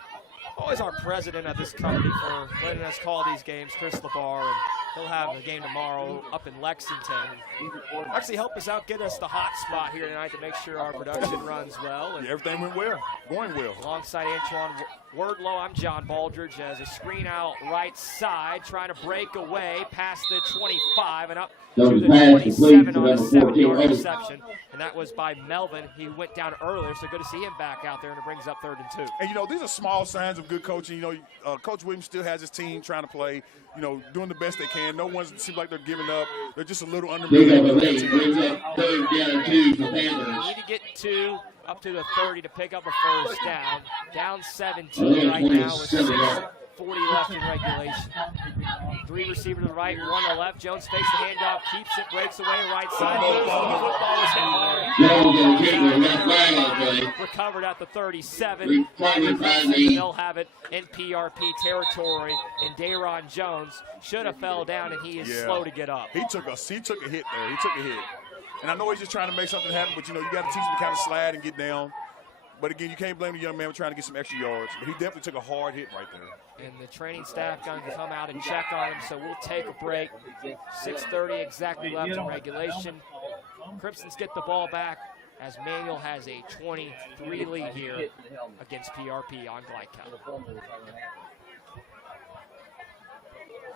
always our president of this company for letting us call these games, Chris LeBar, and he'll have a game tomorrow up in Lexington. Actually help us out, get us the hot spot here tonight to make sure our production runs well. And everything went well, going well. Alongside Antoine Wordlow, I'm John Baldridge, as a screen out right side, trying to break away past the 25 and up to the 27 on a 7-yard reception. And that was by Melvin. He went down earlier, so good to see him back out there, and it brings up 3rd and 2. And, you know, these are small signs of good coaching. You know, Coach Williams still has his team trying to play, you know, doing the best they can. No one seems like they're giving up. They're just a little under. Need to get 2 up to the 30 to pick up a 1st down. Down 17 right now with 6:40 left in regulation. 3 receivers to the right, 1 to the left. Jones fakes the handoff, keeps it, breaks away, right side. The football was hit. Recovered at the 37. They'll have it in PRP territory. And Dayron Jones should have fell down, and he is slow to get up. He took a hit there. He took a hit. And I know he's just trying to make something happen, but, you know, you got to teach him to kind of slide and get down. But, again, you can't blame the young man for trying to get some extra yards. But he definitely took a hard hit right there. And the training staff going to come out and check on him, so we'll take a break. 6:30 exactly left in regulation. Crimsons get the ball back as Manual has a 23 lead here against PRP on Glycod.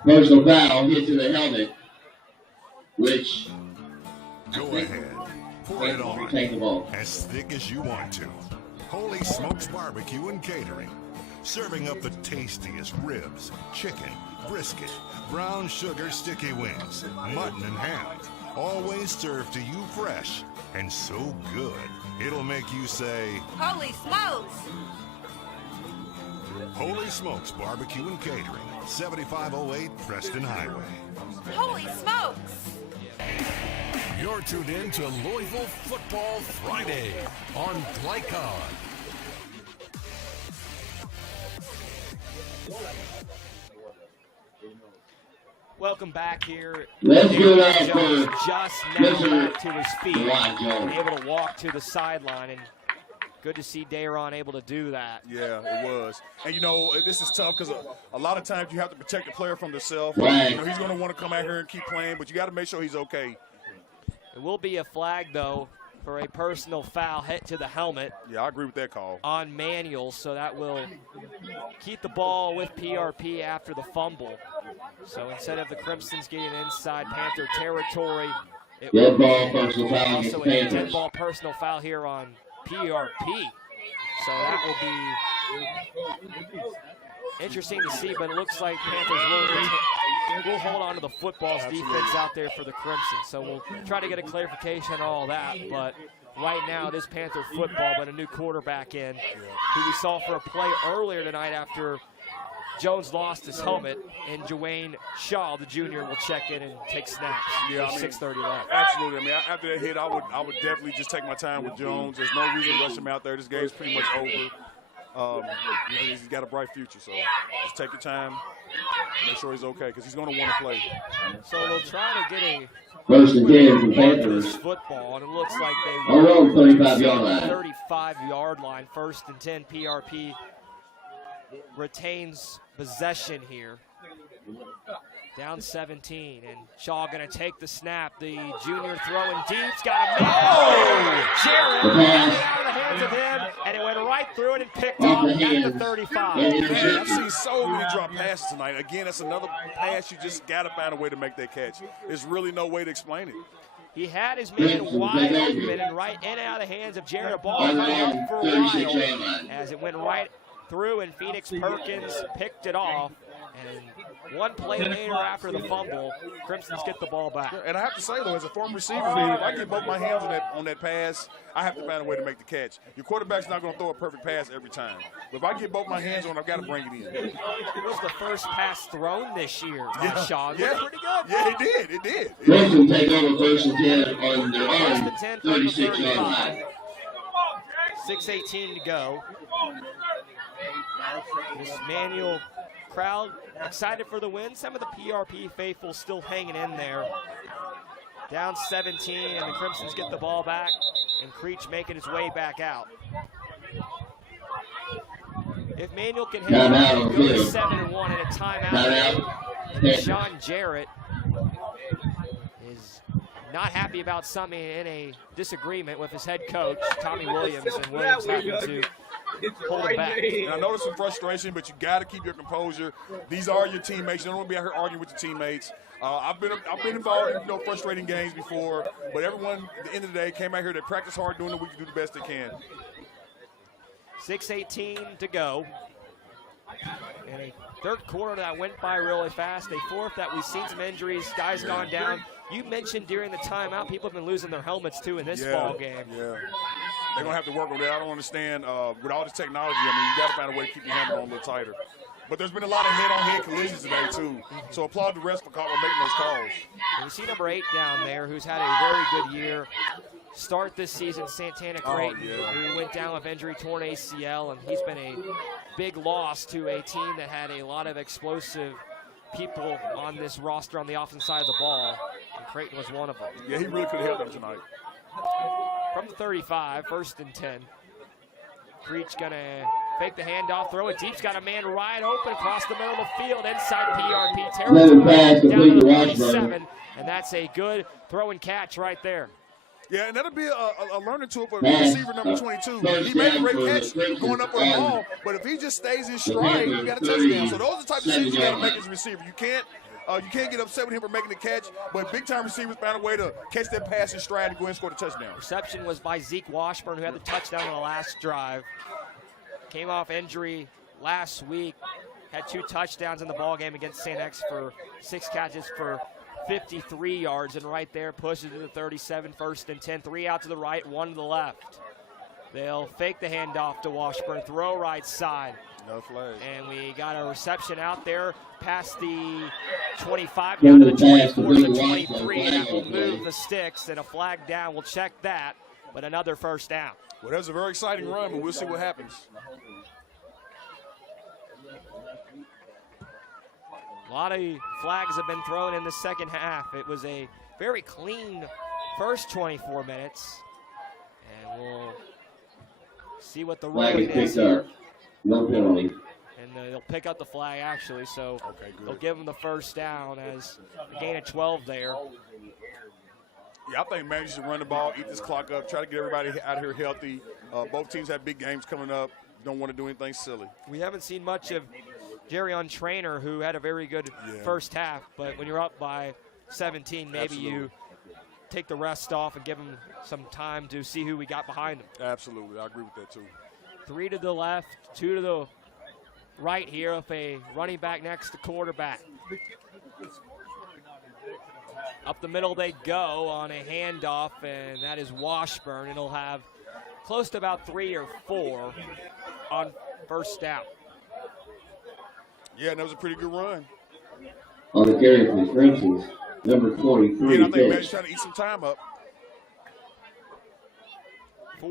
Personal foul hit to the helmet, which go ahead, pour it on take the ball as thick as you want to. Holy Smokes Barbecue and Catering, serving up the tastiest ribs, chicken, brisket, brown sugar sticky wings, mutton and ham, always served to you fresh and so good it'll make you say, "Holy smokes!" Holy Smokes Barbecue and Catering, 7508 Preston Highway. Holy smokes! You're tuned in to Louisville Football Friday on Glycod. Welcome back here. Let's do that Jones for just now back to his feet Jones. and able to walk to the sideline, and good to see Dayron able to do that. Yeah, it was. And, you know, this is tough because a lot of times you have to protect the player from themselves. Right. You know, he's going to want to come out here and keep playing, but you got to make sure he's okay. It will be a flag, though, for a personal foul hit to the helmet. Yeah, I agree with that call. On Manuel, so that will keep the ball with PRP after the fumble. So instead of the Crimsons getting inside Panther territory, it Dead will ball, be personal foul also against a Panthers. dead ball personal foul here on PRP. So that will be interesting to see, but it looks like Panthers will hold on to the football's defense out there for the Crimson. So we'll try to get a clarification on all that, but right now it is Panther football, but a new quarterback in, who we saw for a play earlier tonight after Jones lost his helmet, and Dwayne Shaw, the junior, will check in and take snaps. Yeah, with 6:30 left. Absolutely. I mean, after that hit, I would definitely just take my time with Jones. There's no reason to rush him out there. This game's pretty much over. He's got a bright future, so just take your time, make sure he's okay, because he's going to want to play. So they'll try to get a First and 10 for Panthers. football, and it looks like they Our own 35-yard line. 35-yard line. First and 10. PRP retains possession here. Down 17, and Shaw going to take the snap. The junior throwing deep's got a man. Oh! Jared got it out of the hands of him, and it went right through it and picked off at the 35. Man, I've seen so many drop passes tonight. Again, that's another pass you just got to find a way to make that catch. There's really no way to explain it. He had his man wide open and right in and out of the hands of Jared. A ball hung up for a while as it went right through, and Phoenix Perkins picked it off. And one play later after the fumble, Crimsons get the ball back. And I have to say, though, as a former receiver, man, if I get both my hands on that pass, I have to find a way to make the catch. Your quarterback's not going to throw a perfect pass every time. But if I get both my hands on it, I've got to bring it in. It was the first pass thrown this year by Shaw. Yeah. Pretty good. Yeah, it did. It did. Crimson take over first and 10 on their First own and 10 from the 36-yard line. 6:18 to go. This Manuel crowd excited for the win. Some of the PRP faithful still hanging in there. Down 17, and the Crimsons get the ball back, and Creech making his way back out. If Manuel can hit it, go to 7-1 and a timeout. Sean Jarrett is not happy about something in a disagreement with his head coach, Tommy Williams, and Williams having to hold it back. And I know there's some frustration, but you got to keep your composure. These are your teammates. You don't want to be out here arguing with your teammates. I've been involved in frustrating games before, but everyone at the end of the day came out here. They practice hard during the week to do the best they can. 6:18 to go. And a third quarter that went by really fast. A fourth that we've seen some injuries, guys gone down. You mentioned during the timeout, people have been losing their helmets too in this ball game. Yeah, they're going to have to work on that. I don't understand. With all this technology, I mean, you got to find a way to keep your helmet on a little tighter. But there's been a lot of head-on-head collisions today, too. So applaud the refs for making those calls. And we see number 8 down there, who's had a very good year. Start this season, Santana Creighton, who went down with injury, torn ACL, and he's been a big loss to a team that had a lot of explosive people on this roster on the offensive side of the ball, and Creighton was one of them. Yeah, he really could have helped them tonight. From the 35, first and 10. Creech gonna fake the handoff, throw it deep. He's got a man wide open across the middle of the field, inside PRP territory, down to the 47, and that's a good throw and catch right there. Yeah, and that'll be a learning tool for receiver number 22. He made a great catch going up with the ball, but if he just stays in stride, you got a touchdown. So those are the types of decisions you got to make as a receiver. You can't get upset with him for making the catch, but big-time receivers found a way to catch that pass in stride and go and score the touchdown. Reception was by Zeke Washburn, who had the touchdown on the last drive. Came off injury last week, had 2 touchdowns in the ballgame against St. X for 6 catches for 53 yards, and right there pushes to the 37, first and 10. 3 out to the right, 1 to the left. They'll fake the handoff to Washburn, throw right side. No flag. And we got a reception out there past the 25, down to the 24 to the 23, and that will move the sticks, and a flag down. We'll check that, but another first down. Well, that was a very exciting run, but we'll see what happens. A lot of flags have been thrown in the second half. It was a very clean first 24 minutes. And we'll see what the ruling is here. No penalty. And they'll pick up the flag, actually. So they'll give them the first down as a gain of 12 there. Yeah, I think man, you should run the ball, eat this clock up, try to get everybody out here healthy. Both teams have big games coming up. Don't want to do anything silly. We haven't seen much of Jerrion Trainer, who had a very good first half, but when you're up by 17, maybe you take the rest off and give him some time to see who we got behind him. Absolutely. I agree with that, too. 3 to the left, 2 to the right here with a running back next to quarterback. Up the middle they go on a handoff, and that is Washburn. It'll have close to about 3 or 4 on first down. Yeah, and that was a pretty good run. On the carry for Prince's, number 43. And I think Matt's trying to eat some time up.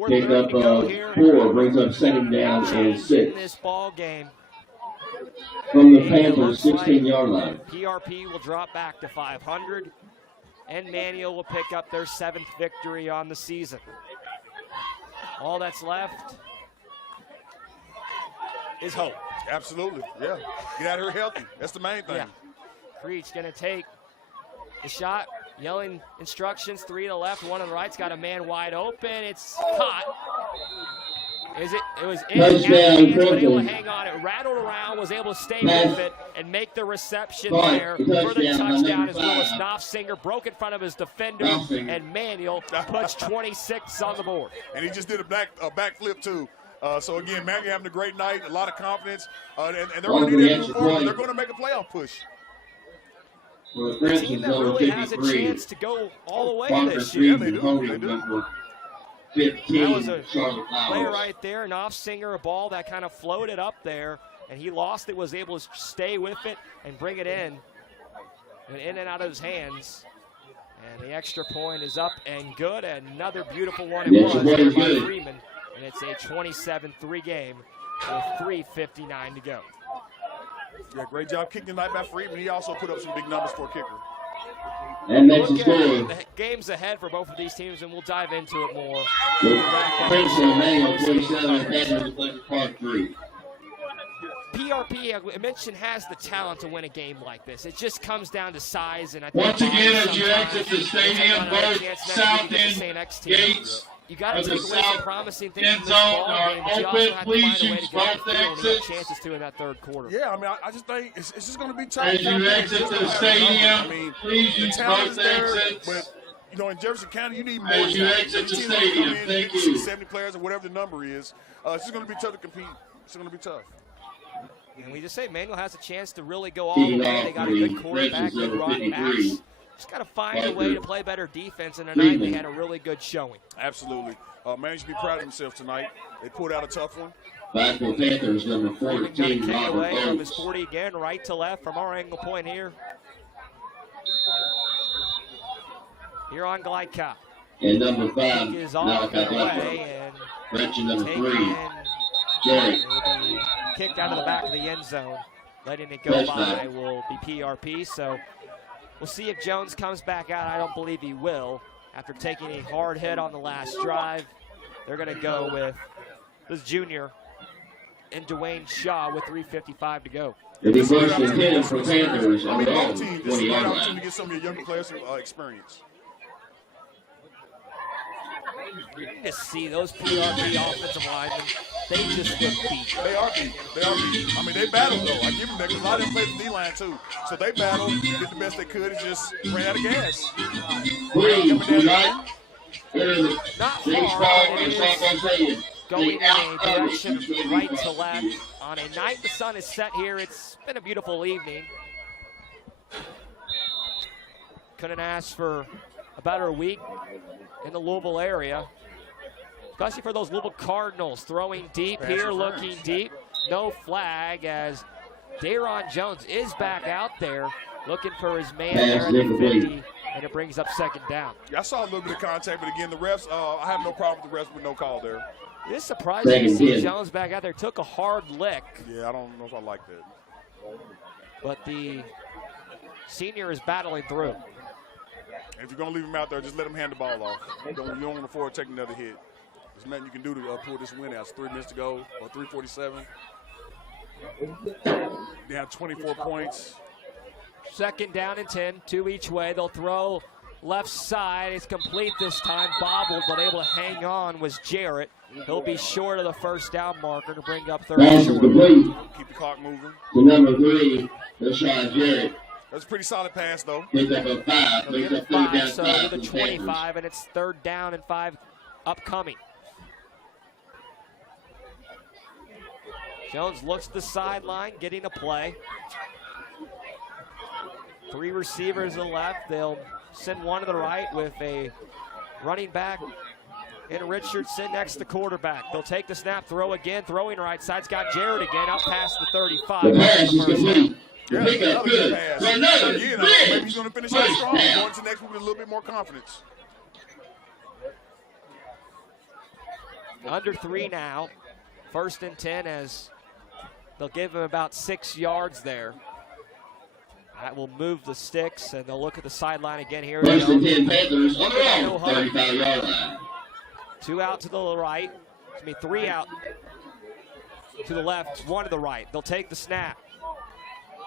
Pick up 4, brings up second down and 6. This ball game. From the Panthers' 16-yard line. PRP will drop back to 500, and Manual will pick up their 7th victory on the season. All that's left is hope. Absolutely, yeah. Get out of here healthy. That's the main thing. Yeah. Creech going to take the shot, yelling instructions, 3 to the left, 1 to the right's got a man wide open. It's caught. It was in, but able to hang on. It rattled around, was able to stay with it and make the reception there for the touchdown as Willis Knopfsinger broke in front of his defender, and Manuel puts 26 on the board. And he just did a backflip too. So again, Manuel having a great night, a lot of confidence, and they're going to need to move forward. They're going to make a playoff push. The team that really has a chance to go all the way this year. They do. 15, that was a play right there. Knopfsinger, a ball that kind of floated up there, and he lost it, was able to stay with it and bring it in. Went in and out of his hands. And the extra point is up and good. Another beautiful one it was by Freeman. And it's a 27-3 game with 3:59 to go. Yeah, great job kicking tonight by Freeman. He also put up some big numbers for a kicker. And that's Look the score. at the games ahead for both of these teams, and we'll dive into it more. PRP, I mentioned, has the talent to win a game like this. It just comes down to size, and I think once again, as you exit the stadium, both south end gates you got to take away some promising things end from this zone ball are game, but you open. also have to Please find a way to use get off both the field and exits. get chances to in that third quarter. Yeah, I mean, I just think it's just going to be tough. As you exit the stadium, I mean, please use both exits. But, you know, in Jefferson County, you need more. As you exit the stadium, thank you. 70 players or whatever the number is. It's just going to be tough to compete. It's going to be tough. And we just say Manuel has a chance to really go all the way. They got a good quarterback, good run backs. Just got to find a way to play better defense, and tonight they had a really good showing. Absolutely. Man should be proud of himself tonight. They pulled out a tough one. Blackpool Panthers, number Freeman 14, got a kick away Robert from his Oates. 40 again, right to left from our angle point here. Here on glide cop. And number 5, Kick is off and away, and Correction number 3, taken. Derek. Will be kicked out of the back of the end zone. Letting it go by will be PRP. So we'll see if Jones comes back out. I don't believe he will. After taking a hard hit on the last drive, they're going to go with this junior and Dwayne Shaw with 3:55 to go. It'll be first and 10 for Panthers on their own This is a great 20-yard opportunity to line. get some of your younger players some experience. Great to see those PRP offensive linemen. They just look beat. They are beat. They are beat. I mean, they battled, though. I give them that because a lot of them played the D-line, too. So they battled, did the best they could, and just ran out of gas. Please, do not Not hard, it is going in a direction of right to left. On a night the sun is set here, it's been a beautiful evening. Couldn't ask for a better week in the Louisville area, especially for those Louisville Cardinals. Throwing deep here, looking deep. No flag as Daron Jones is back out there looking for his man there at the 50, and it brings up second down. Yeah, I saw a little bit of contact, but again, the refs, I have no problem with the refs with no call there. It is surprising to see Jones back out there. Took a hard lick. Yeah, I don't know if I like that. But the senior is battling through. If you're going to leave him out there, just let him hand the ball off. You don't want to afford taking another hit. There's nothing you can do to pull this win out. It's 3 minutes to go, or 3:47. They have 24 points. Second down and 10, 2 each way. They'll throw left side. It's complete this time. Bobbled, but able to hang on was Jarrett. He'll be short of the first down marker to bring up third and short. Keep the clock moving. To number 3, Rashawn Jarrett. That's a pretty solid pass, though. Picked up a 5. He'll get a 5, so to the 25, and it's third down and 5 upcoming. Jones looks to the sideline, getting a play. 3 receivers to the left. They'll send one to the right with a running back and Richardson next to the quarterback. They'll take the snap, throw again, throwing right side's got Jarrett again, up past the 35. The pass is complete. Yeah, another good pass. Again, maybe he's going to finish out strong. Going to next week with a little bit more confidence. Under 3 now. First and 10 as they'll give him about 6 yards there. That will move the sticks, and they'll look at the sideline again here. First and 10 Panthers on their own 35-yard line. 2 out to the right. 3 out to the left, 1 to the right. They'll take the snap.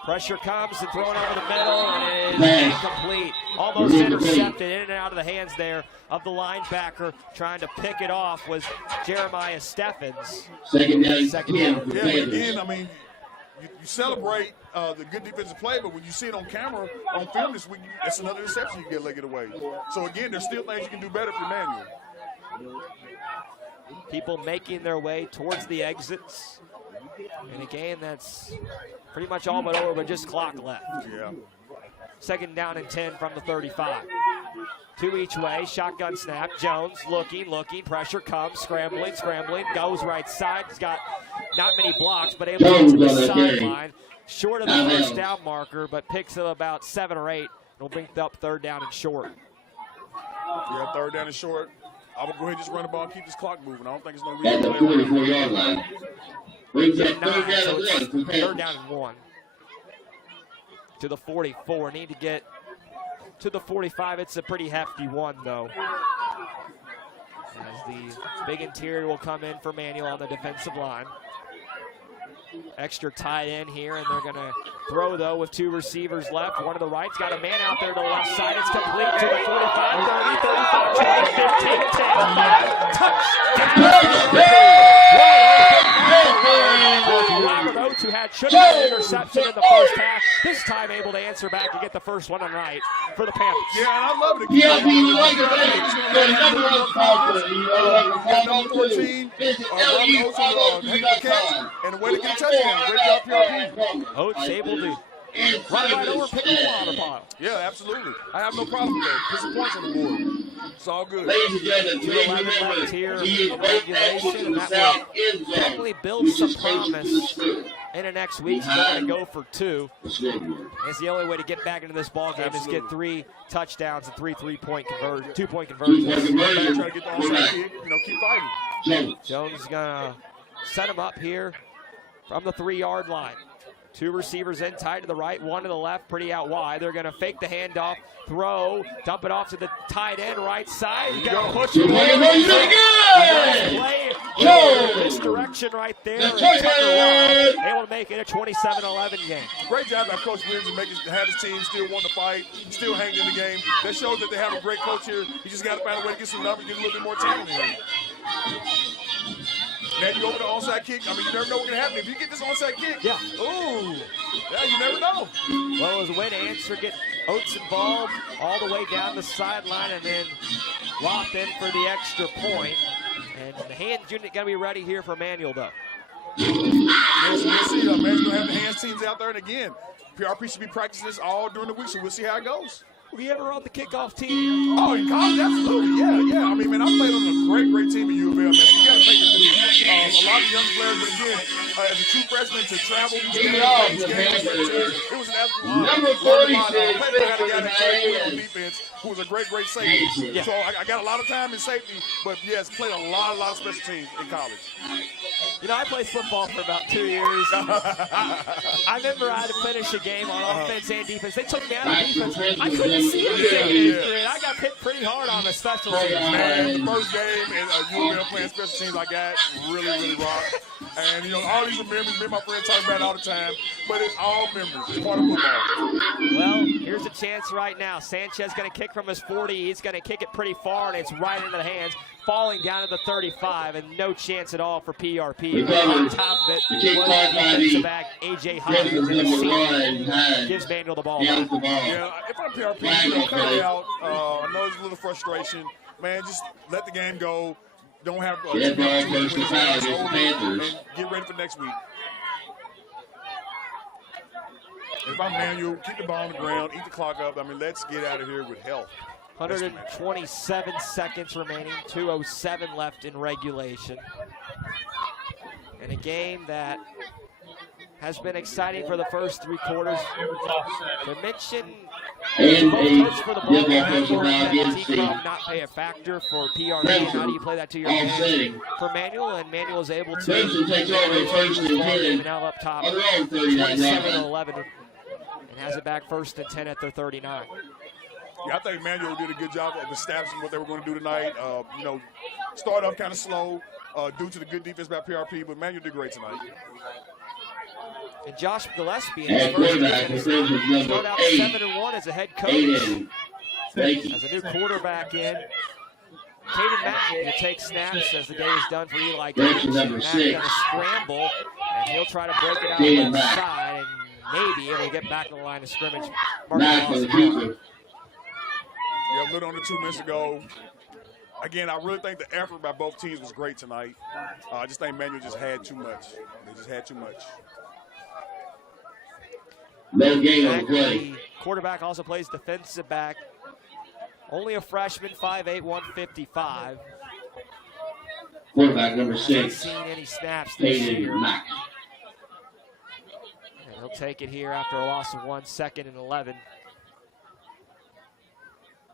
Pressure comes and thrown over the middle, and it is incomplete. Almost intercepted, in and out of the hands there of the linebacker. Trying to pick it off was Jeremiah Steffens. Second down. Yeah, again, I mean, you celebrate the good defensive play, but when you see it on camera, on film this week, that's another interception you get legged away. So again, there's still things you can do better for Manuel. People making their way towards the exits in a game that's pretty much all but over, but just clock left. Yeah. Second down and 10 from the 35. 2 each way, shotgun snap. Jones looking, pressure comes, scrambling, goes right side. He's got not many blocks, but able to get to the sideline. Short of the first down marker, but picks up about 7 or 8. It'll bring up third down and short. Yeah, third down and short. I would go ahead and just run the ball and keep this clock moving. I don't think it's no At reason the to 44-yard line. Brings up third down and 1. To the 44. Need to get to the 45. It's a pretty hefty one, though. As the big interior will come in for Manuel on the defensive line. Extra tight end here, and they're going to throw, though, with 2 receivers left. One to the right's got a man out there to the left side. It's complete to the 45, 30, 35, 20, 15, 10. Robert Oates, who should have had an interception in the first half, this time able to answer back and get the first one on right for the Panthers. Yeah, I love it. Yeah, you like it. The number one sponsor, and the way to get a touchdown. Great job, PRP. Oates able to run right over, pick up the water bottle. Yeah, absolutely. I have no problem with that. Put some points on the board. It's all good. Ladies and gentlemen, please remember, he is regulation, and that will definitely build some promise in the next week. He's going to go for 2. It's the only way to get back into this ball game is get 3 touchdowns and 3 2-point conversions. Try to get the onside kick, keep fighting. Jones is going to set him up here from the 3-yard line. 2 receivers in, tight to the right, 1 to the left, pretty out wide. They're going to fake the handoff, throw, dump it off to the tight end, right side. You got to push it. Play misdirection right there. Able to make it a 27-11 game. Great job by Coach Williams to have his team still want to fight, still hang in the game. That shows that they have a great coach here. You just got to find a way to get some numbers, get a little bit more talent in here. Now you go for the onside kick. I mean, you never know what's going to happen. If you get this onside kick, ooh, yeah, you never know. Well, it was a way to answer, get Oates involved all the way down the sideline, and then locked in for the extra point. And the hands unit going to be ready here for Manuel, though. Yes, we'll see. Manuel's going to have the hands teams out there. And again, PRP should be practicing this all during the week, so we'll see how it goes. Were you ever on the kickoff team? Oh, in college, absolutely, yeah. I mean, man, I played on a great team at U of L, man. So you got to take it to a lot of young players, but again, as a true freshman to travel these games, it was an absolute honor. Number 46, I had a guy that played on defense who was a great safety. Yeah. So I got a lot of time in safety, but yes, played a lot of special teams in college. I played football for about 2 years. I remember I had to finish a game on offense and defense. They took me out of defense. I couldn't see anything. I got hit pretty hard on the special teams. Man, the first game in U of L playing special teams I got really rocked. And, you know, all these are memories. Me and my friends talk about it all the time. But it's all memories. It's part of football. Well, here's a chance right now. Sanchez going to kick from his 40. He's going to kick it pretty far, and it's right into the hands, falling down to the 35, and no chance at all for PRP. On top of it was the defensive back, A.J. Hines, gives Manuel the ball. Yeah, if I'm PRP, you know, cut it out. I know there's a little frustration. Man, just let the game go. Don't have too many and get ready for next week. If I'm Manuel, keep the ball on the ground, eat the clock up. I mean, let's get out of here with health. 127 seconds remaining, 2:07 left in regulation. In a game that has been exciting for the first 3 quarters. To mention, both for the ball game not pay a factor for PRP. How do you play that to your advantage for Manuel? And Manuel is able to now up top, 27-11, and has it back 1st and 10 at their 39. Yeah, I think Manuel did a good job of establishing what they were going to do tonight. You know, start off kind of slow due to the good defense by PRP, but Manuel did great tonight. And Josh Gillespie in his first game started out 7-1 as a head coach. As a new quarterback in. Caden Mack will take snaps as the day is done for Eli Gaines. Mack going to scramble, and he'll try to break it out on the side, and maybe able to get back to the line of scrimmage. Yeah, a little under 2 minutes ago. Again, I really think the effort by both teams was great tonight. I just think Manuel just had too much. They just had too much. The quarterback also plays defensive back. Only a freshman, 5'8", 155. Quarterback number 6. Hasn't seen any snaps this year. And he'll take it here after a loss of 1 second and 11.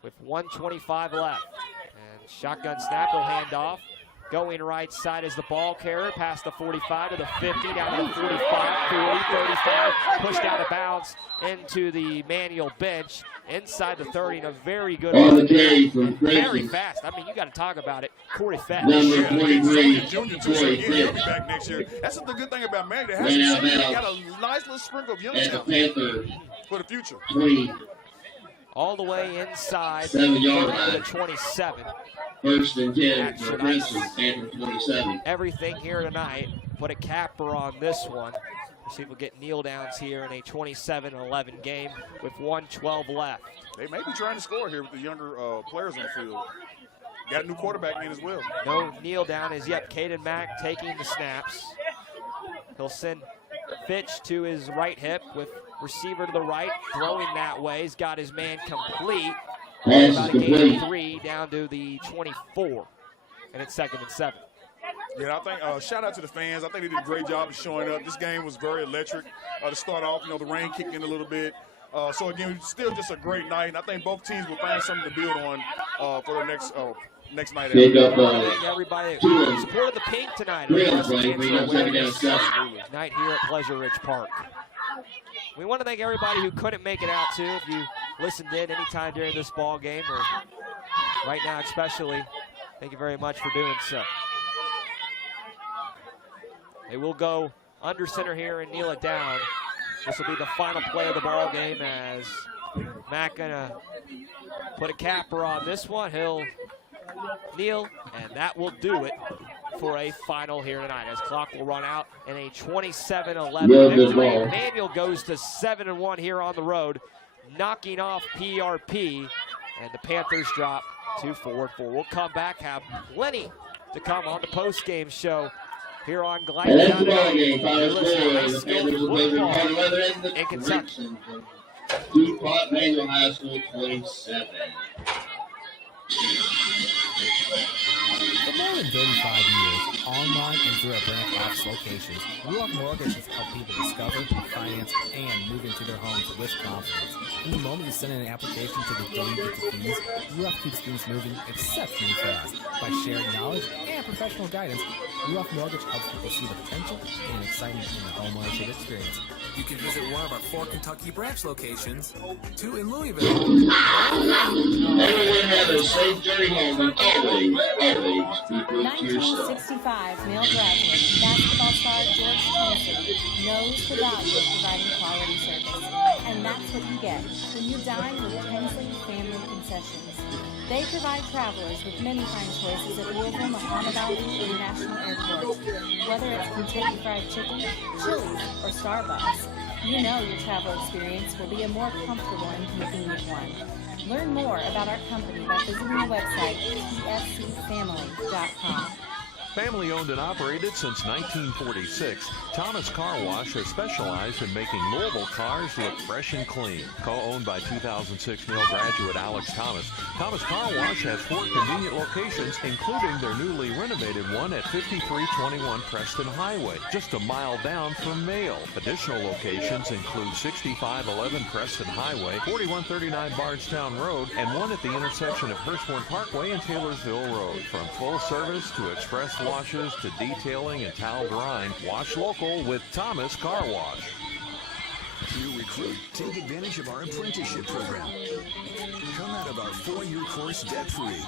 With 1:25 left. And shotgun snap, he'll hand off. Going right side is the ball carrier, past the 45 to the 50, down to the 45, 40, 35, pushed out of bounds into the Manuel bench, inside the 30, and a very good very fast. I mean, you got to talk about it. Corey Fett. Junior too, he'll be back next year. That's the good thing about Manuel. He got a nice little sprinkle of young talent for the future. All the way inside the 27. 1st and 10 for Princeton, Panther 27. Everything here tonight. Put a capper on this one. We'll see if we'll get kneel downs here in a 27-11 game with 1:12 left. They may be trying to score here with the younger players on the field. Got a new quarterback in as well. No kneel down as yet. Caden Mack taking the snaps. He'll send Fitch to his right hip with receiver to the right, throwing that way. He's got his man complete. About a gain of 3 down to the 24, and it's 2nd and 7. Yeah, I think shout out to the fans. I think they did a great job of showing up. This game was very electric to start off. You know, the rain kicked in a little bit. So again, still just a great night, and I think both teams will find something to build on for the next night. Thank everybody who supported the Pink tonight. Night here at Pleasure Ridge Park. We want to thank everybody who couldn't make it out, too. If you listened in anytime during this ball game, or right now especially, thank you very much for doing so. They will go under center here and kneel it down. This will be the final play of the ball game as Mack gonna put a capper on this one. He'll kneel, and that will do it for a final here tonight as clock will run out in a 27-11 victory. Manuel goes to 7-1 here on the road, knocking off PRP, and the Panthers drop to 4-4. We'll come back, have plenty to come on the post-game show here on Glide Down in Kentucky. DuPont Manual High School 27. For more than 35 years, online and through our branch office locations, Ruoff Mortgage has helped people discover, finance, and move into their homes with confidence. From the moment you send in an application to the day you get the keys, Ruoff keeps things moving exceptionally fast. By sharing knowledge and professional guidance, Ruoff Mortgage helps people see the potential and excitement in the homeownership experience. You can visit one of our 4 Kentucky branch locations, 2 in Louisville. Everyone have a safe journey home and always keep it to yourself. 1965 2005 male graduate and basketball star George Tensley knows the value of providing quality service. And that's what you get when you dine with Tensley Family Concessions. They provide travelers with many fine choices at Louisville, Muhammad Ali International Airport. Whether it's Kentucky Fried Chicken, Chili's, or Starbucks, you know your travel experience will be a more comfortable and convenient one. Learn more about our company by visiting the website tfcfamily.com. Family owned and operated since 1946, Thomas Car Wash has specialized in making Louisville cars look fresh and clean. Co-owned by 2006 male graduate Alex Thomas, Thomas Car Wash has 4 convenient locations, including their newly renovated one at 5321 Preston Highway, just a mile down from Mail. Additional locations include 6511 Preston Highway, 4139 Bardstown Road, and one at the intersection of Hurstbourne Parkway and Taylorsville Road. From full service to express washes to detailing and towel drying, wash local with Thomas Car Wash. New recruit, take advantage of our apprenticeship program. Come out of our 4-year course debt-free.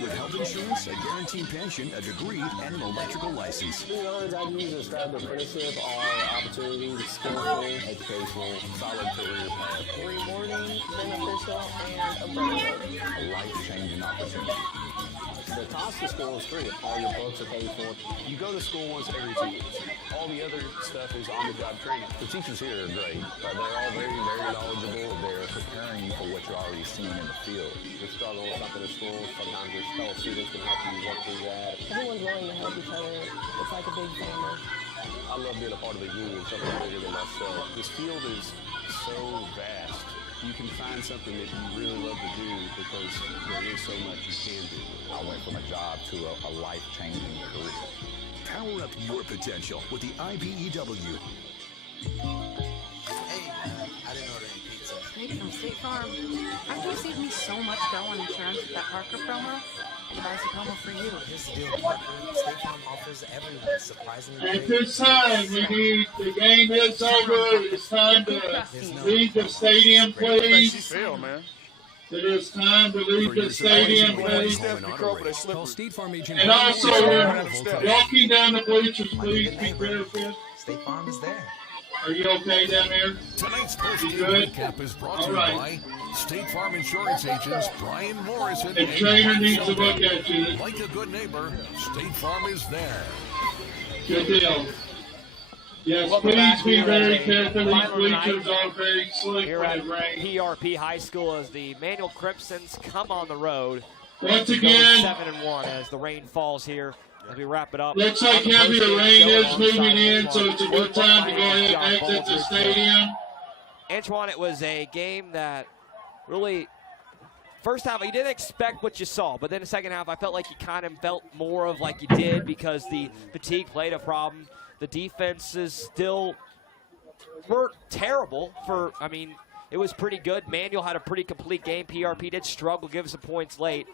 With health insurance, a guaranteed pension, a degree, and an electrical license. The words I use to describe the apprenticeship are opportunity, skillful, educational, solid career path. Rewarding, beneficial, and a life-changing opportunity. The cost of school is free. All your books are paid for. You go to school once every 2 weeks. All the other stuff is on-the-job training. The teachers here are great. They're all very, very knowledgeable. They're preparing you for what you're already seeing in the field. You struggle with something at school, sometimes your fellow students can help you work through that. Everyone's willing to help each other. It's like a big family. I love being a part of a union, something bigger than myself. This field is so vast. You can find something that you really love to do because there is so much you can do. I went from a job to a life-changing career. Power up your potential with the IBEW. Hey, I didn't order any pizza. Nate from State Farm. After you saved me so much dough on insurance with that Parker promo, I buy a promo for you. This deal, Parker. State Farm offers everyone surprisingly At this time, the game is over. It's time to leave the stadium, please. Man. It is time to leave the stadium, please. Call State Farm agent. And also, walking down the bleachers, please be careful. State Farm is there. Are you okay down there? Tonight's post-game recap is brought to you by State Farm Insurance agents Brian Morrison The trainer needs to look at you. Like a good neighbor, State Farm is there. Good deal. Yes, please be very careful. These bleachers are very slick Here when at it rains. PRP High School as the Manual Crimsons come on the road. Once again, 7-1 as the rain falls here. As we wrap it up. Looks like heavier rain is moving in, so it's a good time to go ahead and exit the stadium. Antoine, it was a game that really, first half, you didn't expect what you saw, but then the second half, I felt like you kind of felt more of like you did because the fatigue played a problem. The defenses still weren't terrible for, I mean, it was pretty good. Manual had a pretty complete game. PRP did struggle, give some points late.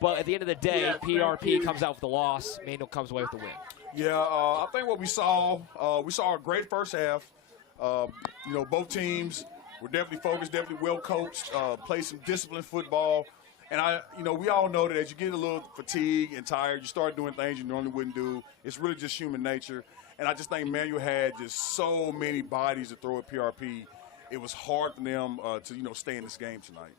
But at the end of the day, PRP comes out with the loss. Manual comes away with the win. Yeah, I think what we saw a great first half. Both teams were definitely focused, definitely well coached, played some disciplined football. And we all know that as you get a little fatigued and tired, you start doing things you normally wouldn't do. It's really just human nature. And I just think Manual had just so many bodies to throw at PRP. It was hard for them to stay in this game tonight.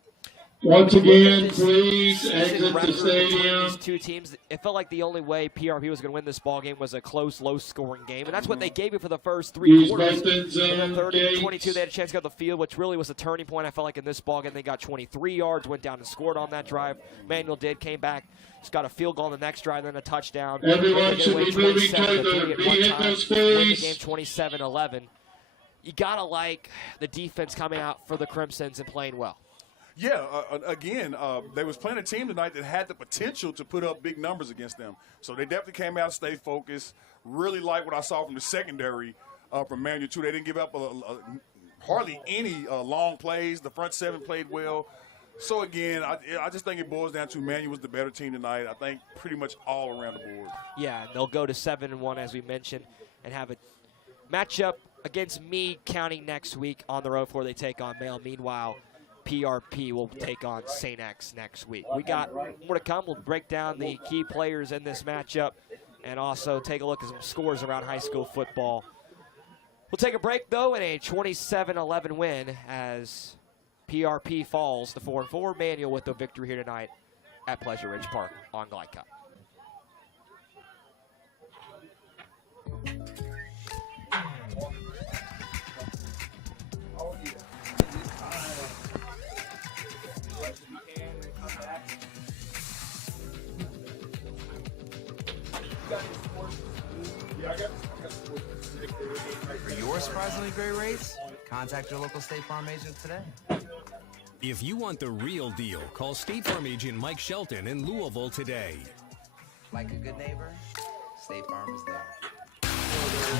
Once again, please exit the stadium. These two teams, it felt like the only way PRP was going to win this ball game was a close, low-scoring game, and that's what they gave you for the first 3 quarters. In the 30 and 22, they had a chance to go to the field, which really was a turning point. I felt like in this ball game, they got 23 yards, went down and scored on that drive. Manual did, came back, just got a field goal on the next drive, then a touchdown. Everyone should be moving toward the vehicles, Win the please. game 27-11. You got to like the defense coming out for the Crimsons and playing well. Yeah, they was playing a team tonight that had the potential to put up big numbers against them. So they definitely came out, stayed focused. Really like what I saw from the secondary from Manual, too. They didn't give up hardly any long plays. The front seven played well. So, again, I just think it boils down to Manual was the better team tonight. I think pretty much all around the board. Yeah, they'll go to 7-1, as we mentioned, and have a matchup against Meade County next week on the road before they take on Mail. Meanwhile, PRP will take on St. X next week. We got more to come. We'll break down the key players in this matchup and also take a look at some scores around high school football. We'll take a break, though, in a 27-11 win as PRP falls to 4-4. Manual with the victory here tonight at Pleasure Ridge Park on Glide Cup. For your surprisingly great rates, contact your local State Farm agent today. If you want the real deal, call State Farm agent Mike Shelton in Louisville today. Like a good neighbor, State Farm is there.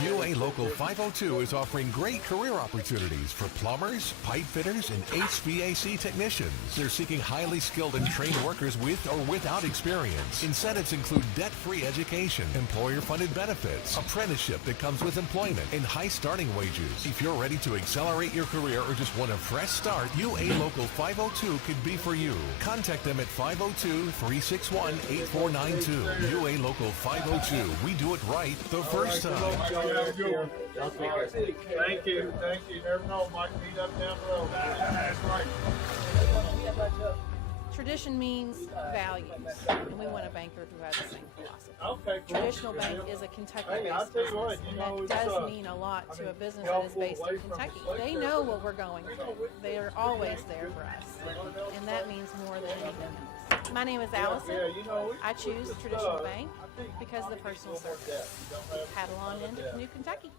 UA Local 502 is offering great career opportunities for plumbers, pipe fitters, and HVAC technicians. They're seeking highly skilled and trained workers with or without experience. Incentives include debt-free education, employer-funded benefits, apprenticeship that comes with employment, and high starting wages. If you're ready to accelerate your career or just want a fresh start, UA Local 502 could be for you. Contact them at 502-361-8492. UA Local 502. We do it right the first time. Thank you. You never know, might meet up down the road. That's right. Tradition means values, and we want a banker who has the same philosophy. Okay, cool. Traditional Bank is a Kentucky-based Hey, I'll tell you what, business, you know, and that does mean a lot to a business that is based in Kentucky. They know what we're going through. They are always there for us, and that means more than anything else. My name is Allison. I choose Traditional Bank because of the personal service. Paddle into New Kentucky.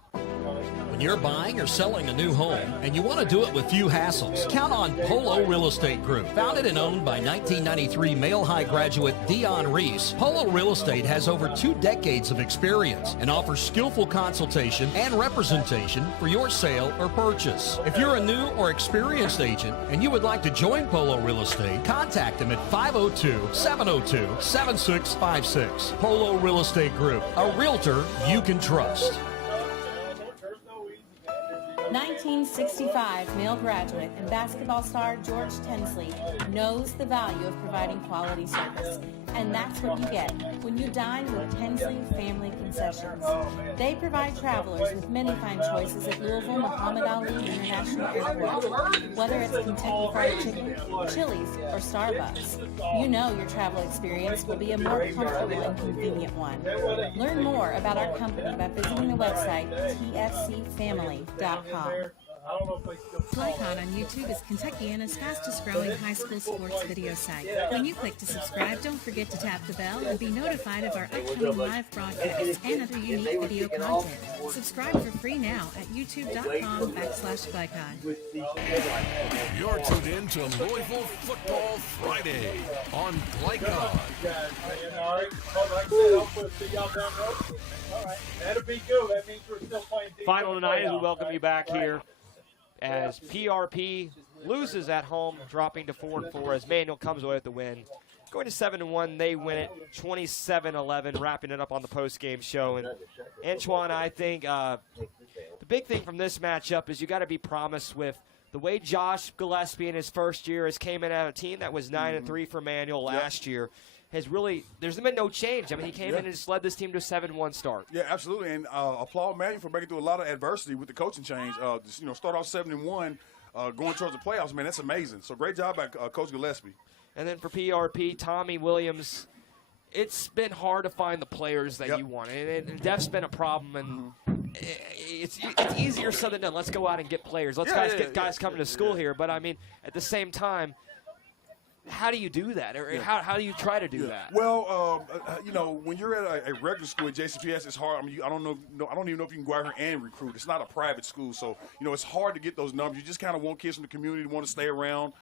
When you're buying or selling a new home and you want to do it with few hassles, count on Polo Real Estate Group. Founded and owned by 1993 Male High graduate Dion Reese, Polo Real Estate has over 2 decades of experience and offers skillful consultation and representation for your sale or purchase. If you're a new or experienced agent and you would like to join Polo Real Estate, contact them at 502-702-7656. Polo Real Estate Group, a realtor you can trust. 1965 male graduate and basketball star George Tensley knows the value of providing quality service. And that's what you get when you dine with Tensley Family Concessions. They provide travelers with many fine choices at Louisville Muhammad Ali International Airport. Whether it's Kentucky Fried Chicken, Chili's, or Starbucks, you know your travel experience will be a more comfortable and convenient one. Learn more about our company by visiting the website tfcfamily.com. Flycon on YouTube is Kentuckiana's fastest growing high school sports video site. When you click to subscribe, don't forget to tap the bell and be notified of our upcoming live broadcasts and other unique video content. Subscribe for free now at youtube.com/Flycon. You're tuned in to Louisville Football Friday on Flycon. That'll be good. That means we're still playing. Final tonight as we welcome you back here as PRP loses at home, dropping to 4-4 as Manual comes away with the win. Going to 7-1, they win it 27-11, wrapping it up on the post-game show. And Antoine, I think the big thing from this matchup is you got to be promised with the way Josh Gillespie in his first year has came in at a team that was 9-3 for Manual last year. Has really, there's been no change. I mean, he came in and just led this team to a 7-1 start. Yeah, absolutely. And applaud Manual for making through a lot of adversity with the coaching change. Start off 7-1, going towards the playoffs, man, that's amazing. So great job by Coach Gillespie. And then for PRP, Tommy Williams, it's been hard to find the players that you want. And deft's been a problem, and it's easier said than done. Let's go out and get players. Let's get guys coming to school here. But, I mean, at the same time, how do you do that? Or how do you try to do that? Well, when you're at a regular school at JCPS, it's hard. I mean, I don't even know if you can go out here and recruit. It's not a private school, so it's hard to get those numbers. You just kind of want kids from the community to want to stay around.